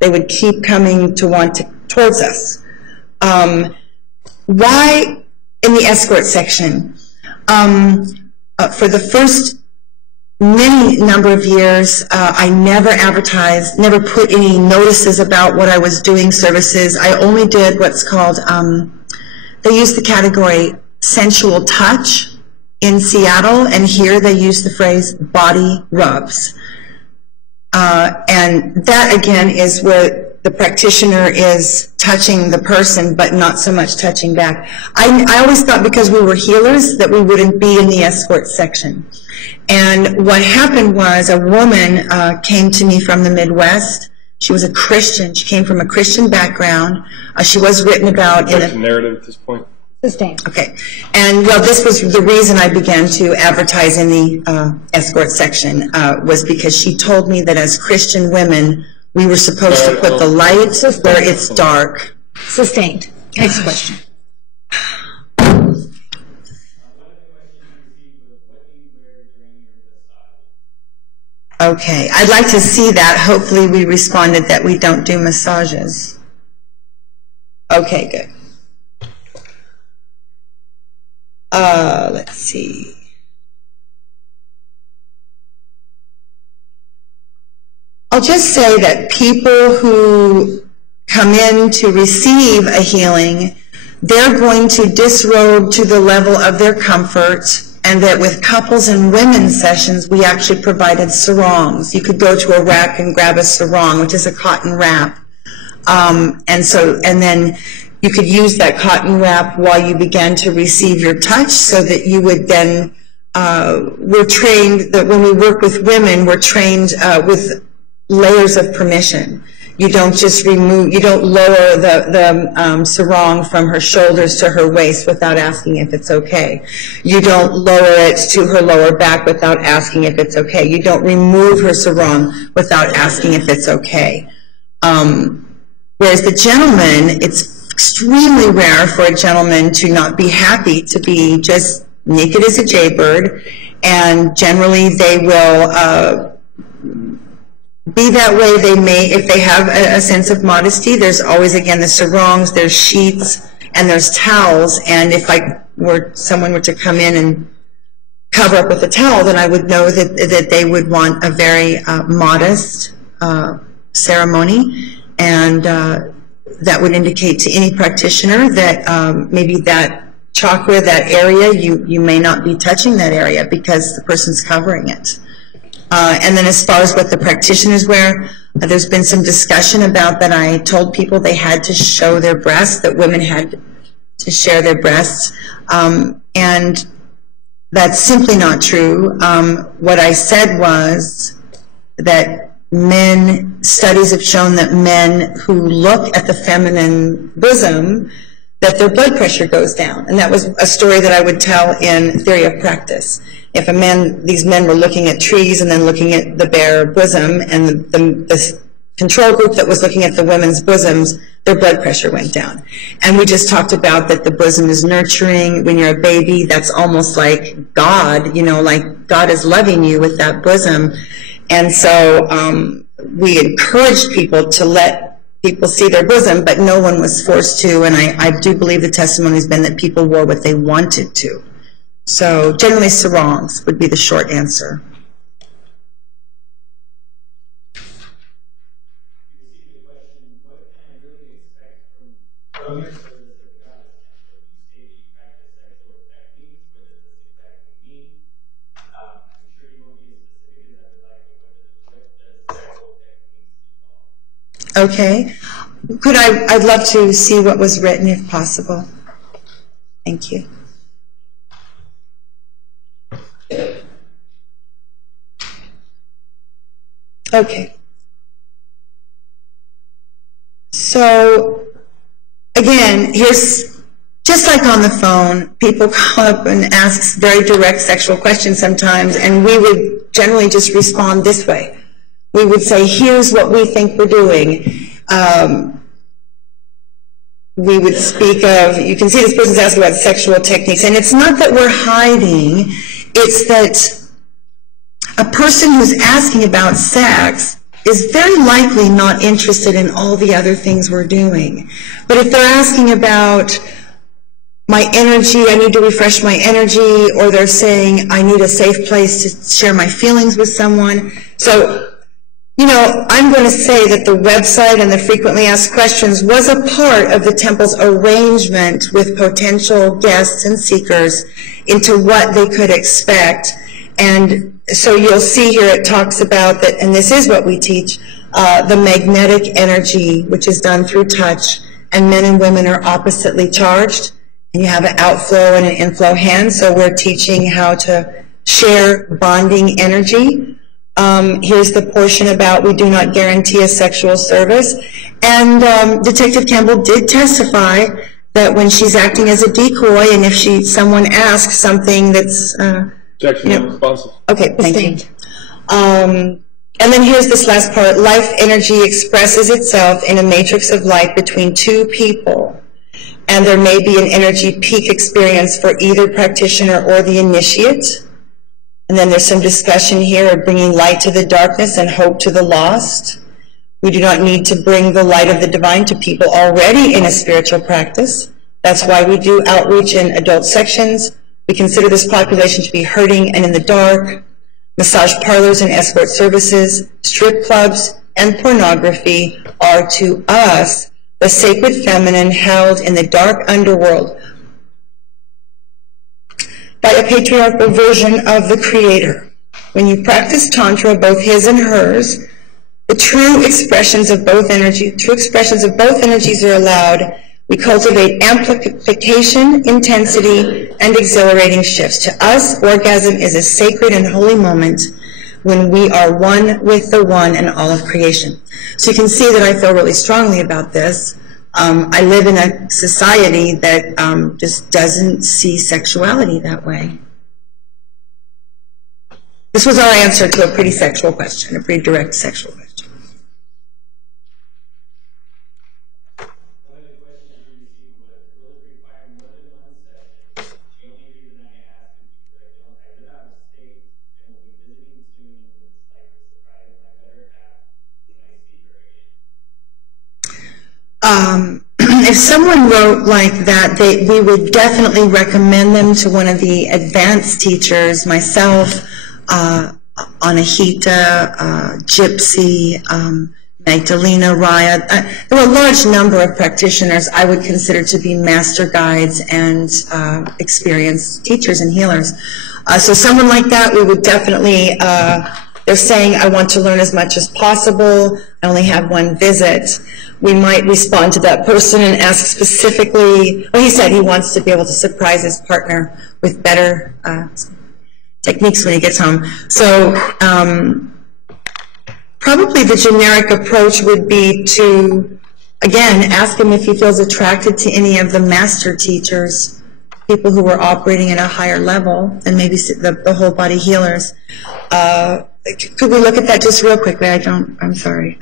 They would keep coming towards us. Why in the escort section? For the first number of years, I never advertised, never put any notices about what I was doing, services. I only did what's called, they use the category sensual touch in Seattle, and here they use the phrase body rubs. And that, again, is where the practitioner is touching the person, but not so much touching back. I always thought because we were healers that we wouldn't be in the escort section. And what happened was a woman came to me from the Midwest. She was a Christian. She came from a Christian background. She was written about in a narrative at this point. Sustained. Okay. And, well, this was the reason I began to advertise in the escort section, was because she told me that as Christian women, we were supposed to put the light where it's dark. Sustained. Next question. Okay. I'd like to see that. Hopefully we responded that we don't do massages. Okay, good. Let's see. I'll just say that people who come in to receive a healing, they're going to disrobe to the level of their comfort, and that with couples and women's sessions, we actually provided sarongs. You could go to a rack and grab a sarong, which is a cotton wrap. And then you could use that cotton wrap while you began to receive your touch, so that you would then, we're trained that when we work with women, we're trained with layers of permission. You don't just remove, you don't lower the sarong from her shoulders to her waist without asking if it's okay. You don't lower it to her lower back without asking if it's okay. You don't remove her sarong without asking if it's okay. Whereas the gentleman, it's extremely rare for a gentleman to not be happy to be just naked as a jaybird, and generally they will be that way. They may, if they have a sense of modesty, there's always, again, the sarongs, there's sheets, and there's towels, and if someone were to come in and cover up with a towel, then I would know that they would want a very modest ceremony, and that would indicate to any practitioner that maybe that chakra, that area, you may not be touching that area because the person's covering it. And then as far as what the practitioners wear, there's been some discussion about that. I told people they had to show their breasts, that women had to share their breasts, and that's simply not true. What I said was that studies have shown that men who look at the feminine bosom, that their blood pressure goes down. And that was a story that I would tell in Theory of Practice. If these men were looking at trees and then looking at the bare bosom, and the control group that was looking at the women's bosoms, their blood pressure went down. And we just talked about that the bosom is nurturing. When you're a baby, that's almost like God, like God is loving you with that bosom. And so we encouraged people to let people see their bosom, but no one was forced to, and I do believe the testimony has been that people wore what they wanted to. So generally sarongs would be the short answer. Okay. I'd love to see what was written if possible. Thank you. Okay. So, again, here's, just like on the phone, people call up and ask very direct sexual questions sometimes, and we would generally just respond this way. We would say, here's what we think we're doing. We would speak of, you can see this person's asking about sexual techniques, and it's not that we're hiding, it's that a person who's asking about sex is very likely not interested in all the other things we're doing. But if they're asking about my energy, I need to refresh my energy, or they're saying I need a safe place to share my feelings with someone. So, you know, I'm going to say that the website and the frequently asked questions was a part of the temple's arrangement with potential guests and seekers into what they could expect. And so you'll see here it talks about that, and this is what we teach, the magnetic energy, which is done through touch, and men and women are oppositely charged, and you have an outflow and an inflow hand, so we're teaching how to share bonding energy. Here's the portion about we do not guarantee a sexual service. And Detective Campbell did testify that when she's acting as a decoy, and if someone asks something that's responsive. Okay, thank you. And then here's this last part. Life energy expresses itself in a matrix of light between two people, and there may be an energy peak experience for either practitioner or the initiate. And then there's some discussion here of bringing light to the darkness and hope to the lost. We do not need to bring the light of the divine to people already in a spiritual practice. That's why we do outreach in adult sections. We consider this population to be hurting and in the dark. Massage parlors and escort services, strip clubs, and pornography are to us the sacred feminine held in the dark underworld by a patriarchal version of the Creator. When you practice Tantra, both his and hers, the true expressions of both energies are allowed. We cultivate amplification, intensity, and exhilarating shifts. To us, orgasm is a sacred and holy moment when we are one with the one and all of creation. So you can see that I feel really strongly about this. I live in a society that just doesn't see sexuality that way. This was our answer to a pretty sexual question, a pretty direct sexual question. If someone wrote like that, we would definitely recommend them to one of the advanced teachers, myself, Anahita, Gypsy, Magdalena, Raya. There were a large number of practitioners I would consider to be master guides and experienced teachers and healers. So someone like that, we would definitely, they're saying, I want to learn as much as possible. I only have one visit. We might respond to that person and ask specifically, well, he said he wants to be able to surprise his partner with better techniques when he gets home. So probably the generic approach would be to, again, ask him if he feels attracted to any of the master teachers, people who were operating at a higher level than maybe the whole body healers. Could we look at that just real quickly? I'm sorry.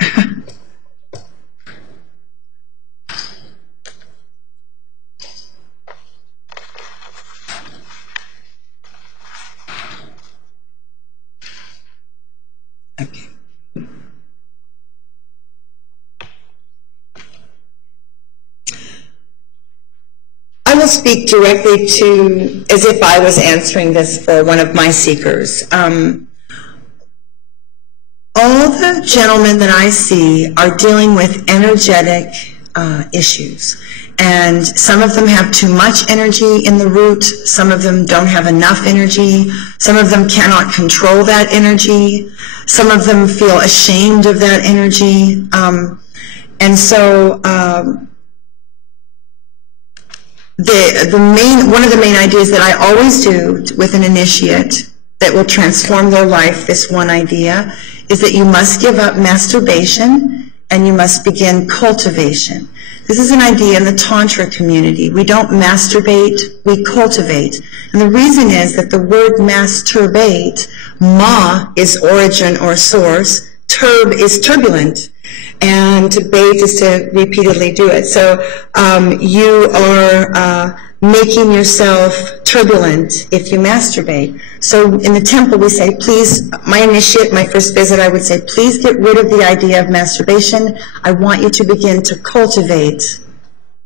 Okay. I will speak directly to, as if I was answering this for one of my seekers. All the gentlemen that I see are dealing with energetic issues. And some of them have too much energy in the root, some of them don't have enough energy, some of them cannot control that energy, some of them feel ashamed of that energy. And so one of the main ideas that I always do with an initiate that will transform their life, this one idea, is that you must give up masturbation and you must begin cultivation. This is an idea in the Tantra community. We don't masturbate, we cultivate. And the reason is that the word masturbate, ma is origin or source, turb is turbulent, and to bait is to repeatedly do it. So you are making yourself turbulent if you masturbate. So in the temple we say, please, my initiate, my first visit, I would say, please get rid of the idea of masturbation. I want you to begin to cultivate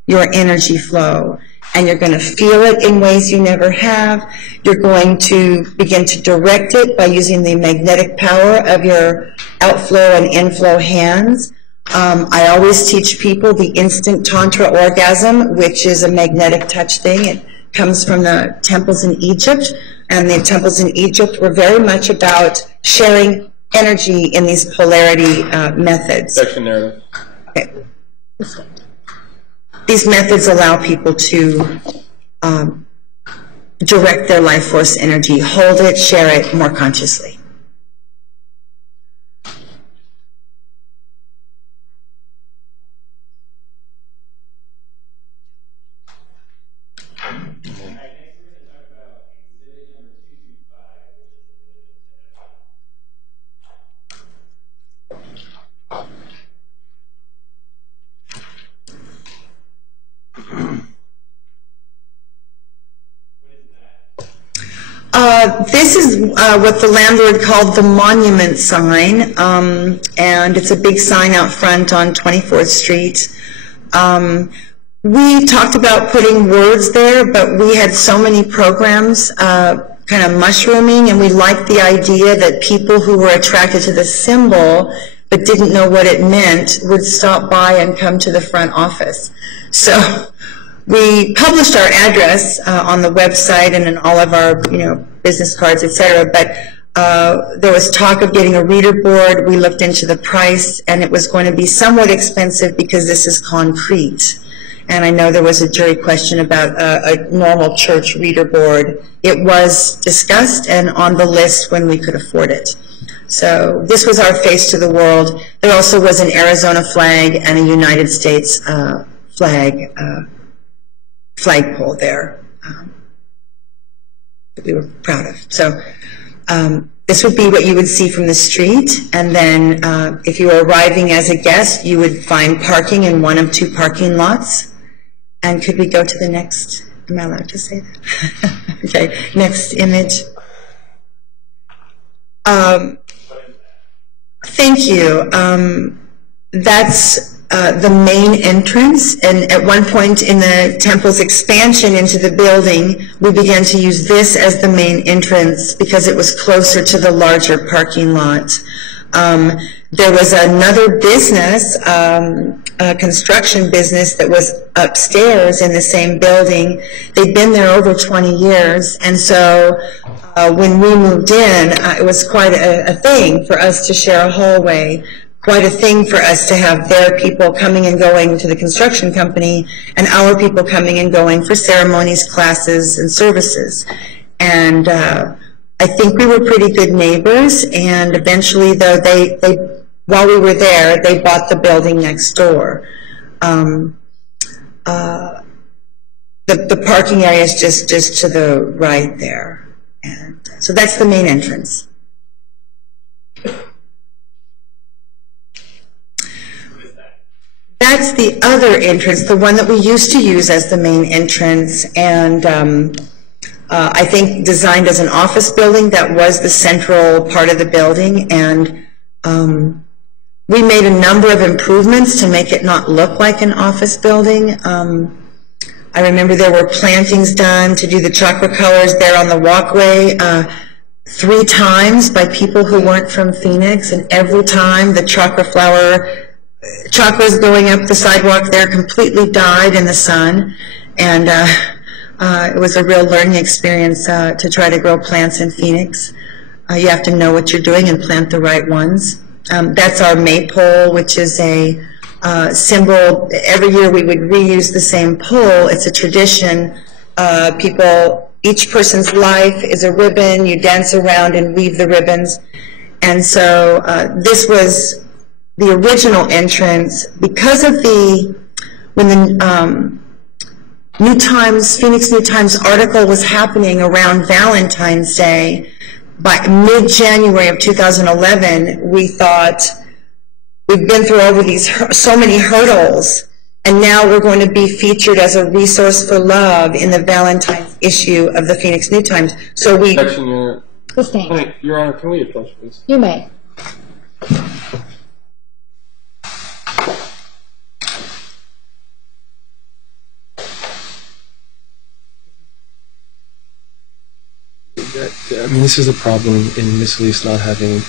your energy flow. And you're going to feel it in ways you never have. You're going to begin to direct it by using the magnetic power of your outflow and inflow hands. I always teach people the instant Tantra orgasm, which is a magnetic touch thing. It comes from the temples in Egypt, and the temples in Egypt were very much about sharing energy in these polarity methods. Section narrative. Okay. These methods allow people to direct their life force energy, hold it, share it more consciously. This is what the landlord called the monument sign, and it's a big sign out front on 24th Street. We talked about putting words there, but we had so many programs kind of mushrooming, and we liked the idea that people who were attracted to the symbol but didn't know what it meant would stop by and come to the front office. So we published our address on the website and in all of our, business cards, etc. But there was talk of getting a reader board. We looked into the price, and it was going to be somewhat expensive because this is concrete. And I know there was a jury question about a normal church reader board. It was discussed and on the list when we could afford it. So this was our face to the world. There also was an Arizona flag and a United States flagpole there that we were proud of. So this would be what you would see from the street, and then if you were arriving as a guest, you would find parking in one of 2 parking lots. And could we go to the next? Am I allowed to say that? Okay, next image. Thank you. That's the main entrance, and at one point in the temple's expansion into the building, we began to use this as the main entrance because it was closer to the larger parking lot. There was another business, a construction business that was upstairs in the same building. They'd been there over 20 years, and so when we moved in, it was quite a thing for us to share a hallway, quite a thing for us to have their people coming and going to the construction company and our people coming and going for ceremonies, classes, and services. And I think we were pretty good neighbors, and eventually, though, they while we were there, they bought the building next door. The parking area is just to the right there. And so that's the main entrance. That's the other entrance, the one that we used to use as the main entrance, and I think designed as an office building. That was the central part of the building, and we made a number of improvements to make it not look like an office building. I remember there were plantings done to do the chakra colors there on the walkway 3 times by people who weren't from Phoenix, and every time the chakras going up the sidewalk there completely died in the sun, and it was a real learning experience to try to grow plants in Phoenix. You have to know what you're doing and plant the right ones. That's our maypole, which is a symbol. Every year we would reuse the same pole. It's a tradition. Each person's life is a ribbon. You dance around and weave the ribbons. And so this was the original entrance. Because of when the Phoenix New Times article was happening around Valentine's Day, by mid-January of 2011, we thought, we've been through so many hurdles, and now we're going to be featured as a resource for love in the Valentine's issue of the Phoenix New Times. So we... Sustained. Your Honor, can we approach, please? You may. I mean, this is a problem in Ms. Elise not having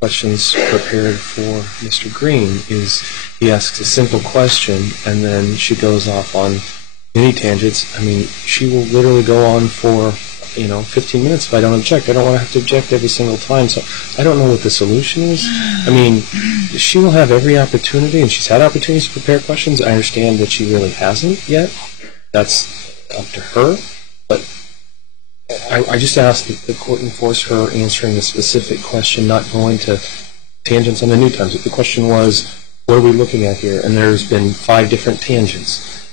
questions prepared for Mr. Green. Is he asks a simple question and then she goes off on many tangents. I mean, she will literally go on for 15 minutes if I don't object. I don't want to have to object every single time, so I don't know what the solution is. I mean, she will have every opportunity, and she's had opportunities to prepare questions. I understand that she really hasn't yet. That's up to her, but I just ask that the court enforce her answering the specific question, not going to tangents on the New Times. If the question was, what are we looking at here? And there's been 5 different tangents.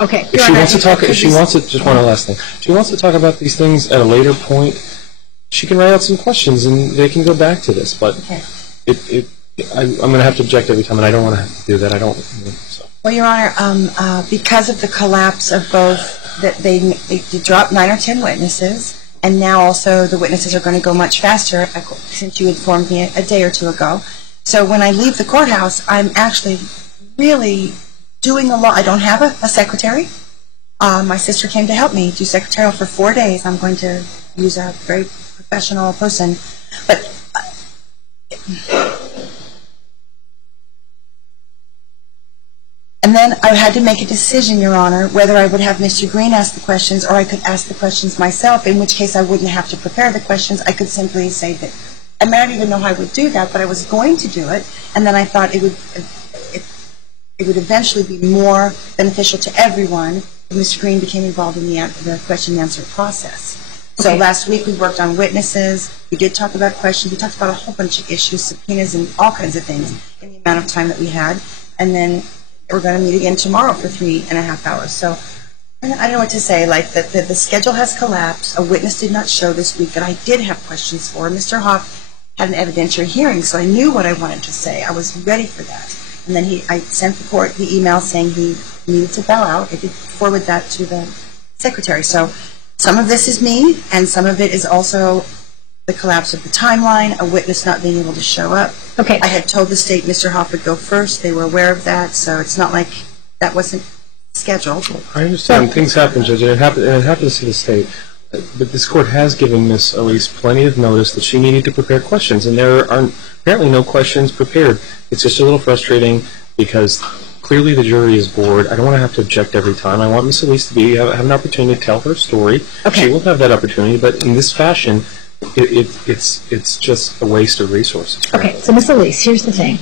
Okay. If she wants to talk, just one last thing. If she wants to talk about these things at a later point, she can write out some questions and they can go back to this. But I'm going to have to object every time, and I don't want to have to do that. I don't. So. Well, Your Honor, because of the collapse of both, that they dropped 9 or 10 witnesses, and now also the witnesses are going to go much faster, since you informed me a day or 2 ago. So when I leave the courthouse, I'm actually really doing a lot. I don't have a secretary. My sister came to help me do secretarial for 4 days. I'm going to use a very professional person. But and then I had to make a decision, Your Honor, whether I would have Mr. Green ask the questions or I could ask the questions myself, in which case I wouldn't have to prepare the questions. I could simply say that, I mean, I don't even know how I would do that, but I was going to do it, and then I thought it would eventually be more beneficial to everyone if Mr. Green became involved in the question and answer process. So last week we worked on witnesses. We did talk about questions. We talked about a whole bunch of issues, subpoenas, and all kinds of things in the amount of time that we had. And then we're going to meet again tomorrow for 3.5 hours. So I don't know what to say. Like the schedule has collapsed. A witness did not show this week that I did have questions for. Mr. Hoff had an evidentiary hearing, so I knew what I wanted to say. I was ready for that. And then I sent the court the email saying he needed to bow out. I did forward that to the secretary. So some of this is me, and some of it is also the collapse of the timeline, a witness not being able to show up. Okay. I had told the state Mr. Hoff would go first. They were aware of that, so it's not like that wasn't scheduled. I understand things happen, Judge, and it happens to the state. But this court has given Ms. Elise plenty of notice that she needed to prepare questions, and there are apparently no questions prepared. It's just a little frustrating because clearly the jury is bored. I don't want to have to object every time. I want Ms. Elise to have an opportunity to tell her story. Okay. She will have that opportunity, but in this fashion, it's just a waste of resources. Okay, so Ms. Elise, here's the thing.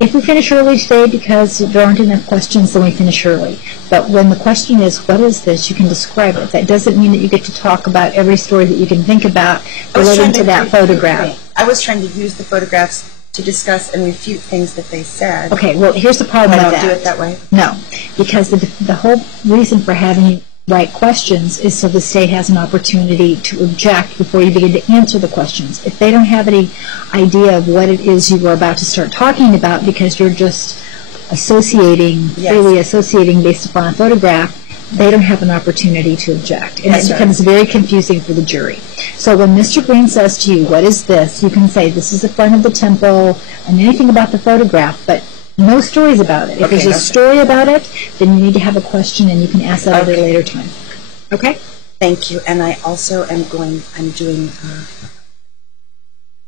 If we finish early today because there aren't enough questions, then we finish early. But when the question is, what is this, you can describe it. That doesn't mean that you get to talk about every story that you can think about relating to that photograph. I was trying to use the photographs to discuss and refute things that they said. Okay, well, here's the problem with that. I don't do it that way? No, because the whole reason for having you write questions is so the state has an opportunity to object before you begin to answer the questions. If they don't have any idea of what it is you were about to start talking about because you're just associating, freely associating based upon a photograph, they don't have an opportunity to object. And it becomes very confusing for the jury. So when Mr. Green says to you, what is this? You can say, this is the front of the temple, and anything about the photograph, but No stories about it. If Okay, there's a no. story about it, then you need to have a question, and you can ask that at a later time. Okay? Thank you. And I also I'm doing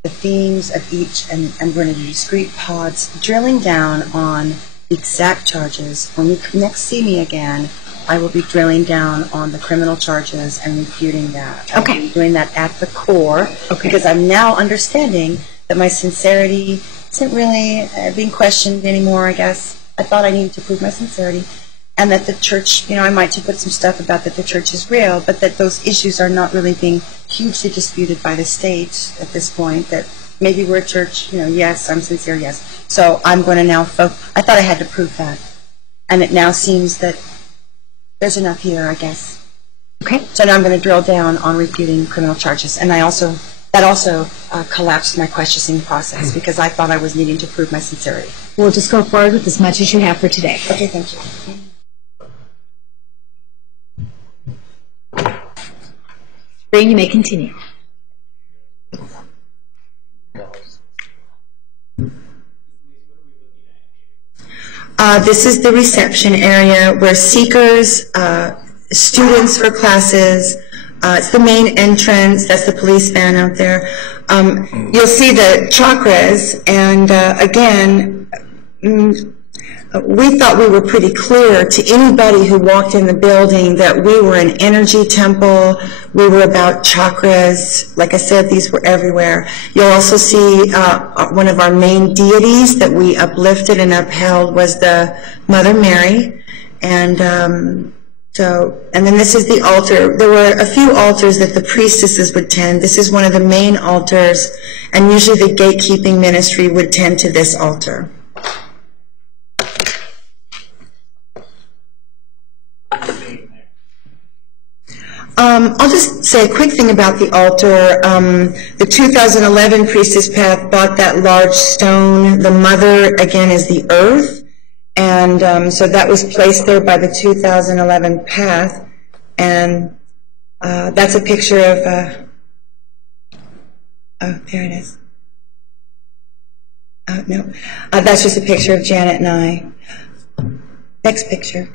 the themes of each, and I'm going to do discrete pods, drilling down on the exact charges. When you next see me again, I will be drilling down on the criminal charges and refuting that. Okay. I'll be doing that at the core, Okay. because I'm now understanding that my sincerity isn't really being questioned anymore, I guess. I thought I needed to prove my sincerity. And that the church, I might have put some stuff about that the church is real, but that those issues are not really being hugely disputed by the state at this point, that maybe we're a church, yes, I'm sincere, yes. So I'm going to now I thought I had to prove that. And it now seems that there's enough here, I guess. Okay. So now I'm going to drill down on refuting criminal charges. And that also collapsed my questioning process, because I thought I was needing to prove my sincerity. We'll just go forward with as much as you have for today. Okay, thank you. Spring, you may continue. This is the reception area where seekers, students for classes, it's the main entrance, that's the police van out there. You'll see the chakras, and again, we thought we were pretty clear to anybody who walked in the building that we were an energy temple, we were about chakras. Like I said, these were everywhere. You'll also see one of our main deities that we uplifted and upheld was the Mother Mary. And and then this is the altar. There were a few altars that the priestesses would tend. This is one of the main altars, and usually the gatekeeping ministry would tend to this altar. I'll just say a quick thing about the altar. The 2011 Priestess Path bought that large stone. The mother, again, is the earth. And so that was placed there by the 2011 Path. And that's a picture of, oh, there it is. Oh, no. That's just a picture of Janet and I. Next picture.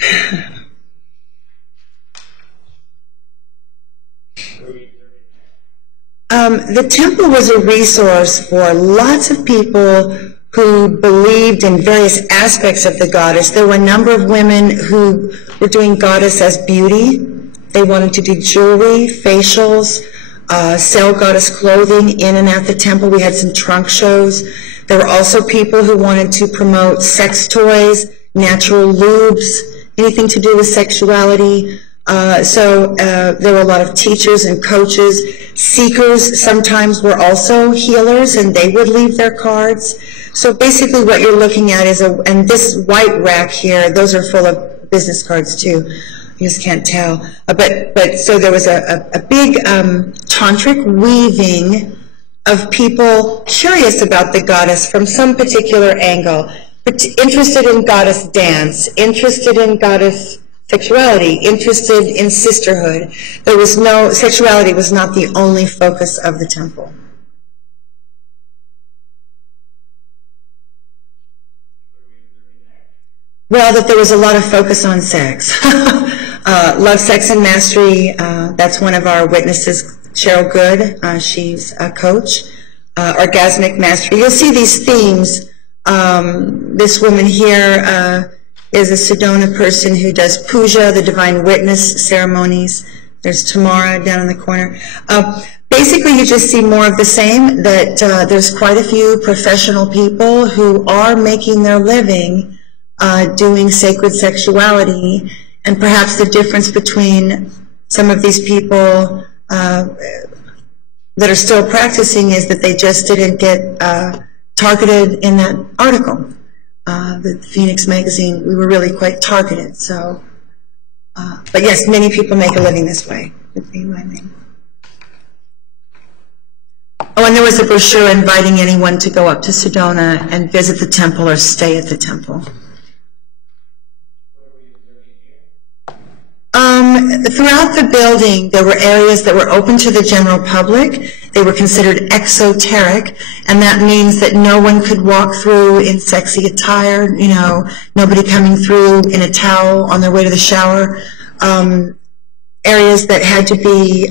The temple was a resource for lots of people who believed in various aspects of the goddess. There were a number of women who were doing goddess as beauty. They wanted to do jewelry, facials, sell goddess clothing in and at the temple. We had some trunk shows. There were also people who wanted to promote sex toys, natural lubes, anything to do with sexuality. So there were a lot of teachers and coaches. Seekers sometimes were also healers, and they would leave their cards. So basically what you're looking at is and this white rack here, those are full of business cards too. You just can't tell. But so there was a big tantric weaving of people curious about the goddess from some particular angle, but interested in goddess dance, interested in goddess sexuality, interested in sisterhood. Sexuality was not the only focus of the temple. Well, that there was a lot of focus on sex. Love, Sex, and Mastery, that's one of our witnesses, Cheryl Good. She's a coach. Orgasmic Mastery. You'll see these themes. This woman here is a Sedona person who does puja, the divine witness ceremonies. There's Tamara down in the corner. Basically, you just see more of the same, that there's quite a few professional people who are making their living doing sacred sexuality, and perhaps the difference between some of these people that are still practicing is that they just didn't get targeted in that article. The Phoenix magazine, we were really quite targeted. So, but yes, many people make a living this way. Would be my name. Oh, and there was a brochure inviting anyone to go up to Sedona and visit the temple or stay at the temple. Throughout the building, there were areas that were open to the general public. They were considered exoteric, and that means that no one could walk through in sexy attire, you know, nobody coming through in a towel on their way to the shower. Areas that had to be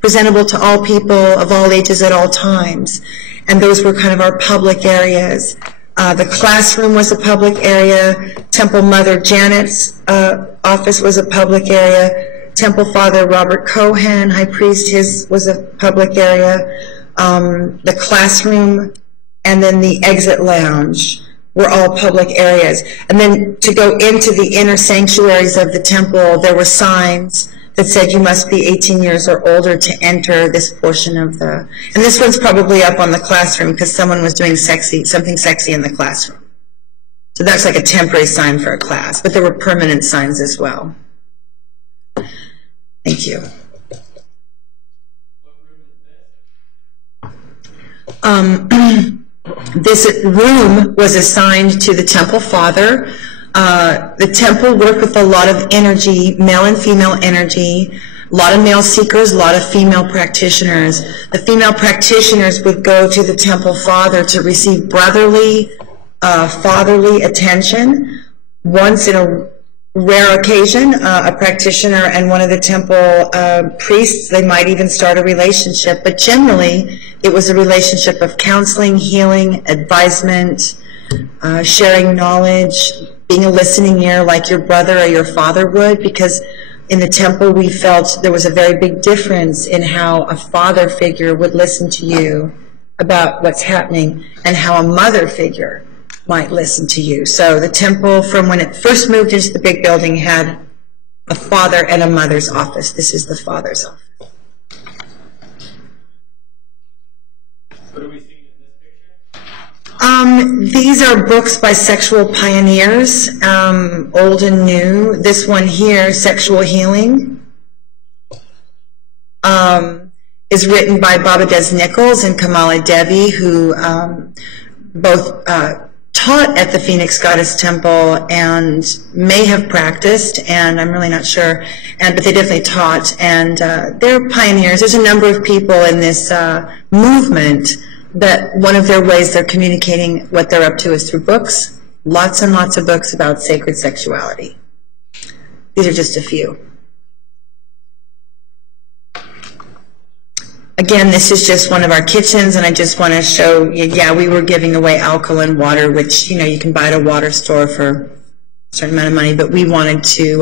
presentable to all people of all ages at all times, and those were kind of our public areas. The classroom was a public area. Temple Mother Janet's office was a public area. Temple Father Robert Cohen, High Priest, his was a public area. The classroom and then the exit lounge were all public areas. And then to go into the inner sanctuaries of the temple, there were signs that said you must be 18 years or older to enter this portion of the, and this one's probably up on the classroom because someone was doing something sexy in the classroom. So that's like a temporary sign for a class, but there were permanent signs as well. Thank you. This room was assigned to the Temple Father. The temple worked with a lot of energy, male and female energy, a lot of male seekers, a lot of female practitioners. The female practitioners would go to the Temple Father to receive brotherly, fatherly attention. Once in a rare occasion, a practitioner and one of the temple priests, they might even start a relationship, but generally it was a relationship of counseling, healing, advisement, sharing knowledge, being a listening ear like your brother or your father would, because in the temple we felt there was a very big difference in how a father figure would listen to you about what's happening and how a mother figure might listen to you. So the temple, from when it first moved into the big building, had a father and a mother's office. This is the father's office. What are we seeing in this picture? These are books by sexual pioneers, old and new. This one here, Sexual Healing, is written by Baba Des Nichols and Kamala Devi, who both taught at the Phoenix Goddess Temple and may have practiced, and I'm really not sure, but they definitely taught, and they're pioneers. There's a number of people in this movement that one of their ways they're communicating what they're up to is through books, lots and lots of books about sacred sexuality. These are just a few. Again, this is just one of our kitchens, and I just want to show you, yeah, we were giving away alkaline water, which, you know, you can buy at a water store for a certain amount of money, but we wanted to,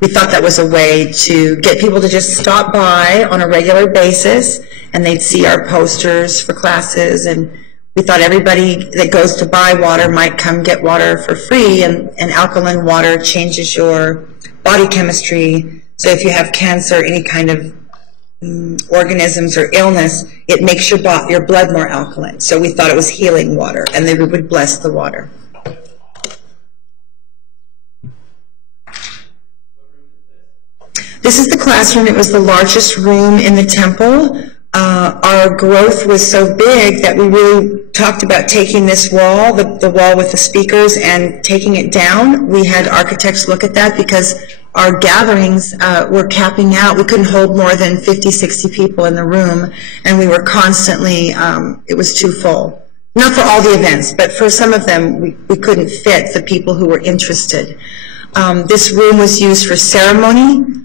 we thought that was a way to get people to just stop by on a regular basis, and they'd see our posters for classes, and we thought everybody that goes to buy water might come get water for free, and alkaline water changes your body chemistry, so if you have cancer, any kind of organisms or illness, it makes your blood more alkaline. So we thought it was healing water, and they would bless the water. This is the classroom. It was the largest room in the temple. Our growth was so big that we really talked about taking this wall, the wall with the speakers, and taking it down. We had architects look at that because our gatherings were capping out. We couldn't hold more than 50, 60 people in the room, and we were constantly, it was too full. Not for all the events, but for some of them, we couldn't fit the people who were interested. This room was used for ceremony.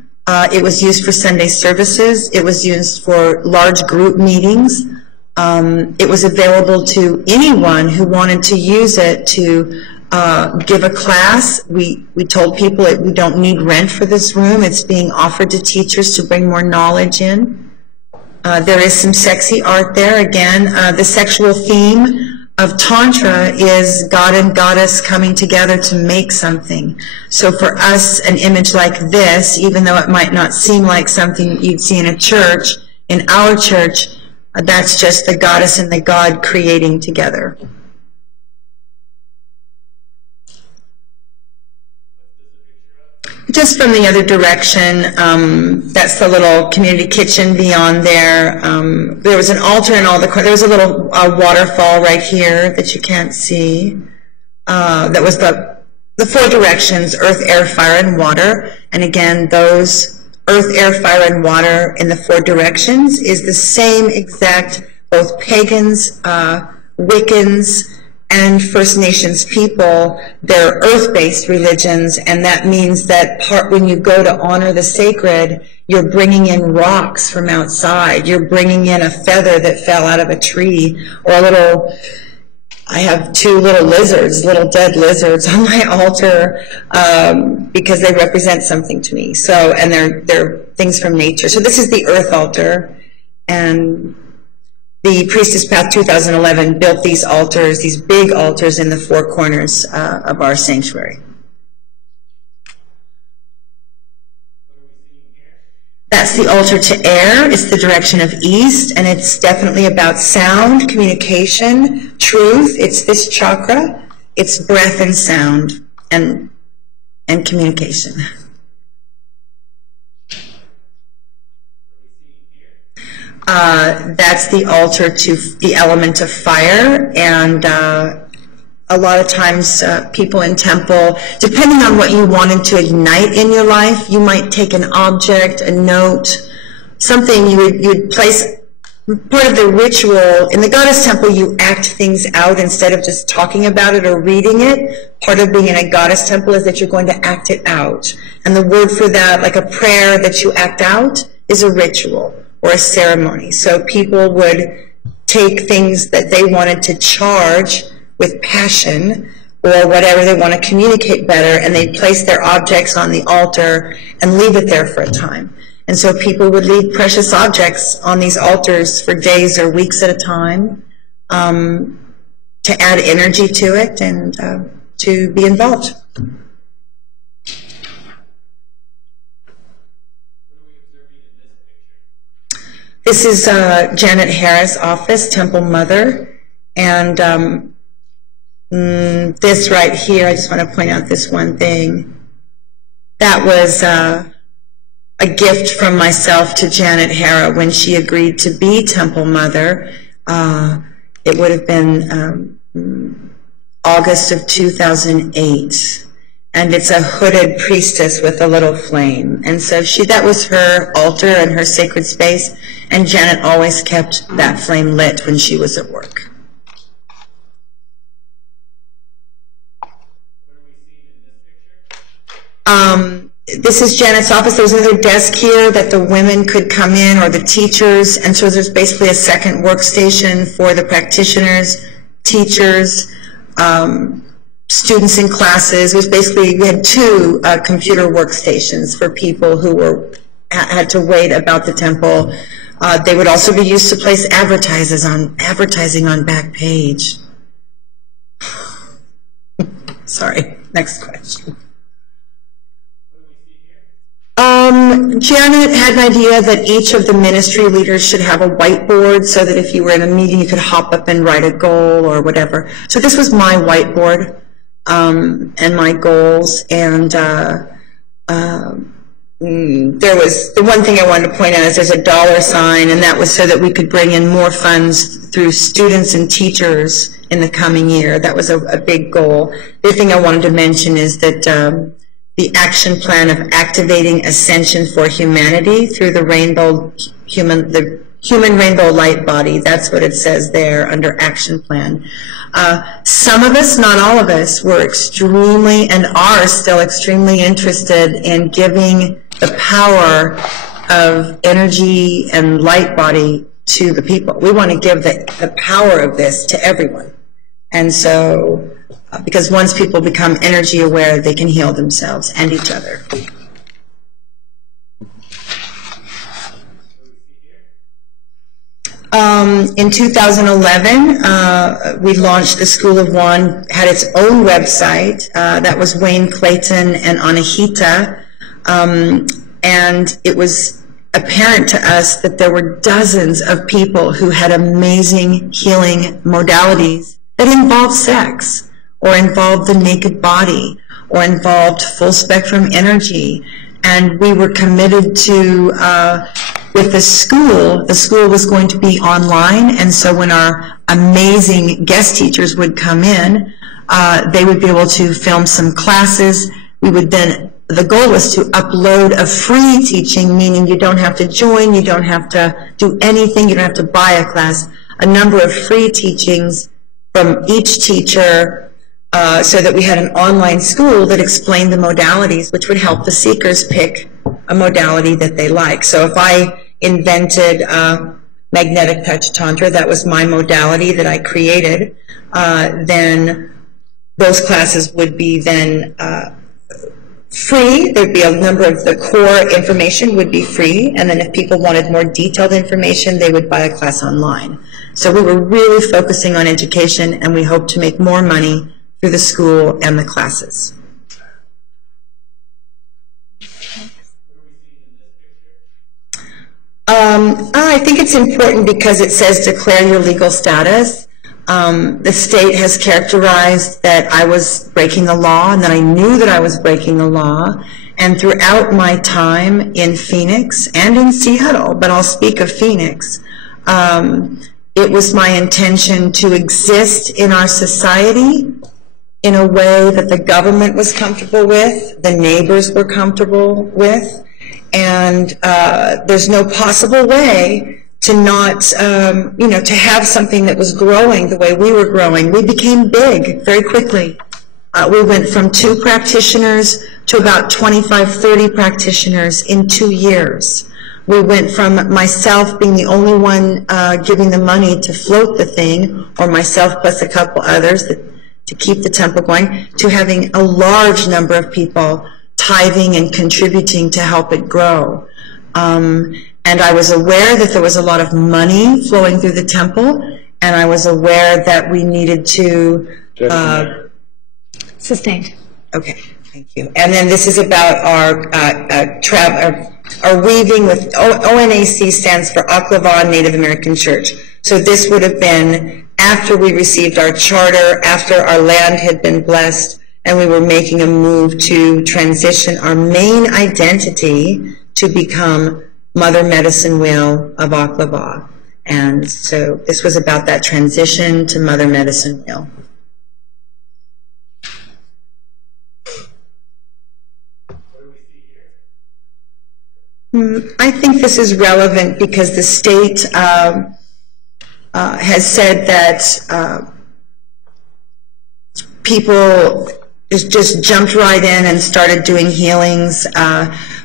It was used for Sunday services. It was used for large group meetings. It was available to anyone who wanted to use it to give a class. We told people we don't need rent for this room. It's being offered to teachers to bring more knowledge in. There is some sexy art there. Again, the sexual theme of Tantra is God and Goddess coming together to make something. So for us, an image like this, even though it might not seem like something you'd see in a church, in our church, that's just the Goddess and the God creating together. Just from the other direction, that's the little community kitchen beyond there. There was an altar in all the corners. There was a little waterfall right here that you can't see. That was the the 4 directions: earth, air, fire, and water. And again, those earth, air, fire, and water in the 4 directions is the same exact, both pagans, Wiccans, and First Nations people, they're earth-based religions, and that means that when you go to honor the sacred, you're bringing in rocks from outside. You're bringing in a feather that fell out of a tree, or a little, I have 2 little lizards, little dead lizards on my altar, because they represent something to me. So, and they're things from nature. So this is the earth altar, and the Priestess Path 2011 built these altars, these big altars in the 4 corners of our sanctuary. That's the altar to air. It's the direction of east, and it's definitely about sound, communication, truth. It's this chakra. It's breath and sound and communication. That's the altar to the element of fire, and a lot of times people in temple, depending on what you wanted to ignite in your life, you might take an object, a note, something you'd place. Part of the ritual in the goddess temple, you act things out instead of just talking about it or reading it. Part of being in a goddess temple is that you're going to act it out, and the word for that, like a prayer that you act out, is a ritual or a ceremony. So people would take things that they wanted to charge with passion or whatever they want to communicate better, and they'd place their objects on the altar and leave it there for a time. And so people would leave precious objects on these altars for days or weeks at a time to add energy to it and to be involved. This is Janet Harris' office, Temple Mother, and this right here, I just want to point out this one thing. That was a gift from myself to Janet Hara when she agreed to be Temple Mother. It would have been August of 2008. And it's a hooded priestess with a little flame. And so that was her altar and her sacred space, and Janet always kept that flame lit when she was at work. This is Janet's office. There's another desk here that the women could come in, or the teachers, and so there's basically a second workstation for the practitioners, teachers, students in classes. It was basically, we had 2 computer workstations for people who had to wait about the temple. They would also be used to place advertising on back page. Sorry, next question. Janet had an idea that each of the ministry leaders should have a whiteboard so that if you were in a meeting, you could hop up and write a goal or whatever. So this was my whiteboard and my goals. And there was, the one thing I wanted to point out is there's a $sign, and that was so that we could bring in more funds through students and teachers in the coming year. That was a big goal. The other thing I wanted to mention is that the action plan of activating ascension for humanity through the human rainbow light body. That's what it says there under action plan. Some of us, not all of us, were extremely and are still extremely interested in giving the power of energy and light body to the people. We want to give the power of this to everyone. And so, because once people become energy aware, they can heal themselves and each other. In 2011, we launched the School of One, had its own website. That was Wayne Clayton and Anahita. And it was apparent to us that there were dozens of people who had amazing healing modalities that involved sex, or involved the naked body, or involved full spectrum energy. And we were committed to, with the school was going to be online, and so when our amazing guest teachers would come in, They would be able to film some classes. We would then, the goal was to upload a free teaching, meaning you don't have to join, you don't have to do anything, you don't have to buy a class, a number of free teachings from each teacher, so that we had an online school that explained the modalities, which would help the seekers pick a modality that they like. So if I invented magnetic touch tantra, that was my modality that I created, then those classes would be then free. There'd be a number of the core information would be free, and then if people wanted more detailed information, they would buy a class online. So we were really focusing on education, and we hope to make more money through the school and the classes. I think it's important because it says declare your legal status. The state has characterized that I was breaking the law and that I knew that I was breaking the law. And throughout my time in Phoenix and in Seattle, but I'll speak of Phoenix, it was my intention to exist in our society in a way that the government was comfortable with, the neighbors were comfortable with, and there's no possible way to not, to have something that was growing the way we were growing. We became big very quickly. We went from 2 practitioners to about 25, 30 practitioners in 2 years. We went from myself being the only one giving the money to float the thing, or myself plus a couple others to keep the temple going, to having a large number of people tithing and contributing to help it grow. And I was aware that there was a lot of money flowing through the temple, and I was aware that we needed to... Sustained. Okay, thank you. And then this is about our weaving with... ONAC stands for Ocklawaha Native American Church. So this would have been after we received our charter, after our land had been blessed, and we were making a move to transition our main identity to become Mother Medicine Wheel of Ocklawaha. And so this was about that transition to Mother Medicine Wheel. I think this is relevant because the state has said that people just jumped right in and started doing healings.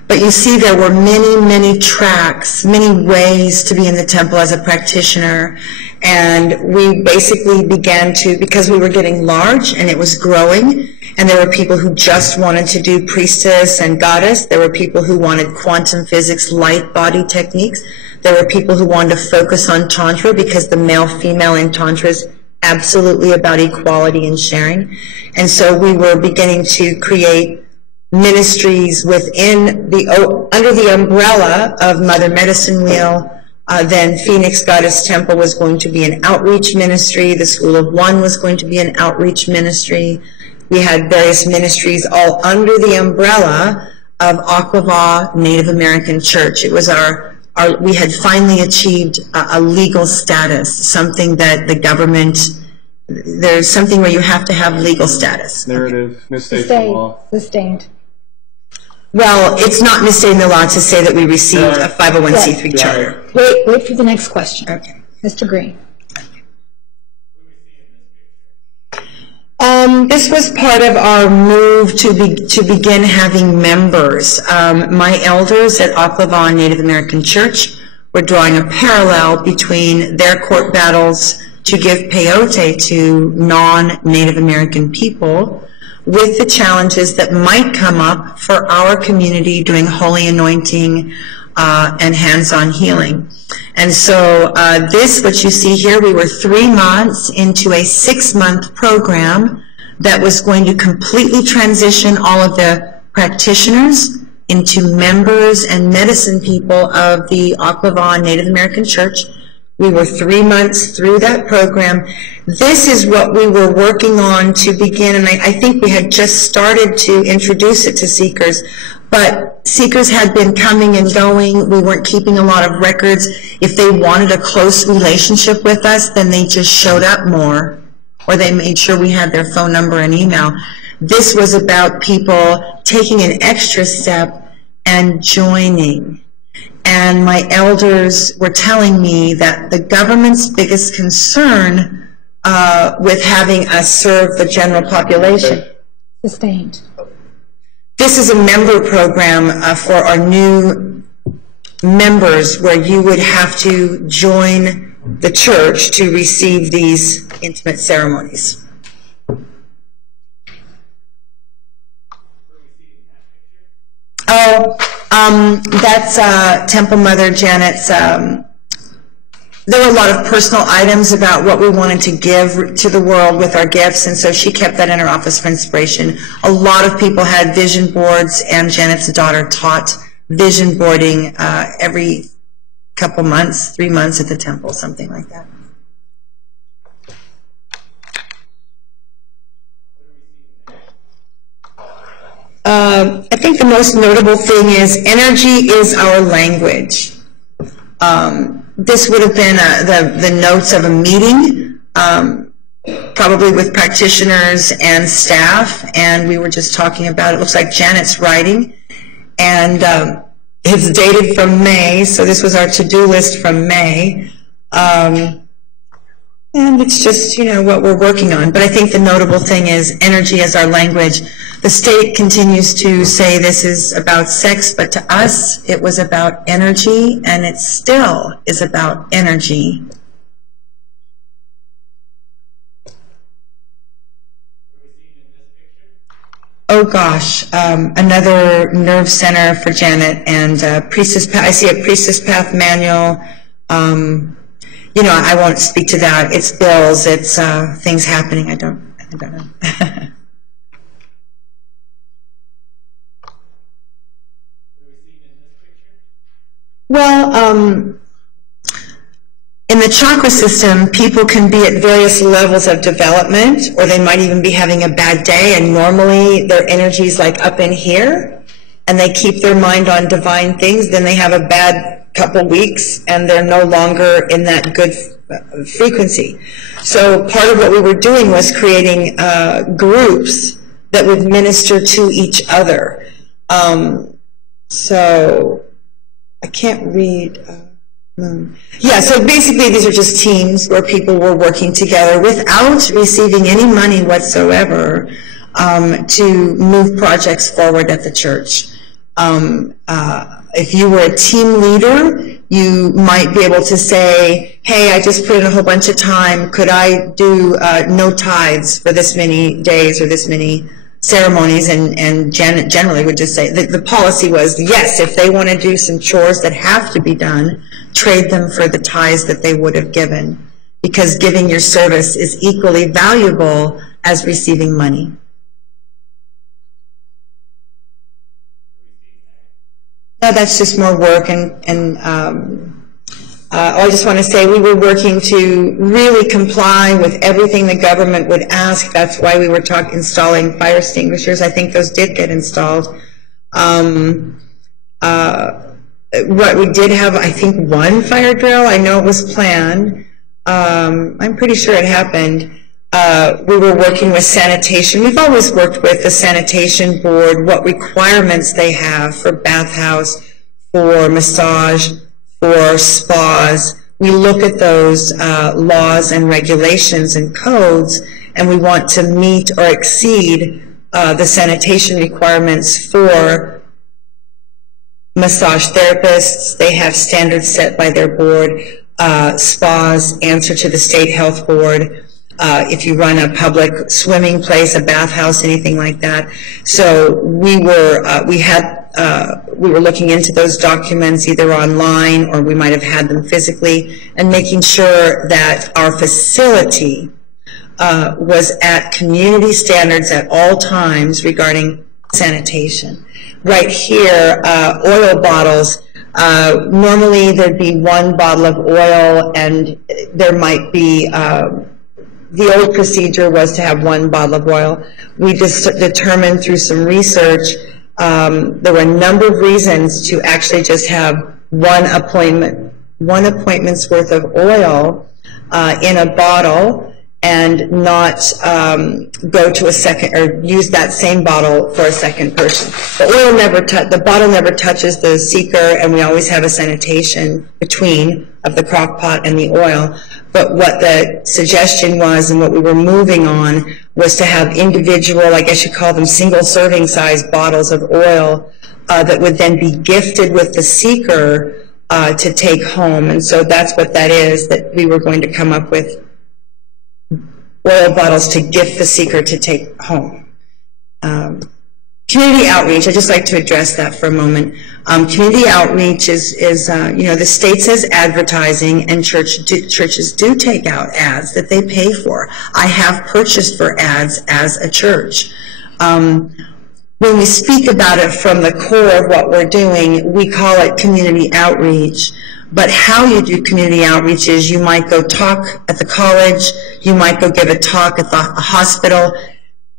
But you see there were many, many tracks, many ways to be in the temple as a practitioner. And we basically began to, because we were getting large and it was growing, and there were people who just wanted to do priestess and goddess. There were people who wanted quantum physics, light body techniques. There were people who wanted to focus on Tantra because the male-female in Tantra is absolutely about equality and sharing. And so we were beginning to create ministries within under the umbrella of Mother Medicine Wheel. Then Phoenix Goddess Temple was going to be an outreach ministry. The School of One was going to be an outreach ministry. We had various ministries all under the umbrella of Ocklawaha Native American Church. It was we had finally achieved a legal status, something that the government, there's something where you have to have legal status. Narrative, misstated the law. Sustained. Well, it's not misstating the law to say that we received a 501c3 charter. Wait for the next question. Okay. Mr. Green. This was part of our move to begin having members. My elders at Ocklawaha Native American Church were drawing a parallel between their court battles to give peyote to non-Native American people with the challenges that might come up for our community doing holy anointing and hands-on healing. And so what you see here, we were 3 months into a 6-month program that was going to completely transition all of the practitioners into members and medicine people of the Ocklawaha Native American Church. We were 3 months through that program. This is what we were working on to begin, and I think we had just started to introduce it to seekers, but seekers had been coming and going. We weren't keeping a lot of records. If they wanted a close relationship with us, then they just showed up more. or they made sure we had their phone number and email. This was about people taking an extra step and joining. And my elders were telling me that the government's biggest concern with having us serve the general population. Sustained. This is a member program for our new members where you would have to join the church to receive these intimate ceremonies. Oh, that's Temple Mother Janet's. There were a lot of personal items about what we wanted to give to the world with our gifts, and so she kept that in her office for inspiration. A lot of people had vision boards, and Janet's daughter taught vision boarding every couple months, 3 months at the temple, something like that. I think the most notable thing is energy is our language. This would have been the notes of a meeting, probably with practitioners and staff, and we were just talking about it. It looks like Janet's writing, and it's dated from May, so this was our to-do list from May. And it's just, you know, what we're working on. But I think the notable thing is energy as our language. The state continues to say this is about sex, but to us, it was about energy, and it still is about energy. Oh gosh, another nerve center for Janet, and Priestess Path. I see a Priestess Path manual. You know, I won't speak to that. It's bills. It's things happening. I don't know. Well, in the chakra system, people can be at various levels of development, or they might even be having a bad day, and normally their energy's like up in here, and they keep their mind on divine things. Then they have a bad couple weeks, and they're no longer in that good frequency. So part of what we were doing was creating groups that would minister to each other. So I can't read. Yeah, so basically these are just teams where people were working together without receiving any money whatsoever to move projects forward at the church. If you were a team leader, you might be able to say, hey, I just put in a whole bunch of time. Could I do no tithes for this many days or this many ceremonies? And Janet generally would just say, the policy was, yes, if they want to do some chores that have to be done, trade them for the tithes that they would have given, because giving your service is equally valuable as receiving money. No, that's just more work, and I just want to say we were working to really comply with everything the government would ask. That's why we were installing fire extinguishers. I think those did get installed. What we did have, I think, one fire drill. I know it was planned. I'm pretty sure it happened. We were working with sanitation. We've always worked with the sanitation board, what requirements they have for bathhouse, for massage, for spas. We look at those laws and regulations and codes, and we want to meet or exceed the sanitation requirements for massage therapists. They have standards set by their board. Spas answer to the state health board. If you run a public swimming place, a bathhouse, anything like that. So we were looking into those documents either online, or we might have had them physically, and making sure that our facility was at community standards at all times regarding sanitation. Right here, oil bottles. Normally there'd be one bottle of oil, and there might be the old procedure was to have one bottle of oil. We just determined through some research there were a number of reasons to actually just have one appointment's worth of oil in a bottle, and not go to a second, or use that same bottle for a second person. The bottle never touches the seeker, and we always have a sanitation between of the crock pot and the oil. But what the suggestion was, and what we were moving on, was to have individual, I guess you call them single serving size bottles of oil that would then be gifted with the seeker to take home. And so that's what that is, that we were going to come up with oil bottles to gift the seeker to take home. Community outreach, I'd just like to address that for a moment. Community outreach is the state says advertising, and churches do take out ads that they pay for. I have purchased for ads as a church. When we speak about it from the core of what we're doing, we call it community outreach. But how you do community outreach is you might go talk at the college, you might go give a talk at the hospital,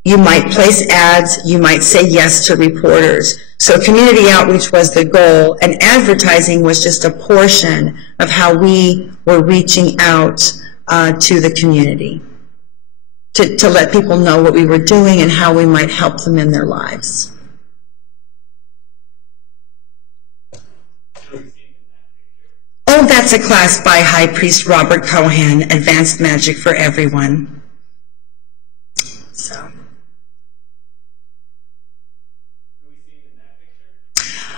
you might place ads, you might say yes to reporters. So community outreach was the goal, and advertising was just a portion of how we were reaching out to the community to let people know what we were doing and how we might help them in their lives. Oh, that's a class by High Priest Robert Cohen, Advanced Magic for Everyone. So.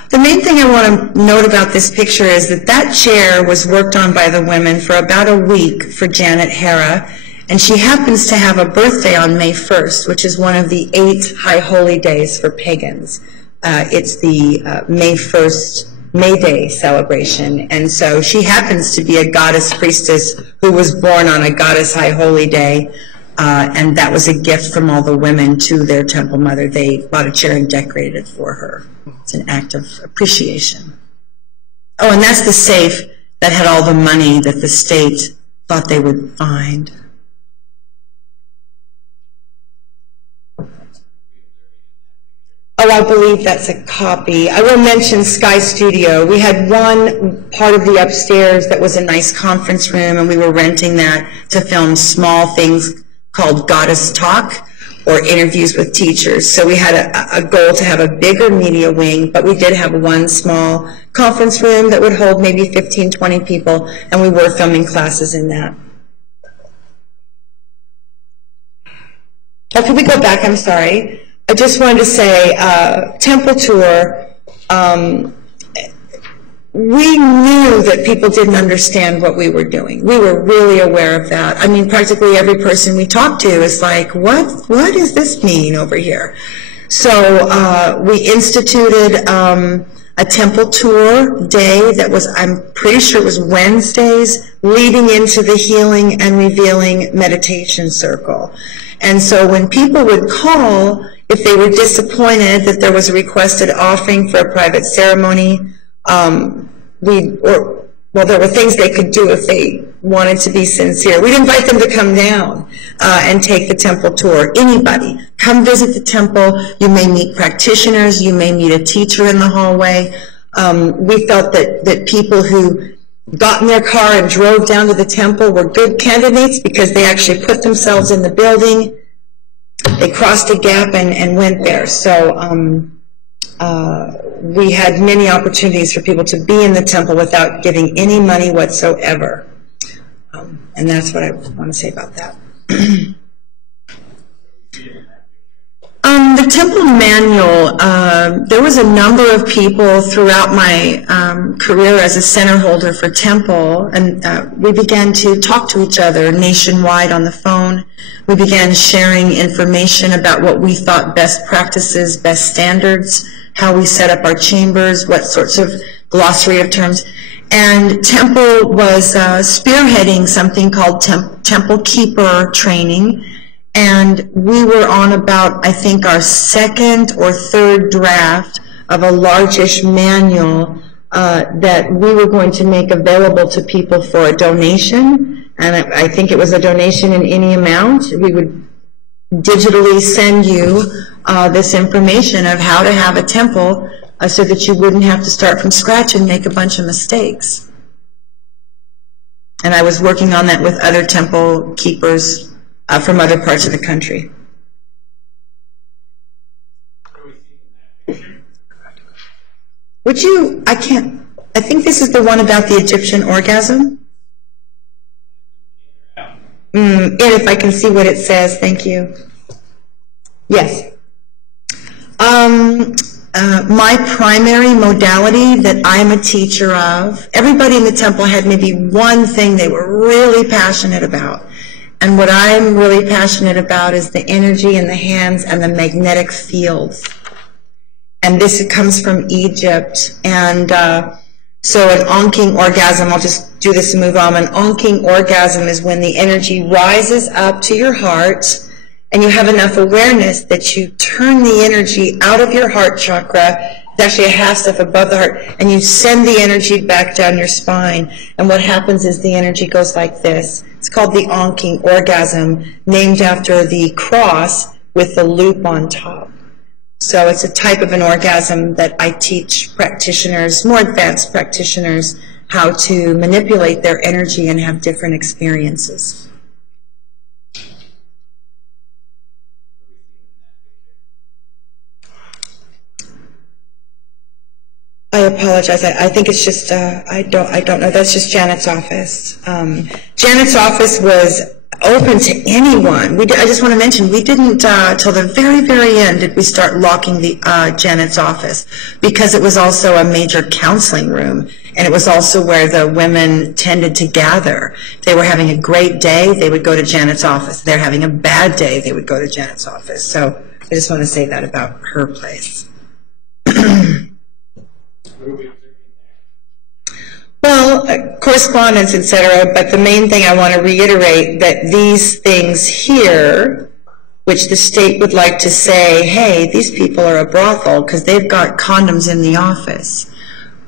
The main thing I want to note about this picture is that that chair was worked on by the women for about a week for Janet Hara, and she happens to have a birthday on May 1st, which is one of the 8 high holy days for pagans. It's the May 1st May Day celebration, and so she happens to be a goddess priestess who was born on a goddess high holy day, and that was a gift from all the women to their temple mother. They bought a chair and decorated it for her. It's an act of appreciation. Oh, and that's the safe that had all the money that the state thought they would find. Oh, I believe that's a copy. I will mention Sky Studio. We had one part of the upstairs that was a nice conference room, and we were renting that to film small things called Goddess Talk, or interviews with teachers. So we had a goal to have a bigger media wing, but we did have one small conference room that would hold maybe 15, 20 people, and we were filming classes in that. Oh, can we go back? I'm sorry. I just wanted to say, Temple Tour, we knew that people didn't understand what we were doing. We were really aware of that. I mean, practically every person we talked to is like, what does this mean over here? So we instituted a Temple Tour day that was, I'm pretty sure it was Wednesdays, leading into the Healing and Revealing Meditation Circle. And so when people would call, if they were disappointed that there was a requested offering for a private ceremony, there were things they could do if they wanted to be sincere. We'd invite them to come down and take the temple tour. Anybody, come visit the temple. You may meet practitioners. You may meet a teacher in the hallway. We felt that people who got in their car and drove down to the temple were good candidates because they actually put themselves in the building. They crossed a gap and went there. So we had many opportunities for people to be in the temple without giving any money whatsoever. And that's what I want to say about that. The temple manual, there was a number of people throughout my career as a center holder for temple, and we began to talk to each other nationwide on the phone. We began sharing information about what we thought best practices, best standards, how we set up our chambers, what sorts of glossary of terms. And Temple was spearheading something called Temple Keeper training. And we were on about, I think, our second or third draft of a largish manual that we were going to make available to people for a donation. And I think it was a donation in any amount. We would digitally send you this information of how to have a temple so that you wouldn't have to start from scratch and make a bunch of mistakes. And I was working on that with other temple keepers from other parts of the country. Would you, I think this is the one about the Egyptian orgasm. If I can see what it says, thank you. Yes. My primary modality that I'm a teacher of, everybody in the temple had maybe one thing they were really passionate about. And what I'm really passionate about is the energy in the hands and the magnetic fields. And this comes from Egypt. And so an onking orgasm, I'll just do this and move on. An onking orgasm is when the energy rises up to your heart and you have enough awareness that you turn the energy out of your heart chakra. It's actually a half step above the heart, and you send the energy back down your spine. And what happens is the energy goes like this. It's called the onking orgasm, named after the cross with the loop on top. So it's a type of an orgasm that I teach practitioners, more advanced practitioners, how to manipulate their energy and have different experiences. I apologize. I think it's just I don't know. That's just Janet's office. Janet's office was open to anyone. I just want to mention we didn't till the very, very end did we start locking the Janet's office, because it was also a major counseling room, and it was also where the women tended to gather. If they were having a great day, they would go to Janet's office. If they're having a bad day, they would go to Janet's office. So I just want to say that about her place. Well, correspondence, etc., but the main thing I want to reiterate that these things here, which the state would like to say, hey, these people are a brothel because they've got condoms in the office.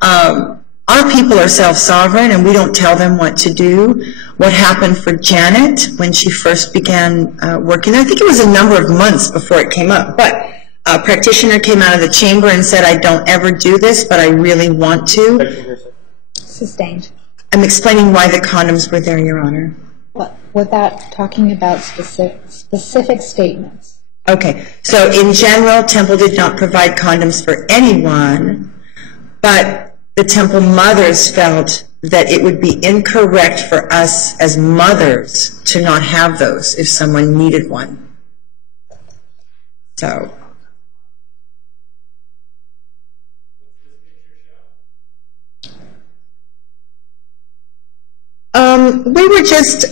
Our people are self-sovereign, and we don't tell them what to do. What happened for Janet when she first began working there, I think it was a number of months before it came up, but a practitioner came out of the chamber and said, I don't ever do this, but I really want to. Sustained. I'm explaining why the condoms were there, Your Honor. Without talking about specific statements. Okay, so in general, Temple did not provide condoms for anyone, but the Temple mothers felt that it would be incorrect for us as mothers to not have those if someone needed one. So.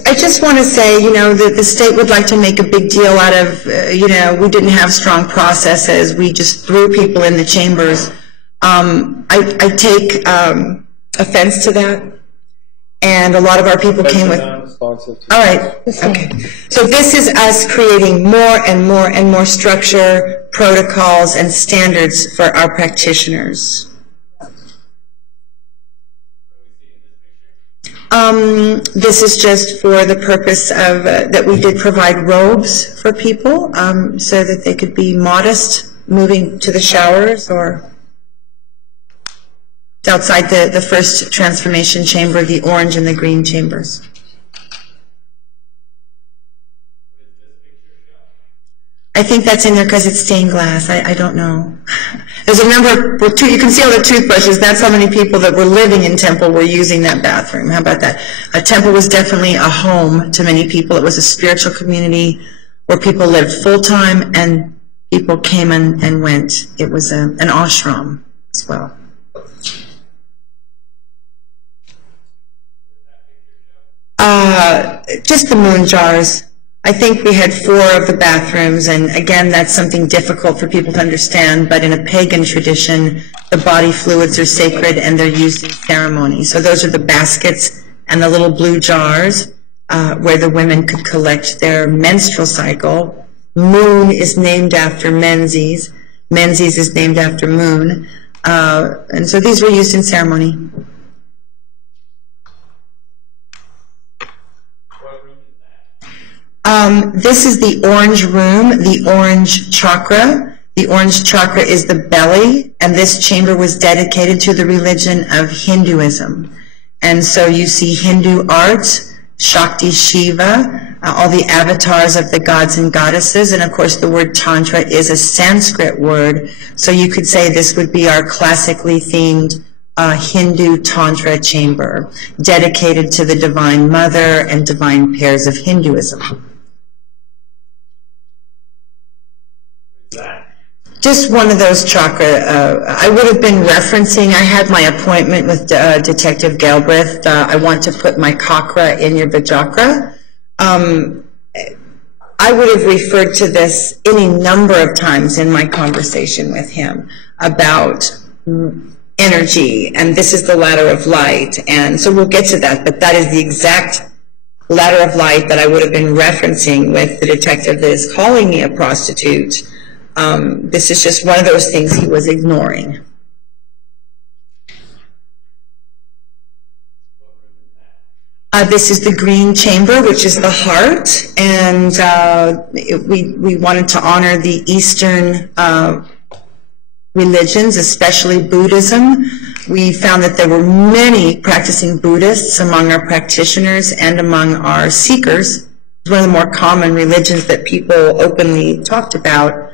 I just want to say, you know, that the state would like to make a big deal out of, you know, we didn't have strong processes. We just threw people in the chambers. I take offense to that. And a lot of our people came with... All right. Okay. So this is us creating more and more and more structure, protocols, and standards for our practitioners. This is just for the purpose of that we did provide robes for people so that they could be modest moving to the showers, or outside the first transformation chamber, the orange and the green chambers. I think that's in there because it's stained glass. I don't know. There's a number of, you can see all the toothbrushes. That's how many people that were living in Temple were using that bathroom. How about that? Temple was definitely a home to many people. It was a spiritual community where people lived full-time and people came and went. It was an ashram as well. Just the moon jars. I think we had 4 of the bathrooms, and again, that's something difficult for people to understand, but in a pagan tradition, the body fluids are sacred and they're used in ceremony. So those are the baskets and the little blue jars where the women could collect their menstrual cycle. Moon is named after Menzies. Menzies is named after Moon. And so these were used in ceremony. This is the orange room, the orange chakra. The orange chakra is the belly, and this chamber was dedicated to the religion of Hinduism. And so you see Hindu art, Shakti, Shiva, all the avatars of the gods and goddesses, and of course the word Tantra is a Sanskrit word, so you could say this would be our classically themed Hindu Tantra chamber, dedicated to the Divine Mother and divine pairs of Hinduism. Just one of those chakra. I would have been referencing, I had my appointment with Detective Galbraith. I want to put my chakra in your Vajrakra. I would have referred to this any number of times in my conversation with him about energy, and this is the ladder of light, and so we'll get to that, but that is the exact ladder of light that I would have been referencing with the detective that is calling me a prostitute. This is just one of those things he was ignoring. This is the green chamber, which is the heart, and we wanted to honor the Eastern religions, especially Buddhism. We found that there were many practicing Buddhists among our practitioners and among our seekers. It's one of the more common religions that people openly talked about,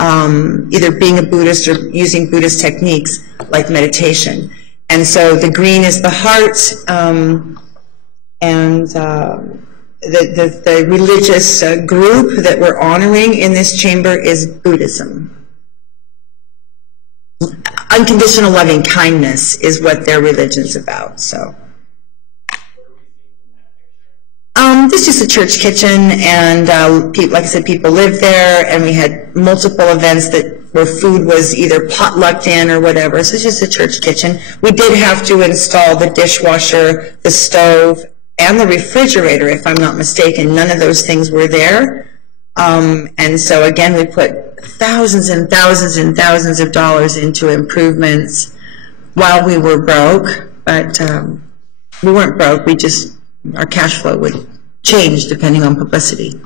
either being a Buddhist or using Buddhist techniques like meditation. And so the green is the heart, and the religious group that we're honoring in this chamber is Buddhism. Unconditional loving kindness is what their religion's about. So, this is a church kitchen, and like I said, people lived there, and we had multiple events where food was either potlucked in or whatever. So it's just a church kitchen. We did have to install the dishwasher, the stove, and the refrigerator, if I'm not mistaken. None of those things were there. And so again, we put thousands and thousands and thousands of dollars into improvements while we were broke, but we weren't broke. Our cash flow would change depending on publicity.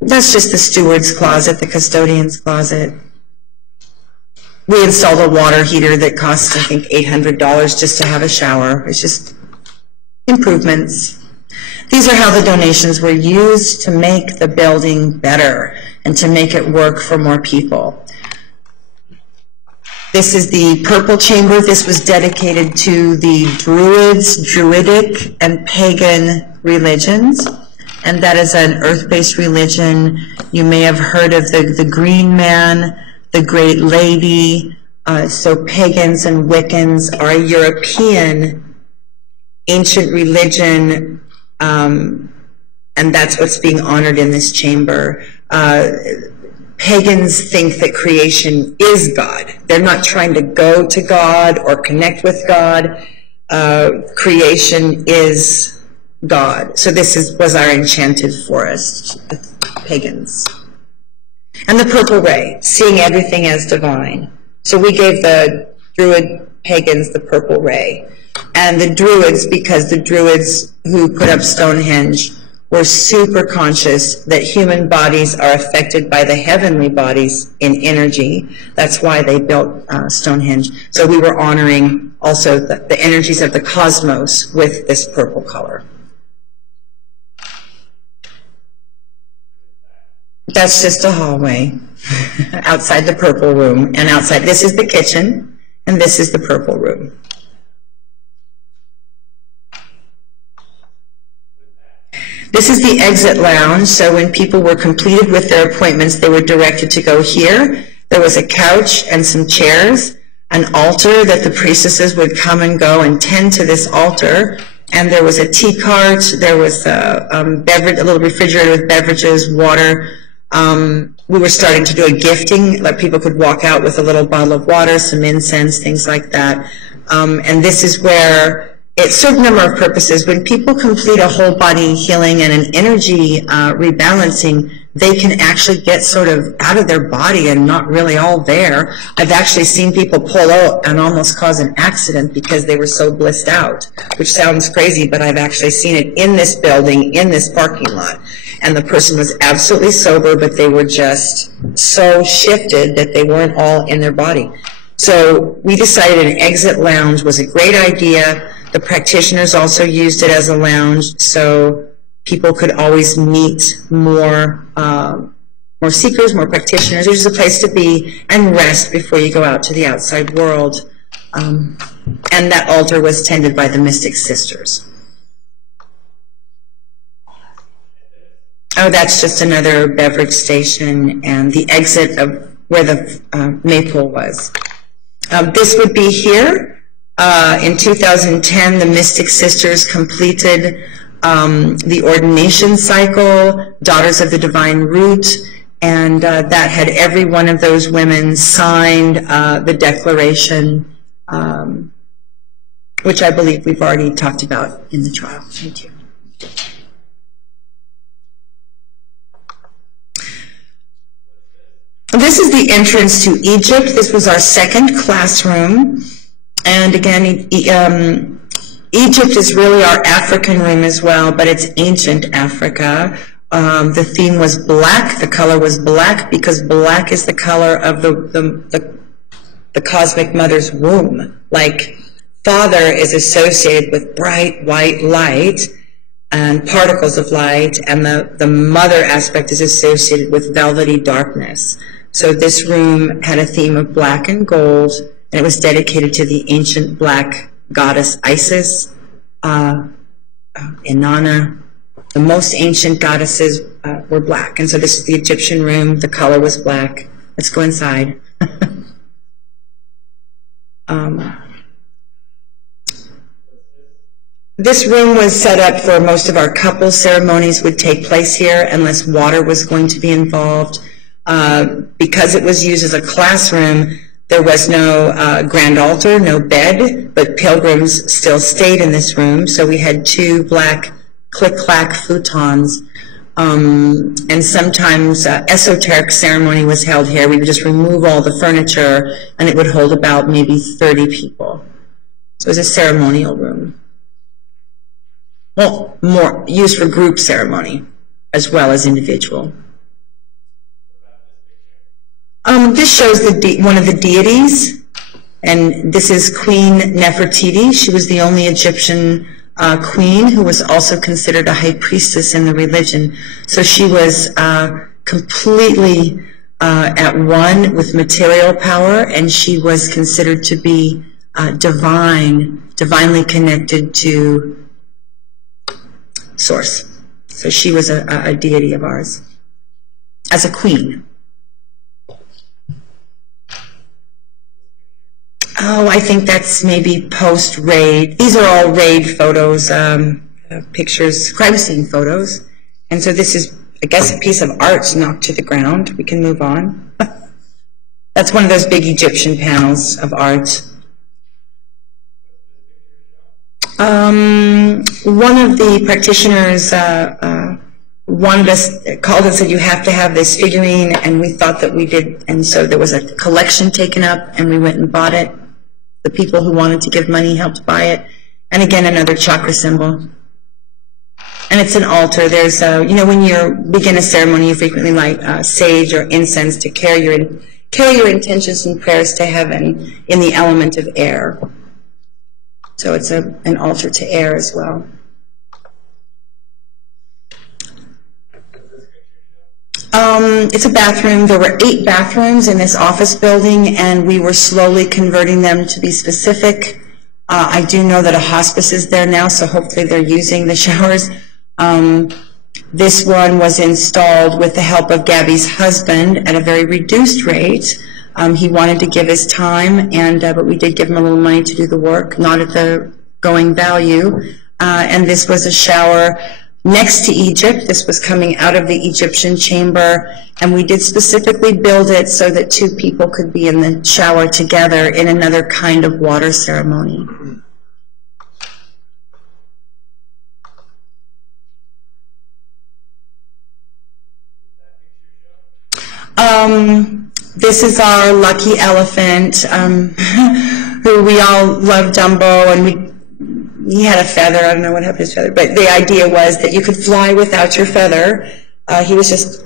That's just the steward's closet, the custodian's closet. We installed a water heater that cost, I think, $800 just to have a shower. It's just improvements. These are how the donations were used to make the building better and to make it work for more people. This is the purple chamber. This was dedicated to the Druids, Druidic, and pagan religions. And that is an earth-based religion. You may have heard of the Green Man, the Great Lady. So pagans and Wiccans are a European ancient religion, and that's what's being honored in this chamber. Pagans think that creation is God. They're not trying to go to God or connect with God. Creation is God. So this was our enchanted forest, pagans. And the purple ray, seeing everything as divine. So we gave the Druid pagans the purple ray. And the Druids, because the Druids who put up Stonehenge were super conscious that human bodies are affected by the heavenly bodies in energy. That's why they built Stonehenge. So we were honoring also the energies of the cosmos with this purple color. That's just a hallway outside the purple room. And outside, this is the kitchen, and this is the purple room. This is the exit lounge, so when people were completed with their appointments, they were directed to go here. There was a couch and some chairs, an altar that the priestesses would come and go and tend to this altar, and there was a tea cart, there was a little refrigerator with beverages, water. We were starting to do a gifting, like people could walk out with a little bottle of water, some incense, things like that. And this is where it served a number of purposes. When people complete a whole body healing and an energy rebalancing, they can actually get sort of out of their body and not really all there. I've actually seen people pull out and almost cause an accident because they were so blissed out, which sounds crazy, but I've actually seen it in this building, in this parking lot. And the person was absolutely sober, but they were just so shifted that they weren't all in their body. So we decided an exit lounge was a great idea. The practitioners also used it as a lounge, so people could always meet more seekers, more practitioners. It was a place to be and rest before you go out to the outside world. And that altar was tended by the Mystic Sisters. Oh, that's just another beverage station and the exit of where the maypole was. This would be here. In 2010, the Mystic Sisters completed the ordination cycle, Daughters of the Divine Root, and that had every one of those women signed the declaration, which I believe we've already talked about in the trial. Thank you. This is the entrance to Egypt. This was our second classroom. And again, Egypt is really our African room as well, but it's ancient Africa. The theme was black. The color was black because black is the color of the cosmic mother's womb. Like Father is associated with bright white light and particles of light, and the mother aspect is associated with velvety darkness. So this room had a theme of black and gold, and it was dedicated to the ancient black goddess Isis, Inanna. The most ancient goddesses were black, and so this is the Egyptian room. The color was black. Let's go inside. This room was set up for most of our couple ceremonies would take place here unless water was going to be involved. Because it was used as a classroom, there was no grand altar, no bed, but pilgrims still stayed in this room. So we had two black click-clack futons. And sometimes esoteric ceremony was held here. We would just remove all the furniture, and it would hold about maybe 30 people. So it was a ceremonial room. Well, more used for group ceremony as well as individual. This shows one of the deities, and this is Queen Nefertiti. She was the only Egyptian queen who was also considered a high priestess in the religion. So she was completely at one with material power, and she was considered to be divinely connected to Source. So she was a deity of ours as a queen. Oh, I think that's maybe post-raid. These are all raid photos, pictures, crime scene photos. And so this is, I guess, a piece of art knocked to the ground. We can move on. That's one of those big Egyptian panels of art. One of the practitioners called and said, you have to have this figurine, and we thought that we did, and so there was a collection taken up, and we went and bought it. The people who wanted to give money helped buy it. And again, another chakra symbol. And it's an altar. There's when you begin a ceremony, you frequently light sage or incense to carry your intentions and prayers to heaven in the element of air. So it's an altar to air as well. It's a bathroom. There were 8 bathrooms in this office building, and we were slowly converting them to be specific. I do know that a hospice is there now, so hopefully they're using the showers. This one was installed with the help of Gabby's husband at a very reduced rate. He wanted to give his time, but we did give him a little money to do the work, not at the going value. And this was a shower next to Egypt. This was coming out of the Egyptian chamber, and we did specifically build it so that 2 people could be in the shower together in another kind of water ceremony. This is our lucky elephant, who we all love, Dumbo, and he had a feather. I don't know what happened to his feather, but the idea was that you could fly without your feather. He was just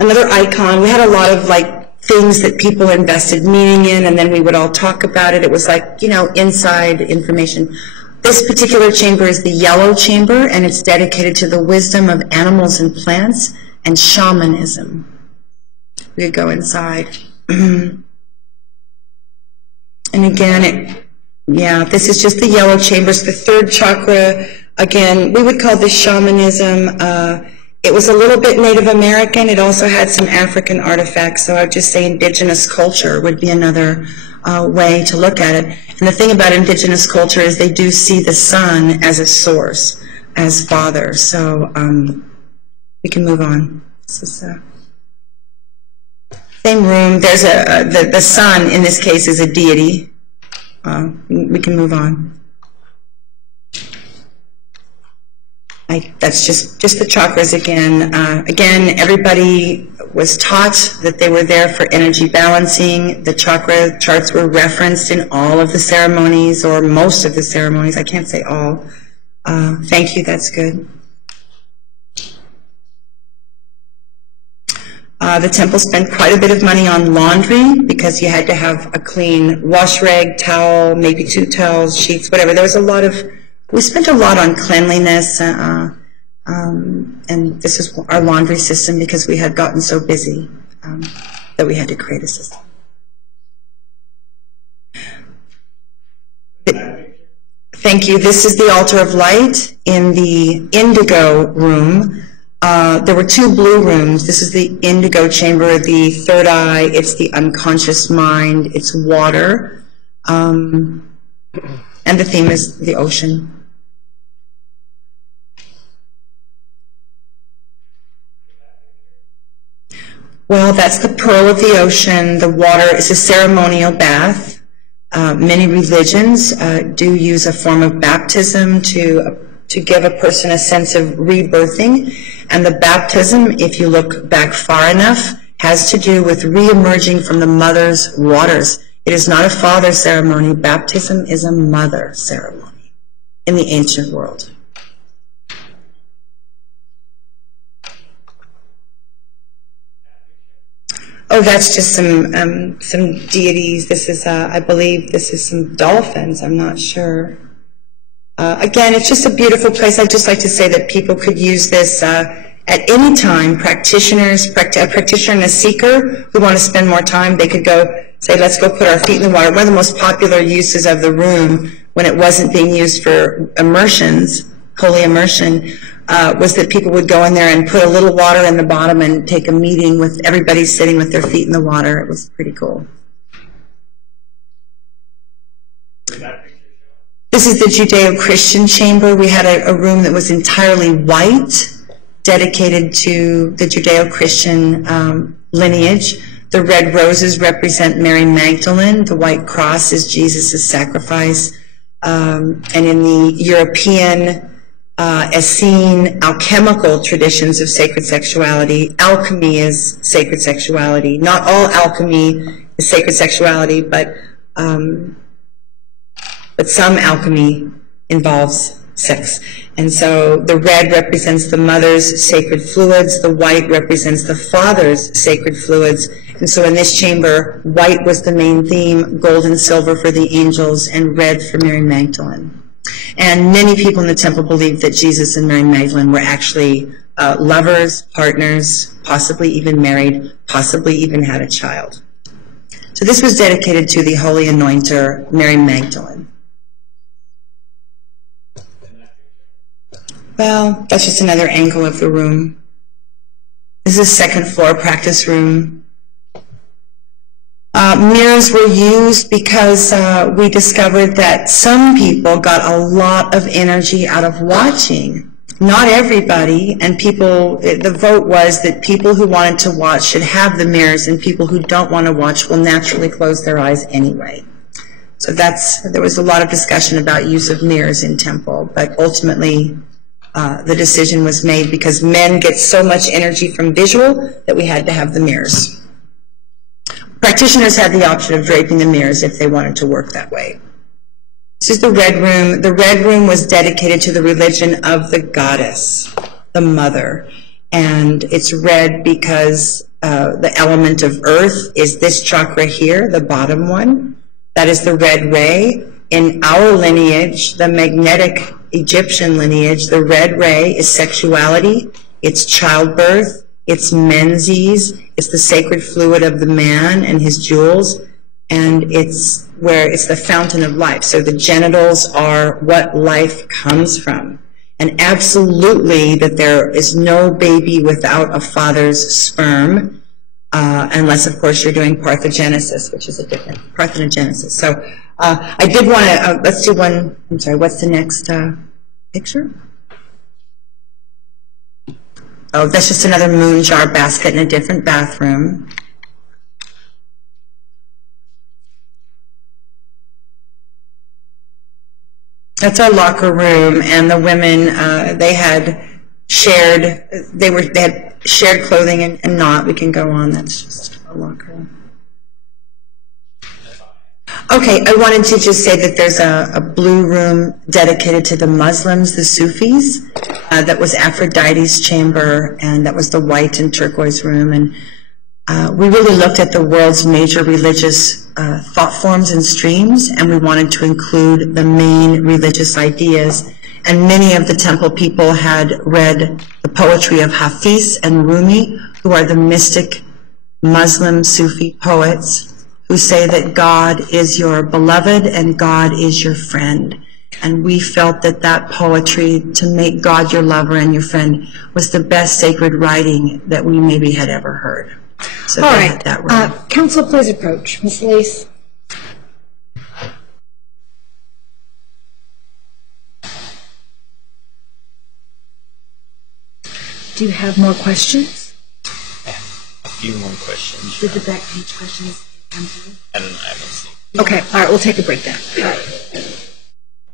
another icon. We had a lot of things that people invested meaning in, and then we would all talk about it. It was inside information. This particular chamber is the yellow chamber, and it's dedicated to the wisdom of animals and plants and shamanism. We could go inside. And again, this is just the yellow chambers. The third chakra, again, we would call this shamanism. It was a little bit Native American. It also had some African artifacts, so I would just say indigenous culture would be another way to look at it. And the thing about indigenous culture is they do see the sun as a source, as father. So we can move on. This is same room. There's the sun in this case is a deity. We can move on. That's just the chakras again. Again, everybody was taught that they were there for energy balancing. The chakra charts were referenced in all of the ceremonies, or most of the ceremonies. I can't say all. Thank you, that's good. The temple spent quite a bit of money on laundry because you had to have a clean wash rag, towel, maybe 2 towels, sheets, whatever. There was we spent a lot on cleanliness, and this is our laundry system because we had gotten so busy that we had to create a system. Thank you. This is the altar of light in the indigo room. There were 2 blue rooms. This is the indigo chamber, the third eye. It's the unconscious mind. It's water. And the theme is the ocean. Well, that's the pearl of the ocean. The water is a ceremonial bath. Many religions do use a form of baptism to give a person a sense of rebirthing. And the baptism, if you look back far enough, has to do with re-emerging from the mother's waters. It is not a father ceremony. Baptism is a mother ceremony in the ancient world. Oh, that's just some deities. This is, I believe, this is some dolphins. I'm not sure. Again, it's just a beautiful place. I'd just like to say that people could use this at any time. Practitioners, a practitioner and a seeker who want to spend more time, they could go say, let's go put our feet in the water. One of the most popular uses of the room when it wasn't being used for immersions, holy immersion, was that people would go in there and put a little water in the bottom and take a meeting with everybody sitting with their feet in the water. It was pretty cool. This is the Judeo-Christian chamber. We had a room that was entirely white, dedicated to the Judeo-Christian lineage. The red roses represent Mary Magdalene. The white cross is Jesus' sacrifice. And in the European Essene alchemical traditions of sacred sexuality, alchemy is sacred sexuality. Not all alchemy is sacred sexuality, but some alchemy involves sex. And so the red represents the mother's sacred fluids, the white represents the father's sacred fluids. And so in this chamber, white was the main theme, gold and silver for the angels, and red for Mary Magdalene. And many people in the temple believed that Jesus and Mary Magdalene were actually lovers, partners, possibly even married, possibly even had a child. So this was dedicated to the holy anointer, Mary Magdalene. Well, that's just another angle of the room. This is second floor practice room. Mirrors were used because we discovered that some people got a lot of energy out of watching. Not everybody, and people, the vote was that people who wanted to watch should have the mirrors, and people who don't want to watch will naturally close their eyes anyway. So there was a lot of discussion about use of mirrors in temple, but ultimately the decision was made because men get so much energy from visual that we had to have the mirrors. Practitioners had the option of draping the mirrors if they wanted to work that way. This is the red room. The red room was dedicated to the religion of the goddess, the mother. And it's red because the element of earth is this chakra here, the bottom one. That is the red ray. in our lineage, the magnetic Egyptian lineage, the red ray is sexuality, it's childbirth, it's menses, it's the sacred fluid of the man and his jewels, and it's the fountain of life. So the genitals are what life comes from. And absolutely that there is no baby without a father's sperm, unless, of course, you're doing parthenogenesis, which is a different parthenogenesis. So I did want to, let's do one, I'm sorry, what's the next picture? Oh, that's just another moon jar basket in a different bathroom. That's our locker room, and the women, they had shared clothing and not. We can go on. That's just our locker room. Okay, I wanted to just say that there's a blue room dedicated to the Muslims, the Sufis. That was Aphrodite's chamber, and that was the white and turquoise room. And we really looked at the world's major religious thought forms and streams, and we wanted to include the main religious ideas. And many of the temple people had read the poetry of Hafiz and Rumi, who are the mystic Muslim Sufi poets, who say that God is your beloved and God is your friend. And we felt that that poetry, to make God your lover and your friend, was the best sacred writing that we maybe had ever heard. So all right. Counsel, please approach. Ms. Lace. Do you have more questions? A few more questions. Did the back page questions come through? I don't know. I haven't seen. Okay. All right. We'll take a break then. All right.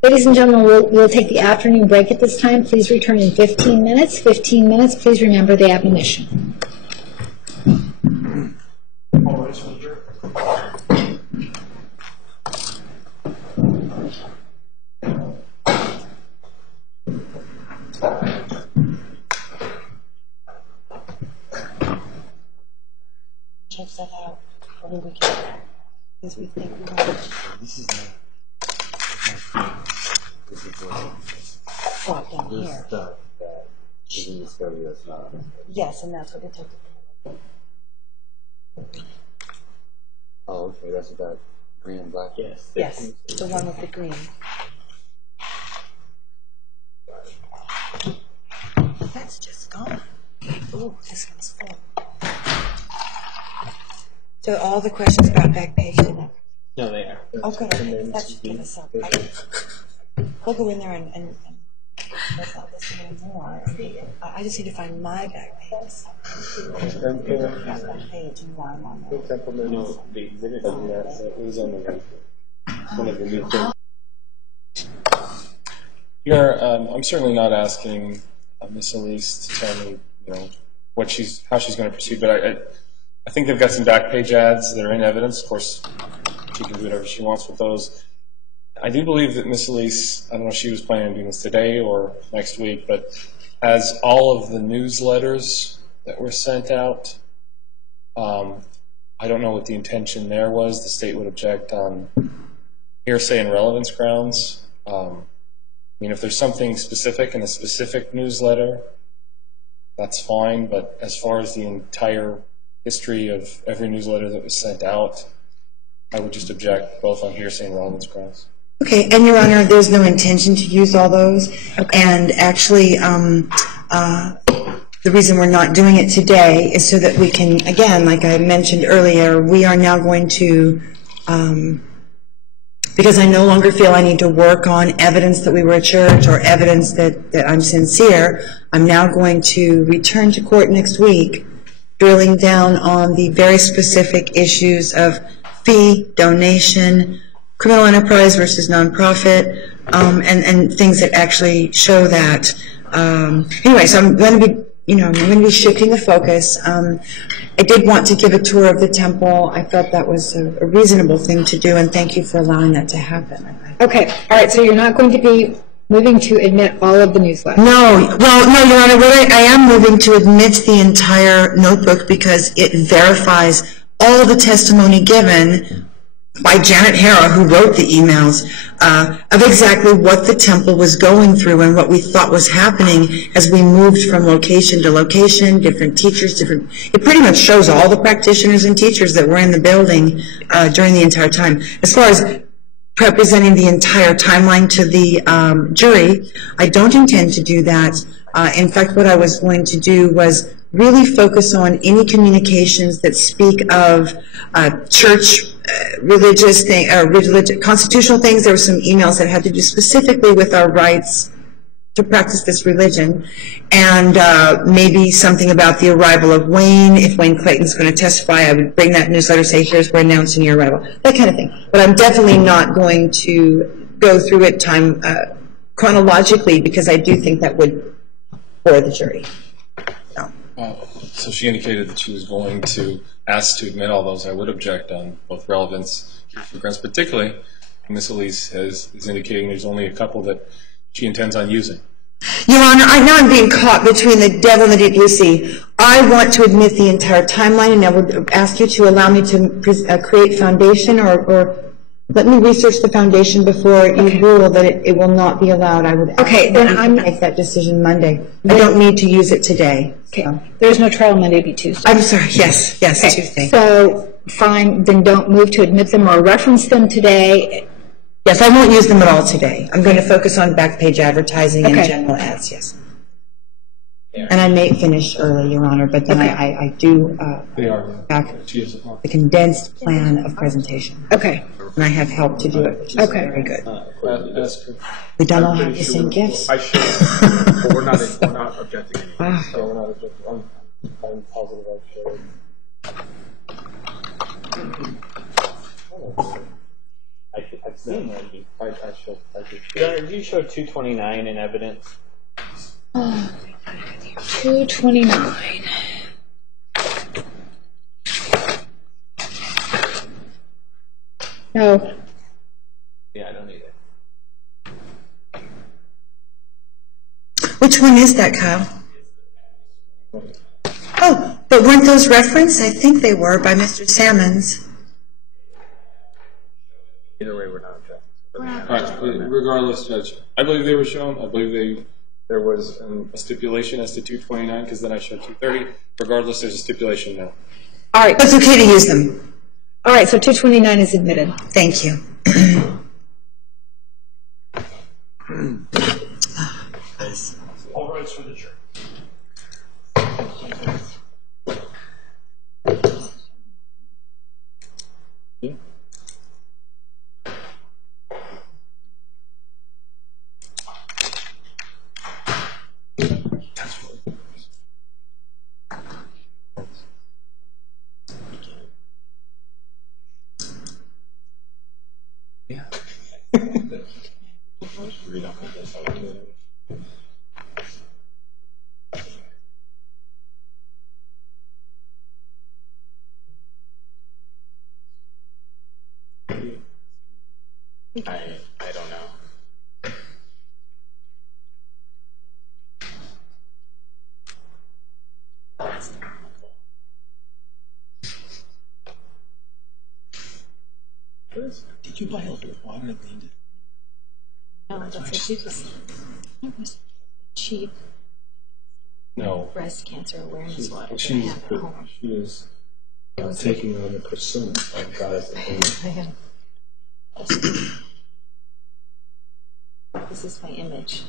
Ladies and gentlemen, we'll take the afternoon break at this time. Please return in 15 minutes. 15 minutes. Please remember the admonition. Check that out over the weekend, because we think we want to. This is Drop down There's here. stuff that is in the study that's not. Yes, and that's what they took. Oh, okay, that's that green and black. Yes. Yes, the one with the green. That's just gone. Ooh, this one's full. So all the questions about back page didn't. No, they are. Oh, good. Okay. That should give us some. We'll go in there and check out this a little more. I just need to find my back page. Back page and why I'm on there. No, the exhibit doesn't have that. It was on the right. One of the new things. I'm certainly not asking Miss Elise to tell me, how she's going to proceed, but I think they've got some back page ads that are in evidence. Of course, she can do whatever she wants with those. I do believe that Miss Elise, I don't know if she was planning on doing this today or next week, but has all of the newsletters that were sent out. I don't know what the intention there was. The state would object on hearsay and relevance grounds. If there's something specific in a specific newsletter, that's fine, but as far as the entire history of every newsletter that was sent out, I would just object both on hearsay and relevance grounds. Okay, and Your Honor, there's no intention to use all those. Okay. And actually, the reason we're not doing it today is so that we can, again, like I mentioned earlier, we are now going to, because I no longer feel I need to work on evidence that we were a church or evidence that I'm sincere, I'm now going to return to court next week, drilling down on the very specific issues of fee, donation, criminal enterprise versus nonprofit, and things that actually show that. Anyway, so I'm going to be, I'm going to be shifting the focus. I did want to give a tour of the temple. I felt that was a reasonable thing to do, and thank you for allowing that to happen. Okay, all right. So you're not going to be moving to admit all of the newsletters? No, Your Honor. What I am moving to admit the entire notebook because it verifies all the testimony given by Janet Hara, who wrote the emails, of exactly what the temple was going through and what we thought was happening as we moved from location to location, different teachers, it pretty much shows all the practitioners and teachers that were in the building during the entire time. As far as representing the entire timeline to the jury, I don't intend to do that. In fact, what I was going to do was really focus on any communications that speak of church, religious thing, constitutional things. There were some emails that had to do specifically with our rights to practice this religion, and maybe something about the arrival of Wayne. If Wayne Clayton's going to testify, I would bring that newsletter, say, here's, we're announcing your arrival, that kind of thing. But I'm definitely not going to go through it chronologically, because I do think that would bore the jury. So she indicated that she was going to ask to admit all those. I would object on both relevance and grounds, particularly Ms. Elise is indicating there's only a couple that she intends on using. Your Honor, now I'm being caught between the devil and the deep blue sea. I want to admit the entire timeline, and I would ask you to allow me to create foundation, or let me research the foundation before you rule that it will not be allowed. I would make that decision Monday. I don't need to use it today. Okay. So. There's no trial Monday, it'll be Tuesday. I'm sorry. Yes, okay. Tuesday. So, fine, then don't move to admit them or reference them today. Yes, I won't use them at all today. I'm going to focus on back page advertising and general ads, yes. And I may finish early, Your Honor, but then I do back the condensed plan of presentation. Okay. And I have help to do it, which is very good. We don't all have the same gifts. I should, but we're not objecting anymore. So we're not objecting. I'm positive I've seen that. You showed 229 in evidence. 229. No. Yeah, I don't need it. Which one is that, Kyle? Oh, but weren't those referenced? I think they were by Mr. Salmons. Either way, we're not objecting. Regardless, Judge, I believe they were shown. I believe there was a stipulation as to 229, because then I showed 230. Regardless, there's a stipulation now. All right. It's okay to use them. All right, so 229 is admitted. Thank you. All rights for the jury. I don't know. Did you buy a little water and cleaned it? No, that's what she was cheap. No. Breast cancer awareness water. She is taking on the persona of God as a whole. This is my image.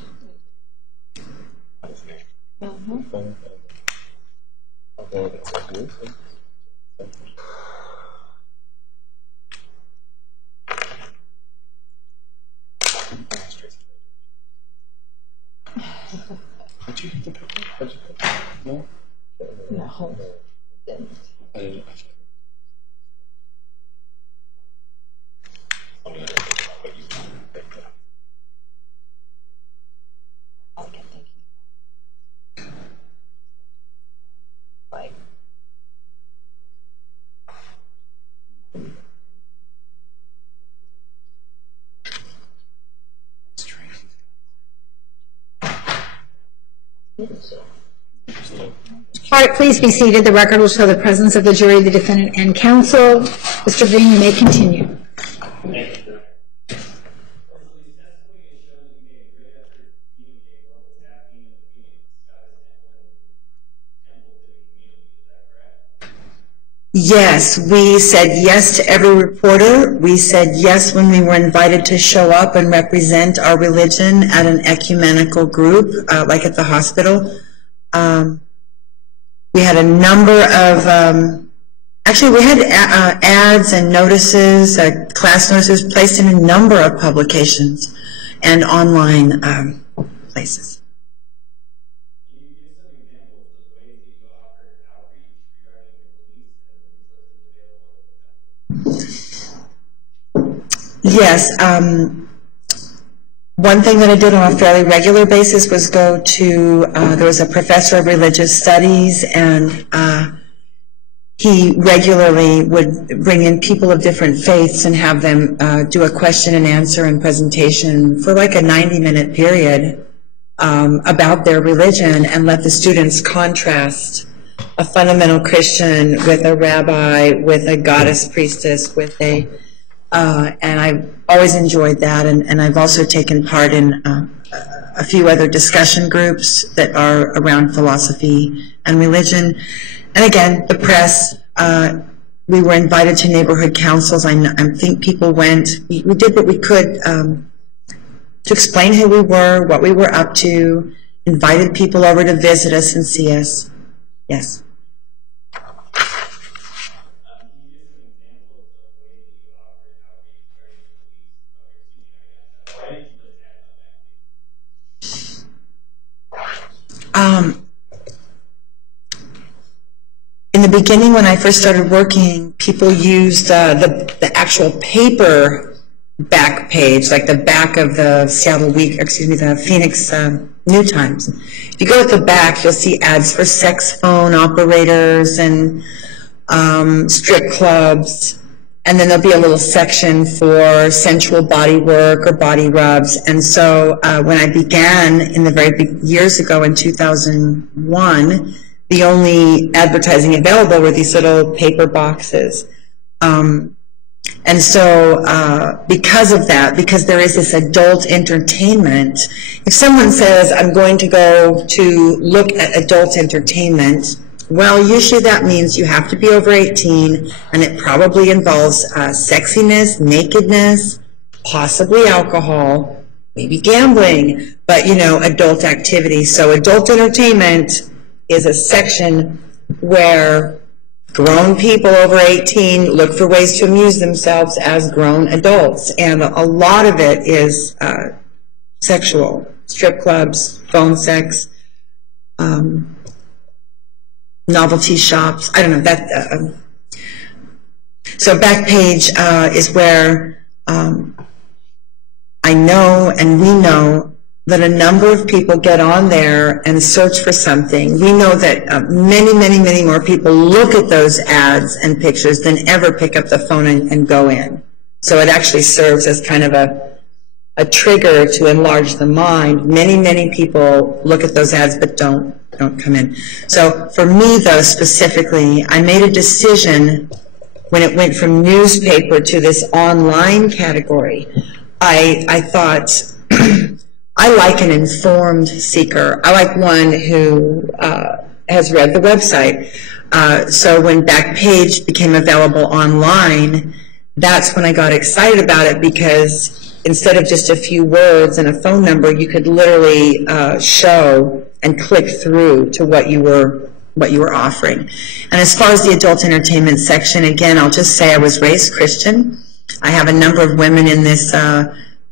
Did you hit the picture? No? No. Didn't. I didn't. Okay, thank you. Like. All right, please be seated. The record will show the presence of the jury, the defendant, and counsel. Mr. Green, you may continue. Yes, we said yes to every reporter. We said yes when we were invited to show up and represent our religion at an ecumenical group, like at the hospital. We had a number of, actually we had ads and notices, class notices placed in a number of publications and online places. Yes. One thing that I did on a fairly regular basis was go to, there was a professor of religious studies, and he regularly would bring in people of different faiths and have them do a question and answer and presentation for like a 90-minute period about their religion, and let the students contrast a fundamental Christian with a rabbi, with a goddess priestess, with a and I've always enjoyed that, and I've also taken part in a few other discussion groups that are around philosophy and religion. And again, the press, we were invited to neighborhood councils. I think people went. We did what we could to explain who we were, what we were up to, invited people over to visit us and see us. Yes. In the beginning, when I first started working, people used the actual paper back page, like the back of the the Phoenix New Times. If you go at the back, you'll see ads for sex phone operators and strip clubs, and then there'll be a little section for sensual body work or body rubs. And so when I began in the very years ago in 2001, the only advertising available were these little paper boxes. And so because of that, because there is this adult entertainment, if someone says, I'm going to go to look at adult entertainment, well, usually that means you have to be over 18, and it probably involves sexiness, nakedness, possibly alcohol, maybe gambling, but, you know, adult activity. So adult entertainment is a section where grown people over 18 look for ways to amuse themselves as grown adults. And a lot of it is sexual. Strip clubs, phone sex, novelty shops. I don't know. That. So Backpage is where I know and we know that a number of people get on there and search for something. We know that many, many, many more people look at those ads and pictures than ever pick up the phone and go in. So it actually serves as kind of a trigger to enlarge the mind. Many, many people look at those ads but don't come in. So for me, though, specifically, I made a decision when it went from newspaper to this online category. I thought, I like an informed seeker. I like one who has read the website. So when Backpage became available online, that's when I got excited about it, because instead of just a few words and a phone number, you could literally show and click through to what you were offering. And as far as the adult entertainment section, again, I'll just say I was raised Christian. I have a number of women in this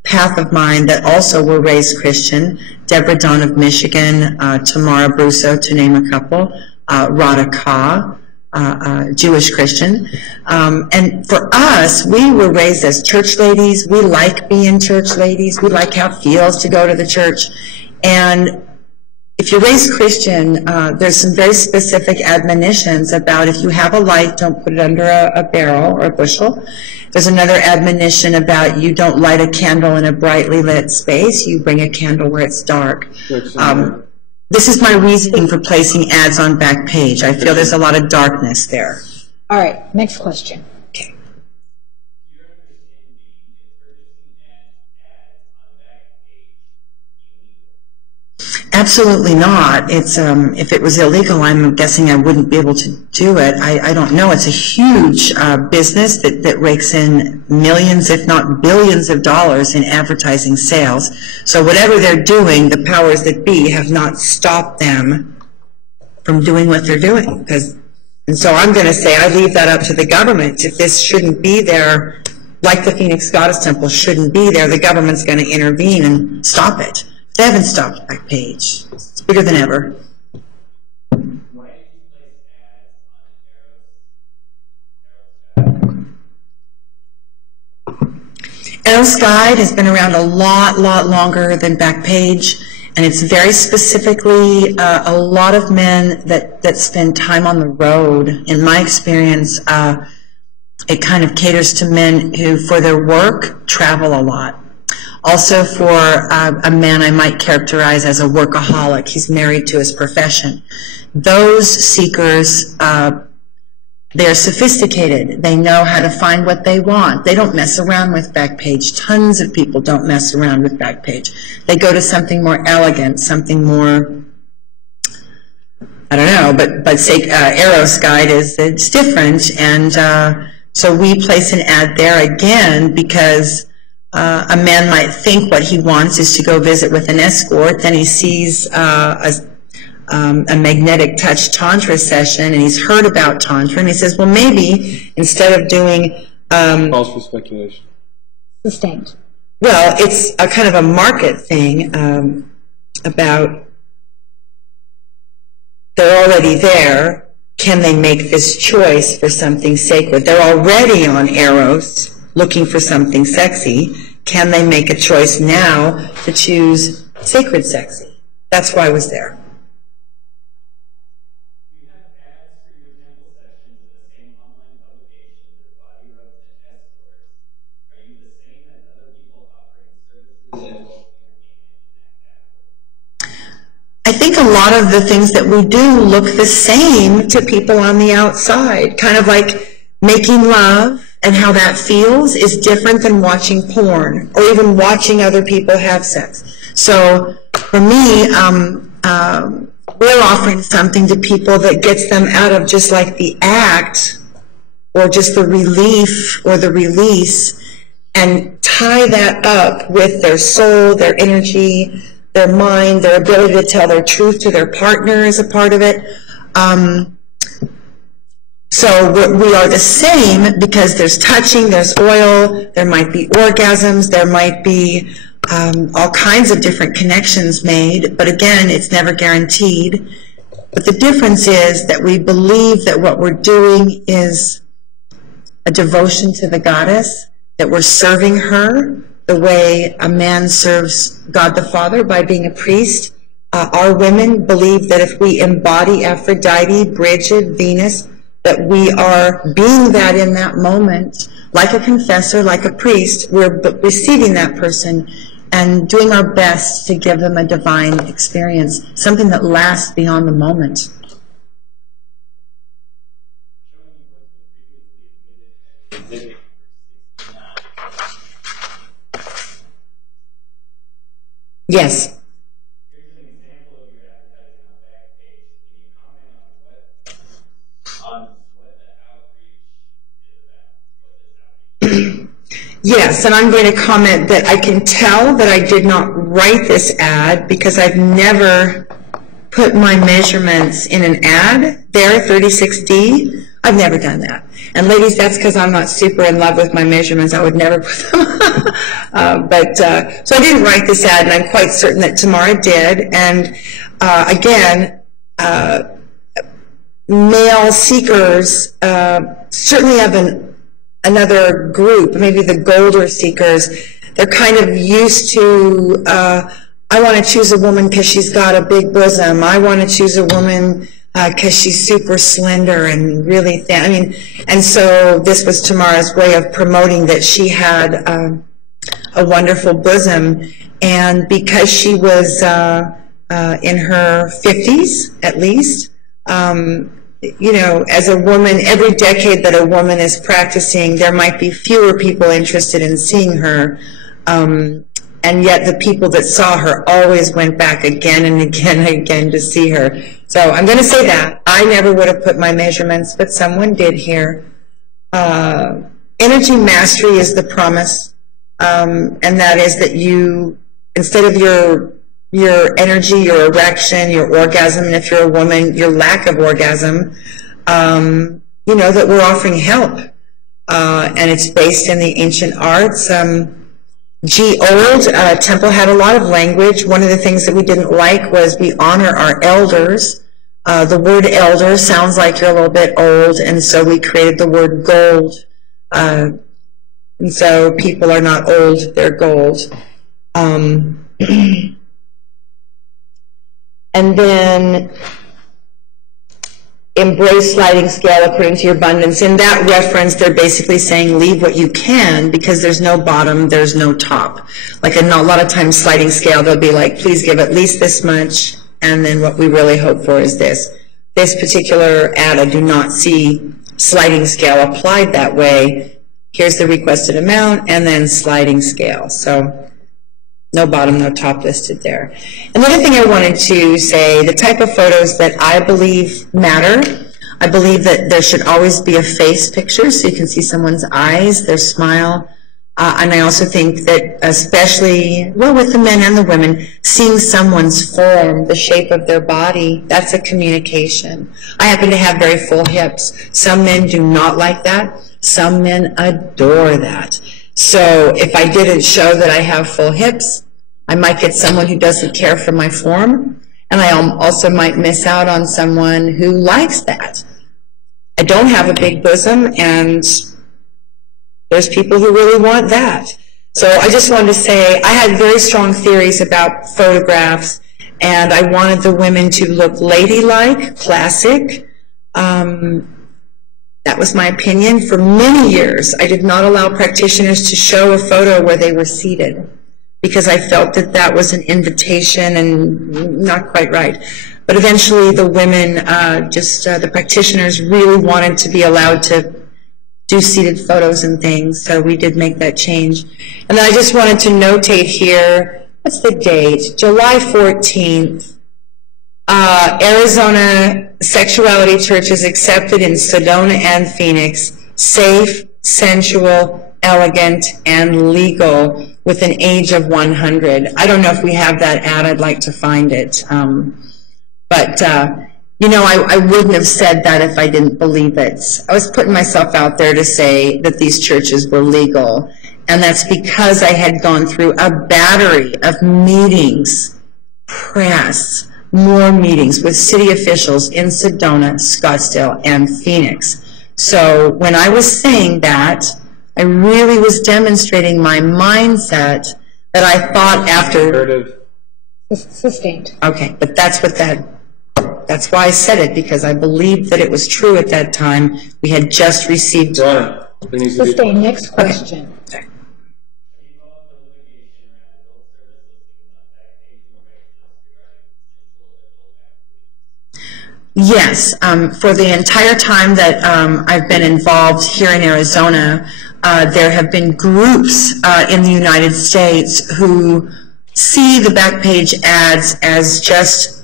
path of mine that also were raised Christian. Deborah Dawn of Michigan, Tamara Brusso, to name a couple, Radha Ka, Jewish Christian. And for us, we were raised as church ladies. We like being church ladies. We like how it feels to go to the church. And if you're raised Christian, there's some very specific admonitions about if you have a light, don't put it under a barrel or a bushel. There's another admonition about you don't light a candle in a brightly lit space. You bring a candle where it's dark. This is my reasoning for placing ads on Backpage. I feel there's a lot of darkness there. All right, next question. Okay. Absolutely not. It's if it was illegal, I'm guessing I wouldn't be able to do it. I don't know. It's a huge business that rakes in millions, if not billions of dollars in advertising sales. So whatever they're doing, the powers that be have not stopped them from doing what they're doing. And so I'm going to say I leave that up to the government. If this shouldn't be there, like the Phoenix Goddess Temple shouldn't be there, the government's going to intervene and stop it. They haven't stopped Backpage. It's bigger than ever. Eros Guide has been around a lot longer than Backpage, and it's very specifically a lot of men that spend time on the road. In my experience, it kind of caters to men who, for their work, travel a lot. Also for a man I might characterize as a workaholic. He's married to his profession. Those seekers, they're sophisticated. They know how to find what they want. They don't mess around with Backpage. Tons of people don't mess around with Backpage. They go to something more elegant, something more, I don't know, but say Eros Guide it's different. And so we place an ad there again because a man might think what he wants is to go visit with an escort. Then he sees a magnetic touch tantra session, and he's heard about tantra, and he says, well, maybe instead of doing calls for speculation. Sustained. Well, it's a kind of a market thing about they're already there. Can they make this choice for something sacred? They're already on Eros, looking for something sexy. Can they make a choice now to choose sacred sexy? That's why I was there. I think a lot of the things that we do look the same to people on the outside, kind of like making love. And how that feels is different than watching porn or even watching other people have sex. So for me, we're offering something to people that gets them out of just like the act or just the relief or the release, and tie that up with their soul, their energy, their mind, their ability to tell their truth to their partner is a part of it. So we are the same because there's touching, there's oil, there might be orgasms, there might be all kinds of different connections made, but again, it's never guaranteed. But the difference is that we believe that what we're doing is a devotion to the goddess, that we're serving her the way a man serves God the Father by being a priest. Our women believe that if we embody Aphrodite, Bridget, Venus, that we are being that in that moment, like a confessor, like a priest. We're receiving that person and doing our best to give them a divine experience, something that lasts beyond the moment. Yes. Yes, and I'm going to comment that I can tell that I did not write this ad because I've never put my measurements in an ad there, 36D. I've never done that. And ladies, that's because I'm not super in love with my measurements. I would never put them. So I didn't write this ad, and I'm quite certain that Tamara did. And again, male seekers certainly have another group, maybe the Golder seekers. They're kind of used to, I want to choose a woman because she's got a big bosom. I want to choose a woman because she's super slender and really thin. I mean, and so this was Tamara's way of promoting that she had a wonderful bosom. And because she was in her 50s, at least, you know, as a woman, every decade that a woman is practicing, there might be fewer people interested in seeing her. and yet the people that saw her always went back again and again and again to see her. So I'm going to say that. I never would have put my measurements, but someone did here. Energy mastery is the promise, and that is that you, instead of your energy, your erection, your orgasm, and if you're a woman, your lack of orgasm, you know, that we're offering help. And it's based in the ancient arts. G. Old, Temple had a lot of language. One of the things that we didn't like was we honor our elders. The word elder sounds like you're a little bit old, and so we created the word gold. And so people are not old, they're gold. And then embrace sliding scale according to your abundance. In that reference, they're basically saying leave what you can, because there's no bottom, there's no top. Like a lot of times sliding scale, they'll be like, please give at least this much, and then what we really hope for is this. This particular ad, I do not see sliding scale applied that way. Here's the requested amount, and then sliding scale. So no bottom, no top listed there. Another thing I wanted to say, the type of photos that I believe matter, I believe that there should always be a face picture so you can see someone's eyes, their smile. And I also think that especially, well, with the men and the women, seeing someone's form, the shape of their body, that's a communication. I happen to have very full hips. Some men do not like that. Some men adore that. So if I didn't show that I have full hips, I might get someone who doesn't care for my form, and I also might miss out on someone who likes that. I don't have a big bosom, and there's people who really want that. So I just wanted to say I had very strong theories about photographs, and I wanted the women to look ladylike, classic. That was my opinion. For many years, I did not allow practitioners to show a photo where they were seated, because I felt that that was an invitation and not quite right. But eventually the women, the practitioners really wanted to be allowed to do seated photos and things, so we did make that change. And then I just wanted to notate here, what's the date? July 14th. Arizona Sexuality Church is accepted in Sedona and Phoenix, safe, sensual, elegant, and legal, with an age of 100. I don't know if we have that ad. I'd like to find it. You know, I wouldn't have said that if I didn't believe it. I was putting myself out there to say that these churches were legal, and that's because I had gone through a battery of meetings, press, more meetings with city officials in Sedona, Scottsdale, and Phoenix. So when I was saying that, I really was demonstrating my mindset that I thought after... Sustained. Okay, but that's what that's why I said it, because I believed that it was true at that time. We had just received... Sustained. Next question. Okay. Yes, for the entire time that I've been involved here in Arizona, there have been groups in the United States who see the Backpage ads as just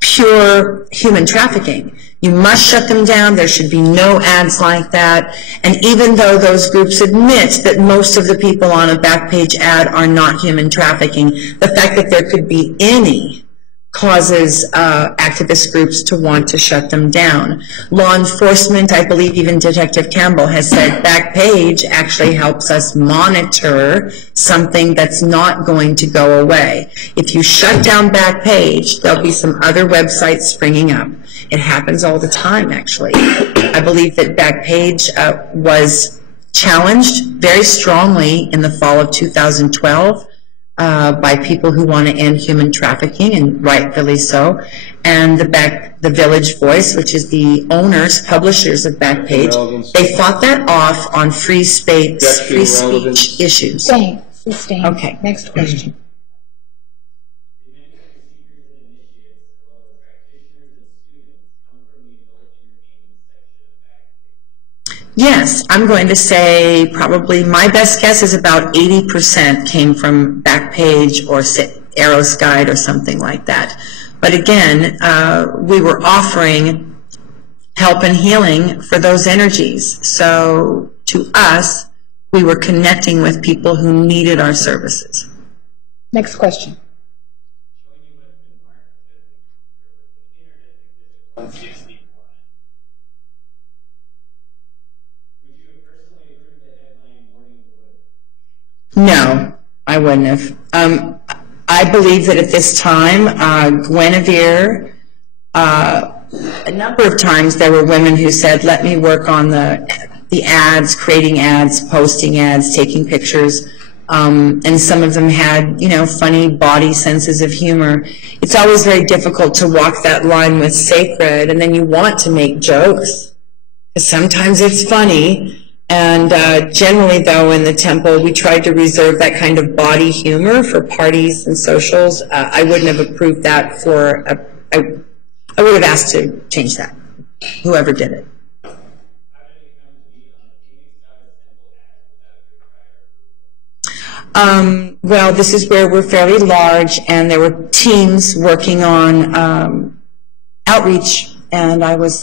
pure human trafficking. You must shut them down. There should be no ads like that. And even though those groups admit that most of the people on a Backpage ad are not human trafficking, the fact that there could be any causes activist groups to want to shut them down. Law enforcement, I believe even Detective Campbell has said Backpage actually helps us monitor something that's not going to go away. If you shut down Backpage, there'll be some other websites springing up. It happens all the time, actually. I believe that Backpage was challenged very strongly in the fall of 2012 by people who want to end human trafficking, and rightfully so. And the Village Voice, which is the owners, publishers of Backpage, they fought that off on free speech issues. Sustained. Okay. Next question. Yes, I'm going to say probably my best guess is about 80% came from Backpage or Eros Guide or something like that. But again, we were offering help and healing for those energies. So to us, we were connecting with people who needed our services. Next question. No, I wouldn't have. I believe that at this time, Guinevere, a number of times there were women who said, let me work on the ads, creating ads, posting ads, taking pictures. And some of them had, funny body senses of humor. It's always very difficult to walk that line with sacred, and then you want to make jokes. Because sometimes it's funny. And generally, though, in the temple, we tried to reserve that kind of body humor for parties and socials. I wouldn't have approved that for, I would have asked to change that, whoever did it. Well, this is where we're fairly large, and there were teams working on outreach, and I was...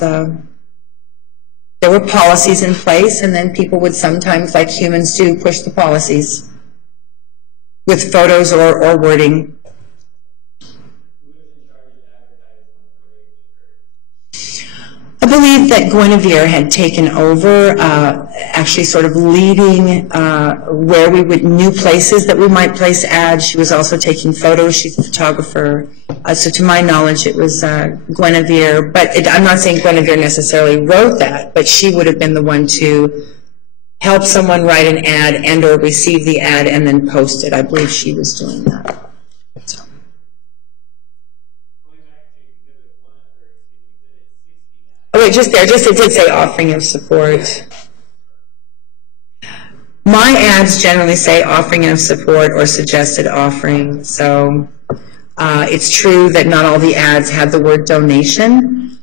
there were policies in place, and then people would sometimes, like humans do, push the policies with photos or wording. I believe that Guinevere had taken over, actually sort of leading where we would, new places that we might place ads. She was also taking photos. She's a photographer. So to my knowledge, it was Guinevere. But I'm not saying Guinevere necessarily wrote that, but she would have been the one to help someone write an ad and or receive the ad and then post it. I believe she was doing that. So. Oh, wait, just there. It did say offering of support. My ads generally say offering of support or suggested offering. So it's true that not all the ads had the word donation.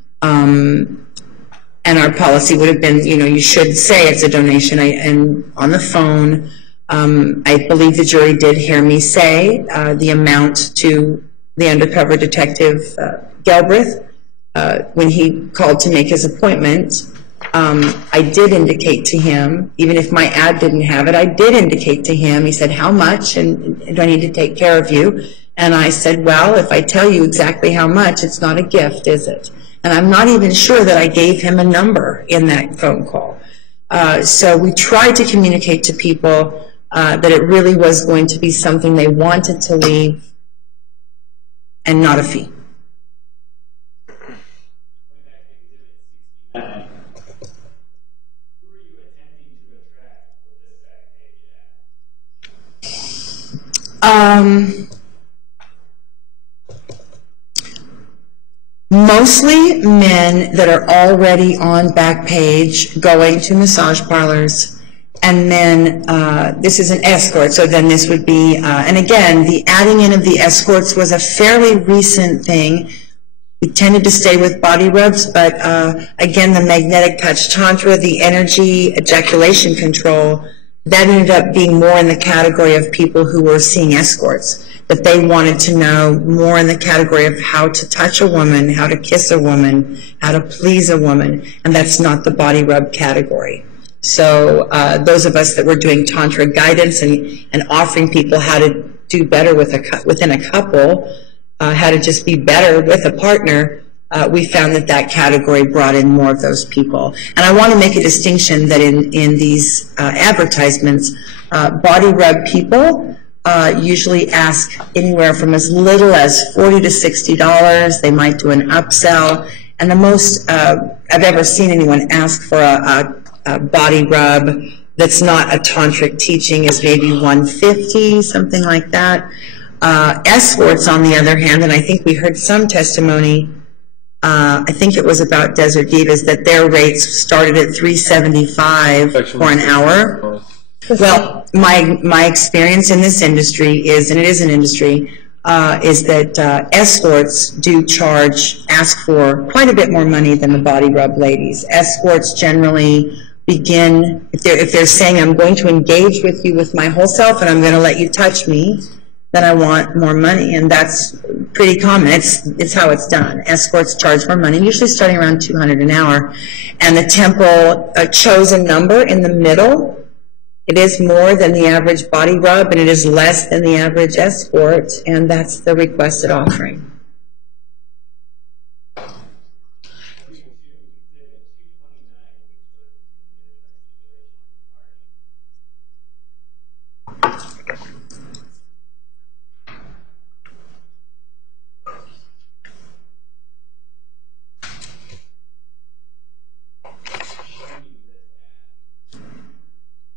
And our policy would have been, you should say it's a donation. And on the phone, I believe the jury did hear me say the amount to the undercover detective, Galbraith, when he called to make his appointment. I did indicate to him, even if my ad didn't have it, I did indicate to him. He said, how much, and do I need to take care of you? And I said, well, if I tell you exactly how much, it's not a gift, is it? And I'm not even sure that I gave him a number in that phone call. So we tried to communicate to people that it really was going to be something they wanted to leave and not a fee. Mostly men that are already on Backpage going to massage parlors, and then this is an escort, so then this would be, and again, the adding in of the escorts was a fairly recent thing. We tended to stay with body rubs, but again, the magnetic touch tantra, the energy ejaculation control, that ended up being more in the category of people who were seeing escorts, that they wanted to know more in the category of how to touch a woman, how to kiss a woman, how to please a woman, and that's not the body rub category. So those of us that were doing tantra guidance and offering people how to do better within a couple, how to just be better with a partner, we found that category brought in more of those people. And I want to make a distinction that in these advertisements, body rub people usually ask anywhere from as little as $40 to $60. They might do an upsell. And the most I've ever seen anyone ask for a body rub that's not a tantric teaching is maybe $150, something like that. Escorts, on the other hand, and I think we heard some testimony, I think it was about Desert Divas, that their rates started at $375 for an hour. Well, my experience in this industry is, and it is an industry, is that escorts do ask for quite a bit more money than the body rub ladies. Escorts generally begin, if they're saying, I'm going to engage with you with my whole self and I'm going to let you touch me, then I want more money. And that's pretty common. It's how it's done. Escorts charge more money, usually starting around $200 an hour. And the temple chose a number in the middle. It is more than the average body rub, and it is less than the average escort, and that's the requested offering.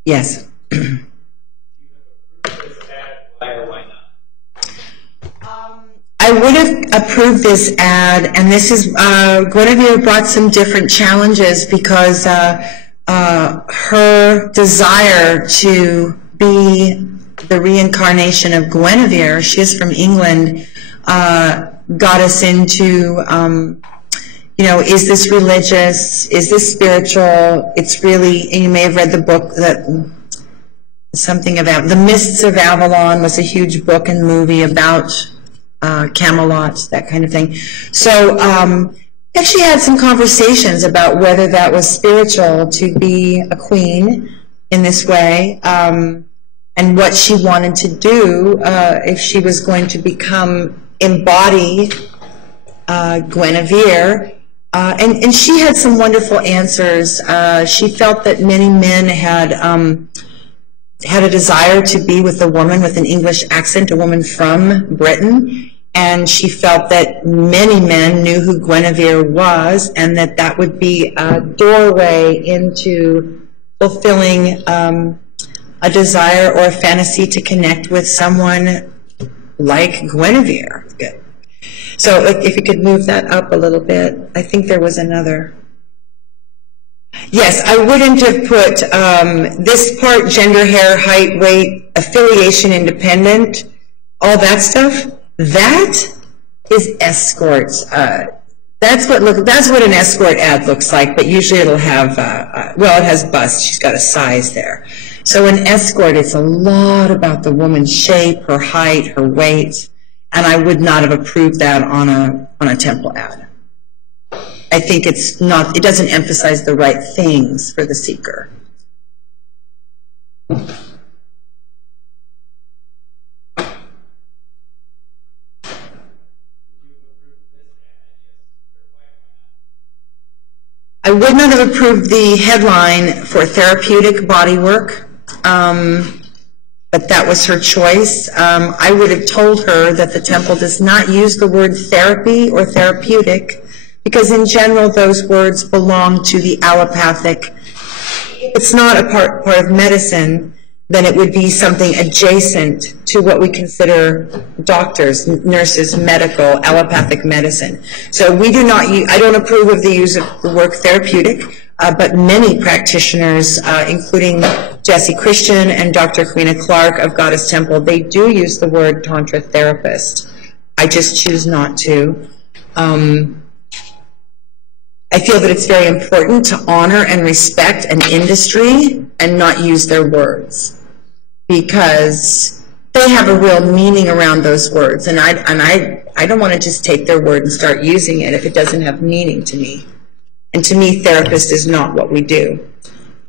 Yes. I would have approved this ad, and this is, Guinevere brought some different challenges because her desire to be the reincarnation of Guinevere, she is from England, got us into, you know, is this religious? Is this spiritual? It's really, and you may have read the book that something about The Mists of Avalon was a huge book and movie about Camelot, that kind of thing. So actually had some conversations about whether that was spiritual to be a queen in this way, and what she wanted to do if she was going to embody Guinevere. And she had some wonderful answers. She felt that many men had a desire to be with a woman with an English accent, a woman from Britain, and she felt that many men knew who Guinevere was, and that would be a doorway into fulfilling a desire or a fantasy to connect with someone like Guinevere. Good. So if you could move that up a little bit. I think there was another. Yes, I wouldn't have put this part, gender, hair, height, weight, affiliation, independent, all that stuff. That is escorts. That's what an escort ad looks like, but usually it'll have, well, it has bust. She's got a size there. So an escort, it's a lot about the woman's shape, her height, her weight. And I would not have approved that on a temple ad. I think it doesn't emphasize the right things for the seeker. I would not have approved the headline for therapeutic body work. But that was her choice. I would have told her that the temple does not use the word therapy or therapeutic because in general those words belong to the allopathic. If it's not a part of medicine, then it would be something adjacent to what we consider doctors, nurses, medical, allopathic medicine. So we do not use, I don't approve of the use of the word therapeutic, but many practitioners, including Jessie Christian and Dr. Karina Clark of Goddess Temple, they do use the word Tantra therapist. I just choose not to. I feel that it's very important to honor and respect an industry and not use their words because they have a real meaning around those words, and I don't want to just take their word and start using it if it doesn't have meaning to me. And to me, therapist is not what we do.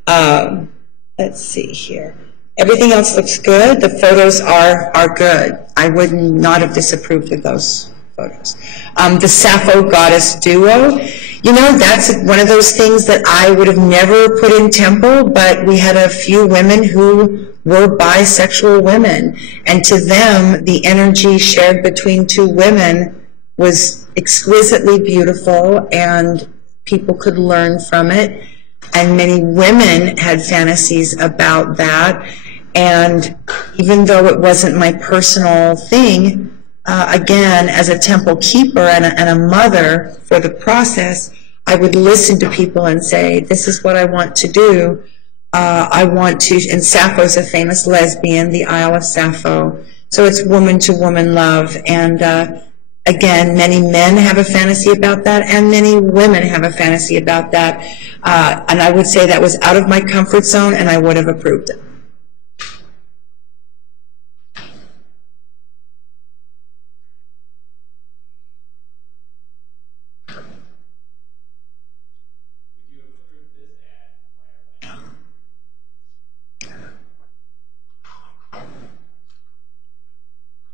Let's see here. Everything else looks good. The photos are good. I would not have disapproved of those photos. The Sappho Goddess duo, you know, that's one of those things that I would have never put in temple, but we had a few women who were bisexual women, and to them, the energy shared between two women was exquisitely beautiful, and people could learn from it, and many women had fantasies about that, and even though it wasn't my personal thing, again, as a temple keeper and a mother for the process, I would listen to people and say, this is what I want to do. I want to, and Sappho's a famous lesbian, the Isle of Sappho. So it's woman to woman love. And again, many men have a fantasy about that, and many women have a fantasy about that. And I would say that was out of my comfort zone, and I would have approved it.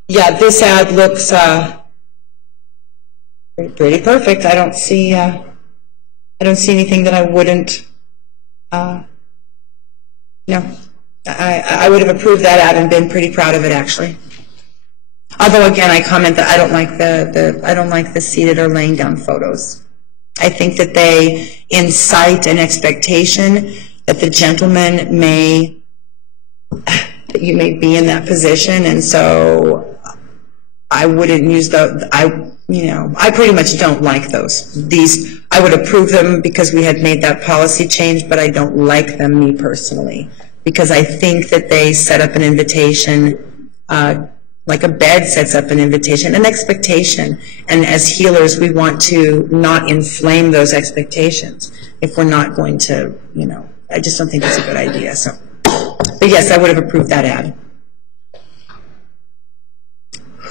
Yeah, this ad looks pretty perfect. I don't see anything that I wouldn't. No, I would have approved that ad and been pretty proud of it, actually. Although again, I comment that I don't like the seated or laying down photos. I think that they incite an expectation that the gentleman may. That you may be in that position, and so I wouldn't use I pretty much don't like those. These, I would approve them because we had made that policy change, but I don't like them, me personally, because I think that they set up an invitation, like a bed sets up an invitation, an expectation, and as healers, we want to not inflame those expectations if we're not going to, I just don't think it's a good idea, so. But yes, I would have approved that ad.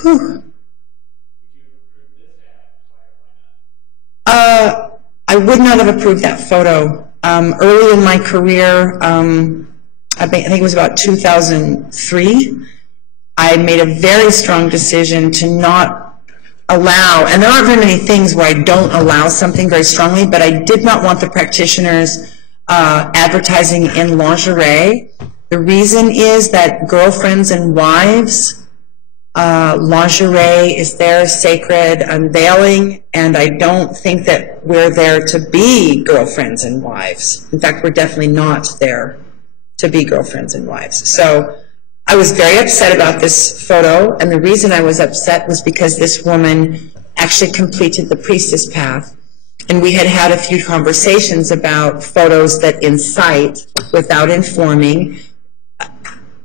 Whew. I would not have approved that photo. Early in my career, I think it was about 2003, I made a very strong decision to not allow, and there aren't very many things where I don't allow something very strongly, but I did not want the practitioners advertising in lingerie. The reason is that girlfriends and wives, lingerie is their sacred unveiling, and I don't think that we're there to be girlfriends and wives. In fact, we're definitely not there to be girlfriends and wives. So I was very upset about this photo, and the reason I was upset was because this woman actually completed the priestess path. And we had had a few conversations about photos that incite without informing.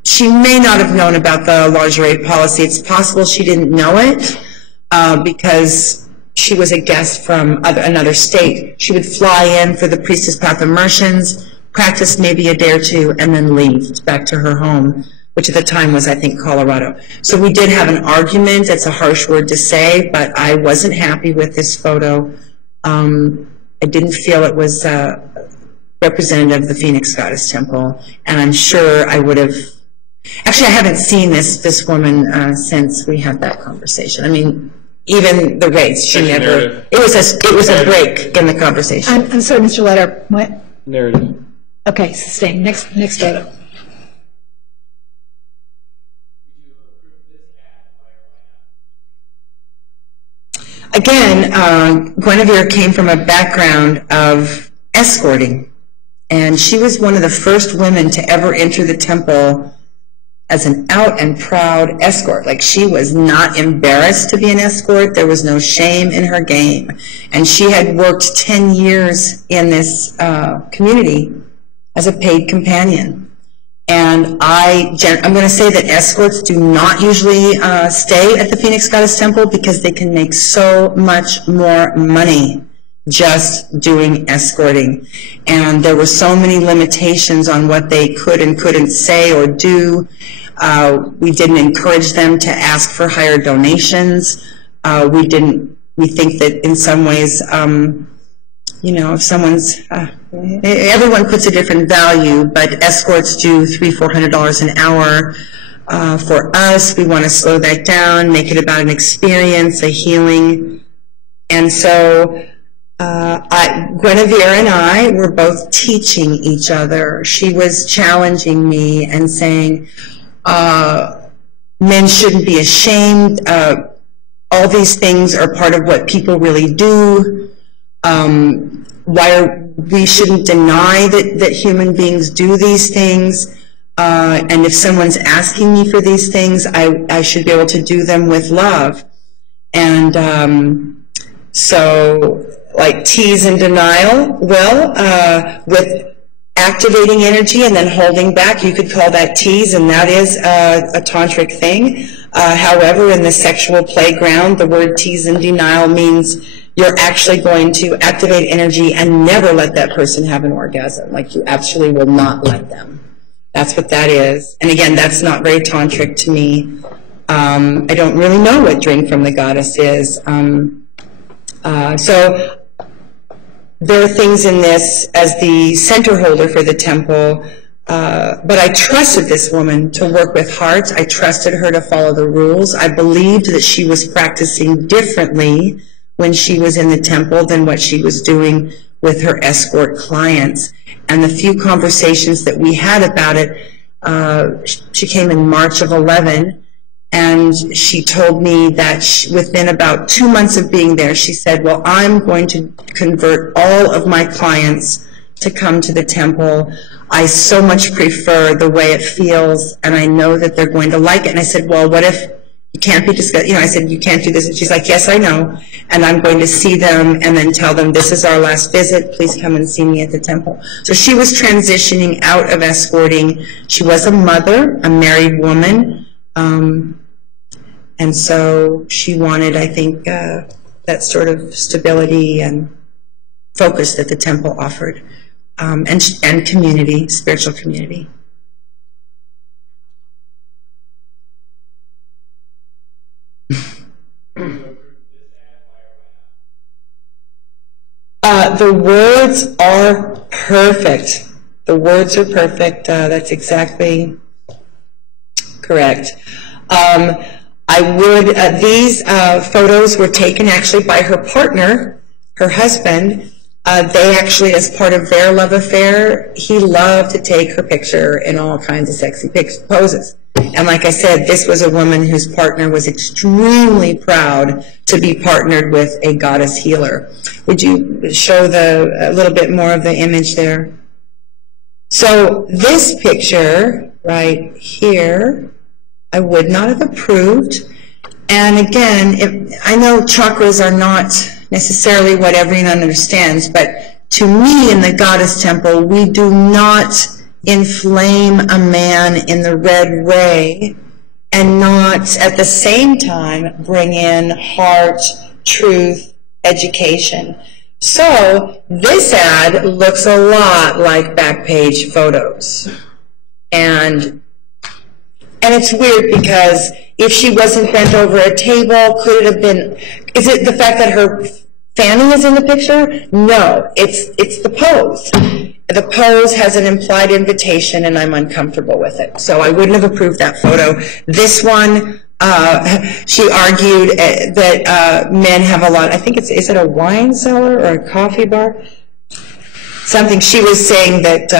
She may not have known about the lingerie policy. It's possible she didn't know it because she was a guest from another state. She would fly in for the priestess path immersions, practice maybe a day or two, and then leave back to her home, which at the time was, I think, Colorado. So we did have an argument. It's a harsh word to say, but I wasn't happy with this photo. I didn't feel it was representative of the Phoenix Goddess Temple, and I'm sure I would have. Actually, I haven't seen this woman since we had that conversation. I mean, even the race, she never. It was a break in the conversation. I'm sorry, Mr. Letter. What? Narrative. Okay, sustain. Next item. Again, Guinevere came from a background of escorting, and she was one of the first women to ever enter the temple as an out and proud escort. Like, she was not embarrassed to be an escort. There was no shame in her game. And she had worked 10 years in this community as a paid companion. And I'm going to say that escorts do not usually stay at the Phoenix Goddess Temple because they can make so much more money just doing escorting. And there were so many limitations on what they could and couldn't say or do. We didn't encourage them to ask for higher donations. We think that in some ways, if someone's, everyone puts a different value, but escorts do $300-400 an hour. For us, we want to slow that down, make it about an experience, a healing. And so Guinevere and I were both teaching each other. She was challenging me and saying, men shouldn't be ashamed. All these things are part of what people really do. We shouldn't deny that human beings do these things. And if someone's asking me for these things, I should be able to do them with love. And so, like, tease and denial, well, with activating energy and then holding back. You could call that tease, and that is a tantric thing. However, in the sexual playground, the word tease and denial means you're actually going to activate energy and never let that person have an orgasm. Like, you absolutely will not let them. That's what that is. And again, that's not very tantric to me. I don't really know what Drink from the Goddess is. So there are things in this as the center holder for the temple, but I trusted this woman to work with hearts. I trusted her to follow the rules. I believed that she was practicing differently when she was in the temple than what she was doing with her escort clients. And the few conversations that we had about it, she came in March of 11, and she told me that within about 2 months of being there, she said, well, I'm going to convert all of my clients to come to the temple. I so much prefer the way it feels, and I know that they're going to like it. And I said, well, what if you can't be discussed? You know, I said, you can't do this. And she's like, yes, I know. And I'm going to see them and then tell them, this is our last visit. Please come and see me at the temple. So she was transitioning out of escorting. She was a mother, a married woman. And so she wanted, I think, that sort of stability and focus that the temple offered, and community, spiritual community. The words are perfect. The words are perfect. That's exactly correct. I would, these photos were taken actually by her partner, her husband. They actually, as part of their love affair, he loved to take her picture in all kinds of sexy poses. And like I said, this was a woman whose partner was extremely proud to be partnered with a goddess healer. Would you show a little bit more of the image there? So this picture right here, I would not have approved. And again, I know chakras are not necessarily what everyone understands, but to me in the goddess temple, we do not inflame a man in the red ray and not at the same time bring in heart, truth, education. So this ad looks a lot like Backpage photos. And it's weird because if she wasn't bent over a table, could it have been, is it the fact that her fanny is in the picture? No, it's the pose. The pose has an implied invitation, and I'm uncomfortable with it. So I wouldn't have approved that photo. This one, she argued that men have a lot, I think is it a wine cellar or a coffee bar? Something, she was saying that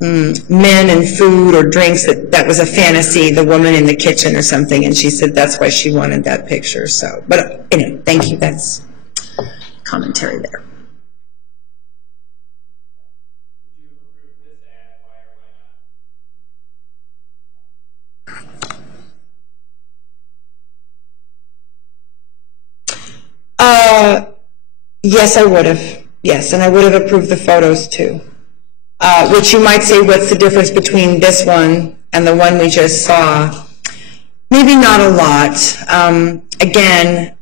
men and food or drinks, that was a fantasy, the woman in the kitchen or something, and she said that's why she wanted that picture. So, but anyway, thank you, that's commentary there. Yes, I would have. Yes, and I would have approved the photos too. Which you might say, what's the difference between this one and the one we just saw? Maybe not a lot. Again,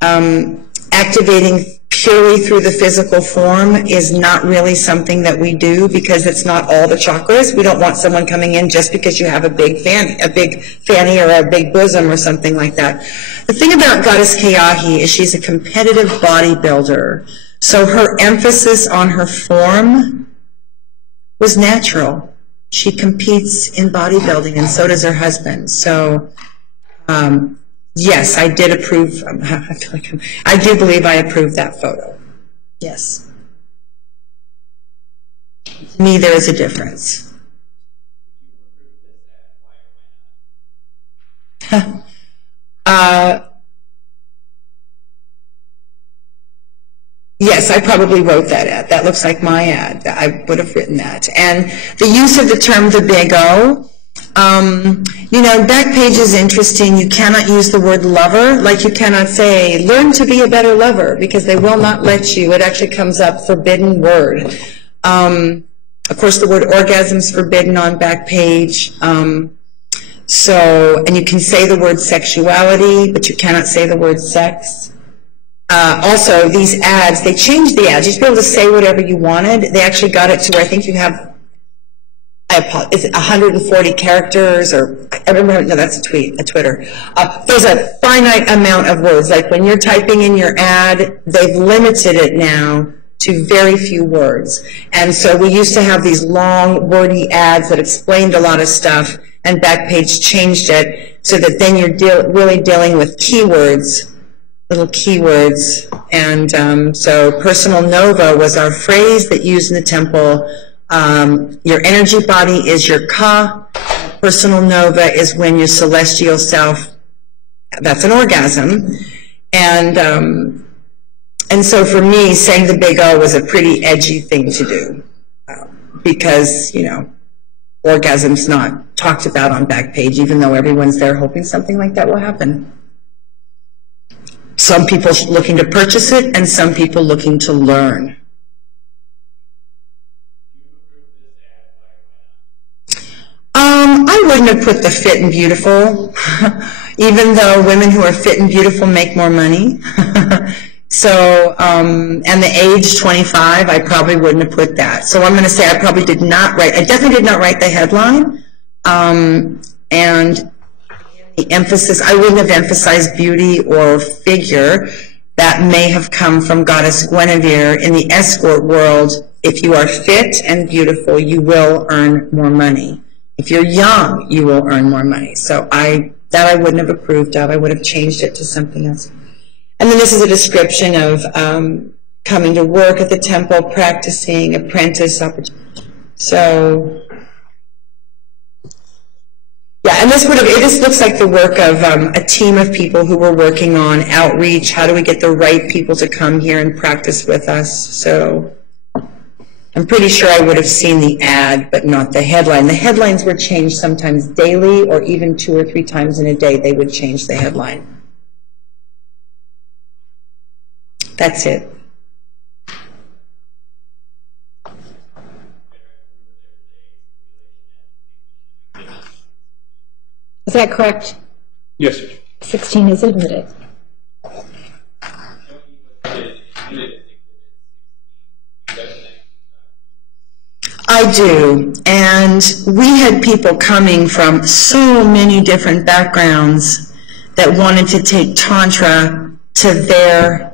activating purely through the physical form is not really something that we do because it's not all the chakras. We don't want someone coming in just because you have a big fanny or a big bosom or something like that. The thing about Goddess Keahi is she's a competitive bodybuilder. So her emphasis on her form was natural. She competes in bodybuilding, and so does her husband. So, yes, I did approve. I do believe I approved that photo. Yes. To me, there is a difference. Yes, I probably wrote that ad. That looks like my ad. I would have written that. And the use of the term the big O, you know, Backpage is interesting. You cannot use the word lover, like you cannot say, learn to be a better lover, because they will not let you. It actually comes up, forbidden word. Of course, the word orgasm is forbidden on Backpage. And you can say the word sexuality, but you cannot say the word sex. Also, these ads, they changed the ads. You used to be able to say whatever you wanted. They actually got it to where I think you have, is it 140 characters, or I remember, no, that's a Twitter. There's a finite amount of words. Like when you're typing in your ad, they've limited it now to very few words. And so we used to have these long, wordy ads that explained a lot of stuff, and Backpage changed it so that then you're really dealing with keywords, little keywords. And so personal nova was our phrase that used in the temple. Your energy body is your ka. Personal nova is when your celestial self, that's an orgasm. And so for me, saying the big O was a pretty edgy thing to do because, you know, orgasm's not talked about on Backpage, even though everyone's there hoping something like that will happen. Some people looking to purchase it and some people looking to learn. I wouldn't have put the fit and beautiful, even though women who are fit and beautiful make more money. So, and the age 25, I probably wouldn't have put that. So I'm going to say I probably did not write, I definitely did not write the headline. And the emphasis, I wouldn't have emphasized beauty or figure. That may have come from Goddess Guinevere. In the escort world, if you are fit and beautiful, you will earn more money. If you're young, you will earn more money. So I wouldn't have approved of. I would have changed it to something else. And then this is a description of coming to work at the temple, practicing, apprentice opportunity. So, yeah, and this looks like the work of a team of people who were working on outreach. How do we get the right people to come here and practice with us? So I'm pretty sure I would have seen the ad, but not the headline. The headlines were changed sometimes daily, or even 2 or 3 times in a day they would change the headline. That's it. Is that correct? Yes, sir. 16 is admitted. I do, and we had people coming from so many different backgrounds that wanted to take Tantra to their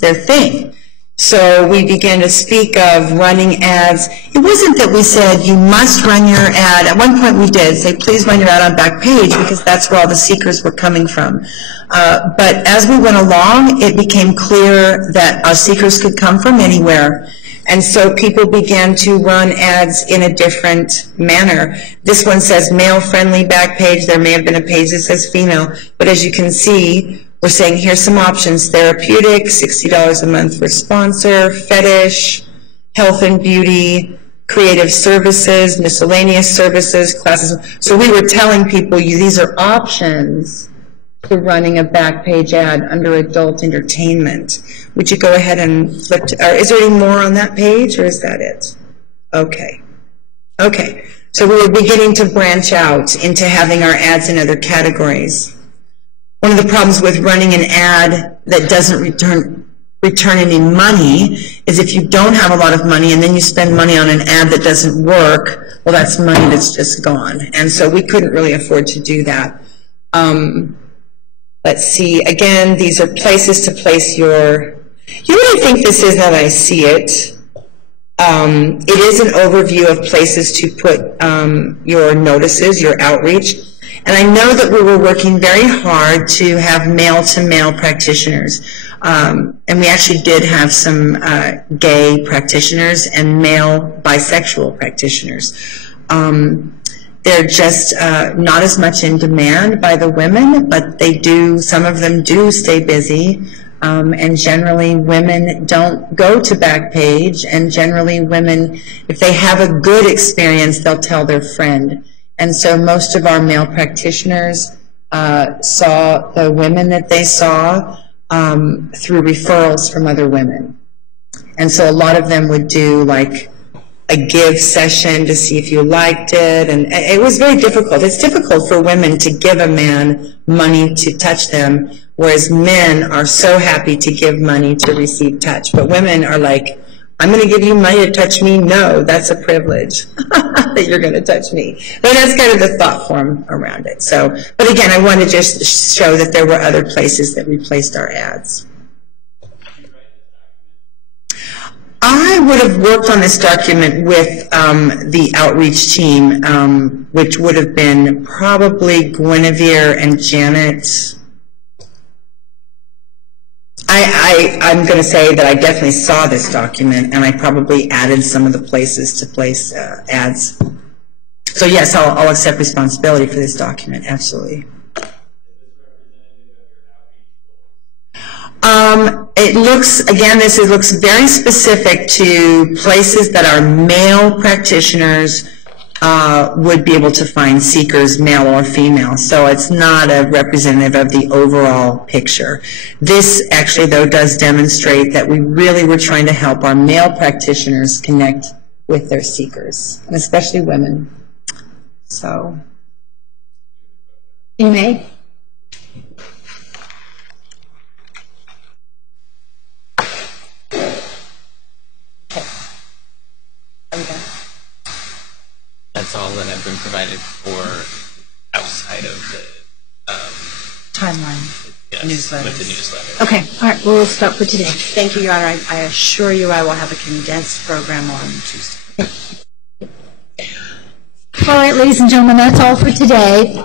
thing. So we began to speak of running ads. It wasn't that we said, you must run your ad. At one point we did say, please run your ad on Backpage, because that's where all the seekers were coming from. But as we went along, it became clear that our seekers could come from anywhere. And so people began to run ads in a different manner. This one says male-friendly Backpage. There may have been a page that says female. But as you can see, we're saying here's some options: therapeutic, $60 a month for sponsor, fetish, health and beauty, creative services, miscellaneous services, classes. So we were telling people, these are options to running a Backpage ad under adult entertainment. Would you go ahead and flip to, is there any more on that page, or is that it? Okay. Okay. So we were beginning to branch out into having our ads in other categories. One of the problems with running an ad that doesn't return any money is if you don't have a lot of money and then you spend money on an ad that doesn't work, well, that's money that's just gone. And so we couldn't really afford to do that. Let's see. Again, these are places to place your... You know what I think this is now that I see it? It is an overview of places to put your notices, your outreach. And I know that we were working very hard to have male-to-male practitioners. And we actually did have some gay practitioners and male bisexual practitioners. They're just not as much in demand by the women, but they do, some of them do stay busy. And generally women don't go to Backpage, and generally women, if they have a good experience, they'll tell their friend. And so most of our male practitioners saw the women that they saw through referrals from other women. And so a lot of them would do like a give session to see if you liked it, and it was very difficult. It's difficult for women to give a man money to touch them, whereas men are so happy to give money to receive touch. But women are like, I'm going to give you money to touch me? No, that's a privilege that you're going to touch me. But that's kind of the thought form around it. So, but again, I want to just show that there were other places that replaced our ads. I would have worked on this document with the outreach team, which would have been probably Guinevere and Janet. I'm going to say that I definitely saw this document, and I probably added some of the places to place ads. So yes, I'll accept responsibility for this document, absolutely. It looks, again, looks very specific to places that our male practitioners would be able to find seekers, male or female. So it's not a representative of the overall picture. This actually, though, does demonstrate that we really were trying to help our male practitioners connect with their seekers, and especially women. So, you may. That's all that I've been provided for outside of the timeline. Yes, newsletters. with the newsletter. Okay, all right, we'll stop for today. Thank you, Your Honor. I assure you I will have a condensed program on Tuesday. All right, ladies and gentlemen, that's all for today.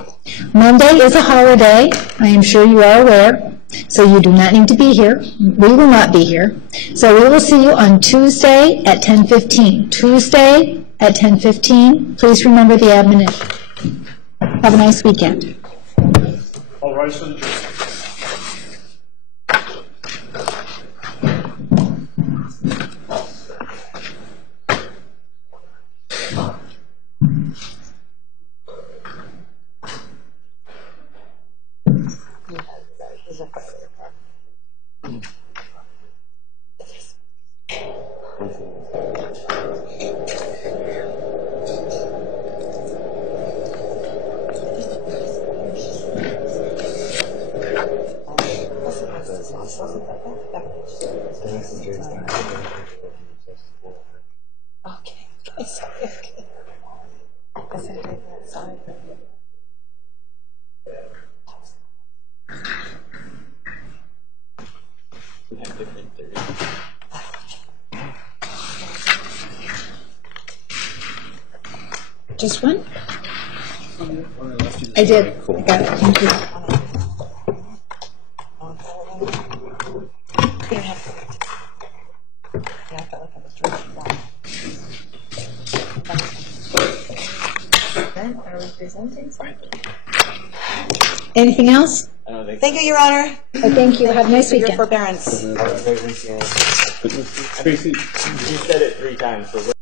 Monday is a holiday. I am sure you are aware. So you do not need to be here. We will not be here. So we will see you on Tuesday at 10:15. Tuesday at 10:15. Please remember the admonition. Have a nice weekend. All rise for the jury. Just one? I did. I got it. Thank you. Are we presenting something? Anything else? Thank you, Your Honor. Thank you. Have a nice for your weekend. forbearance. Tracy, you said it 3 times. So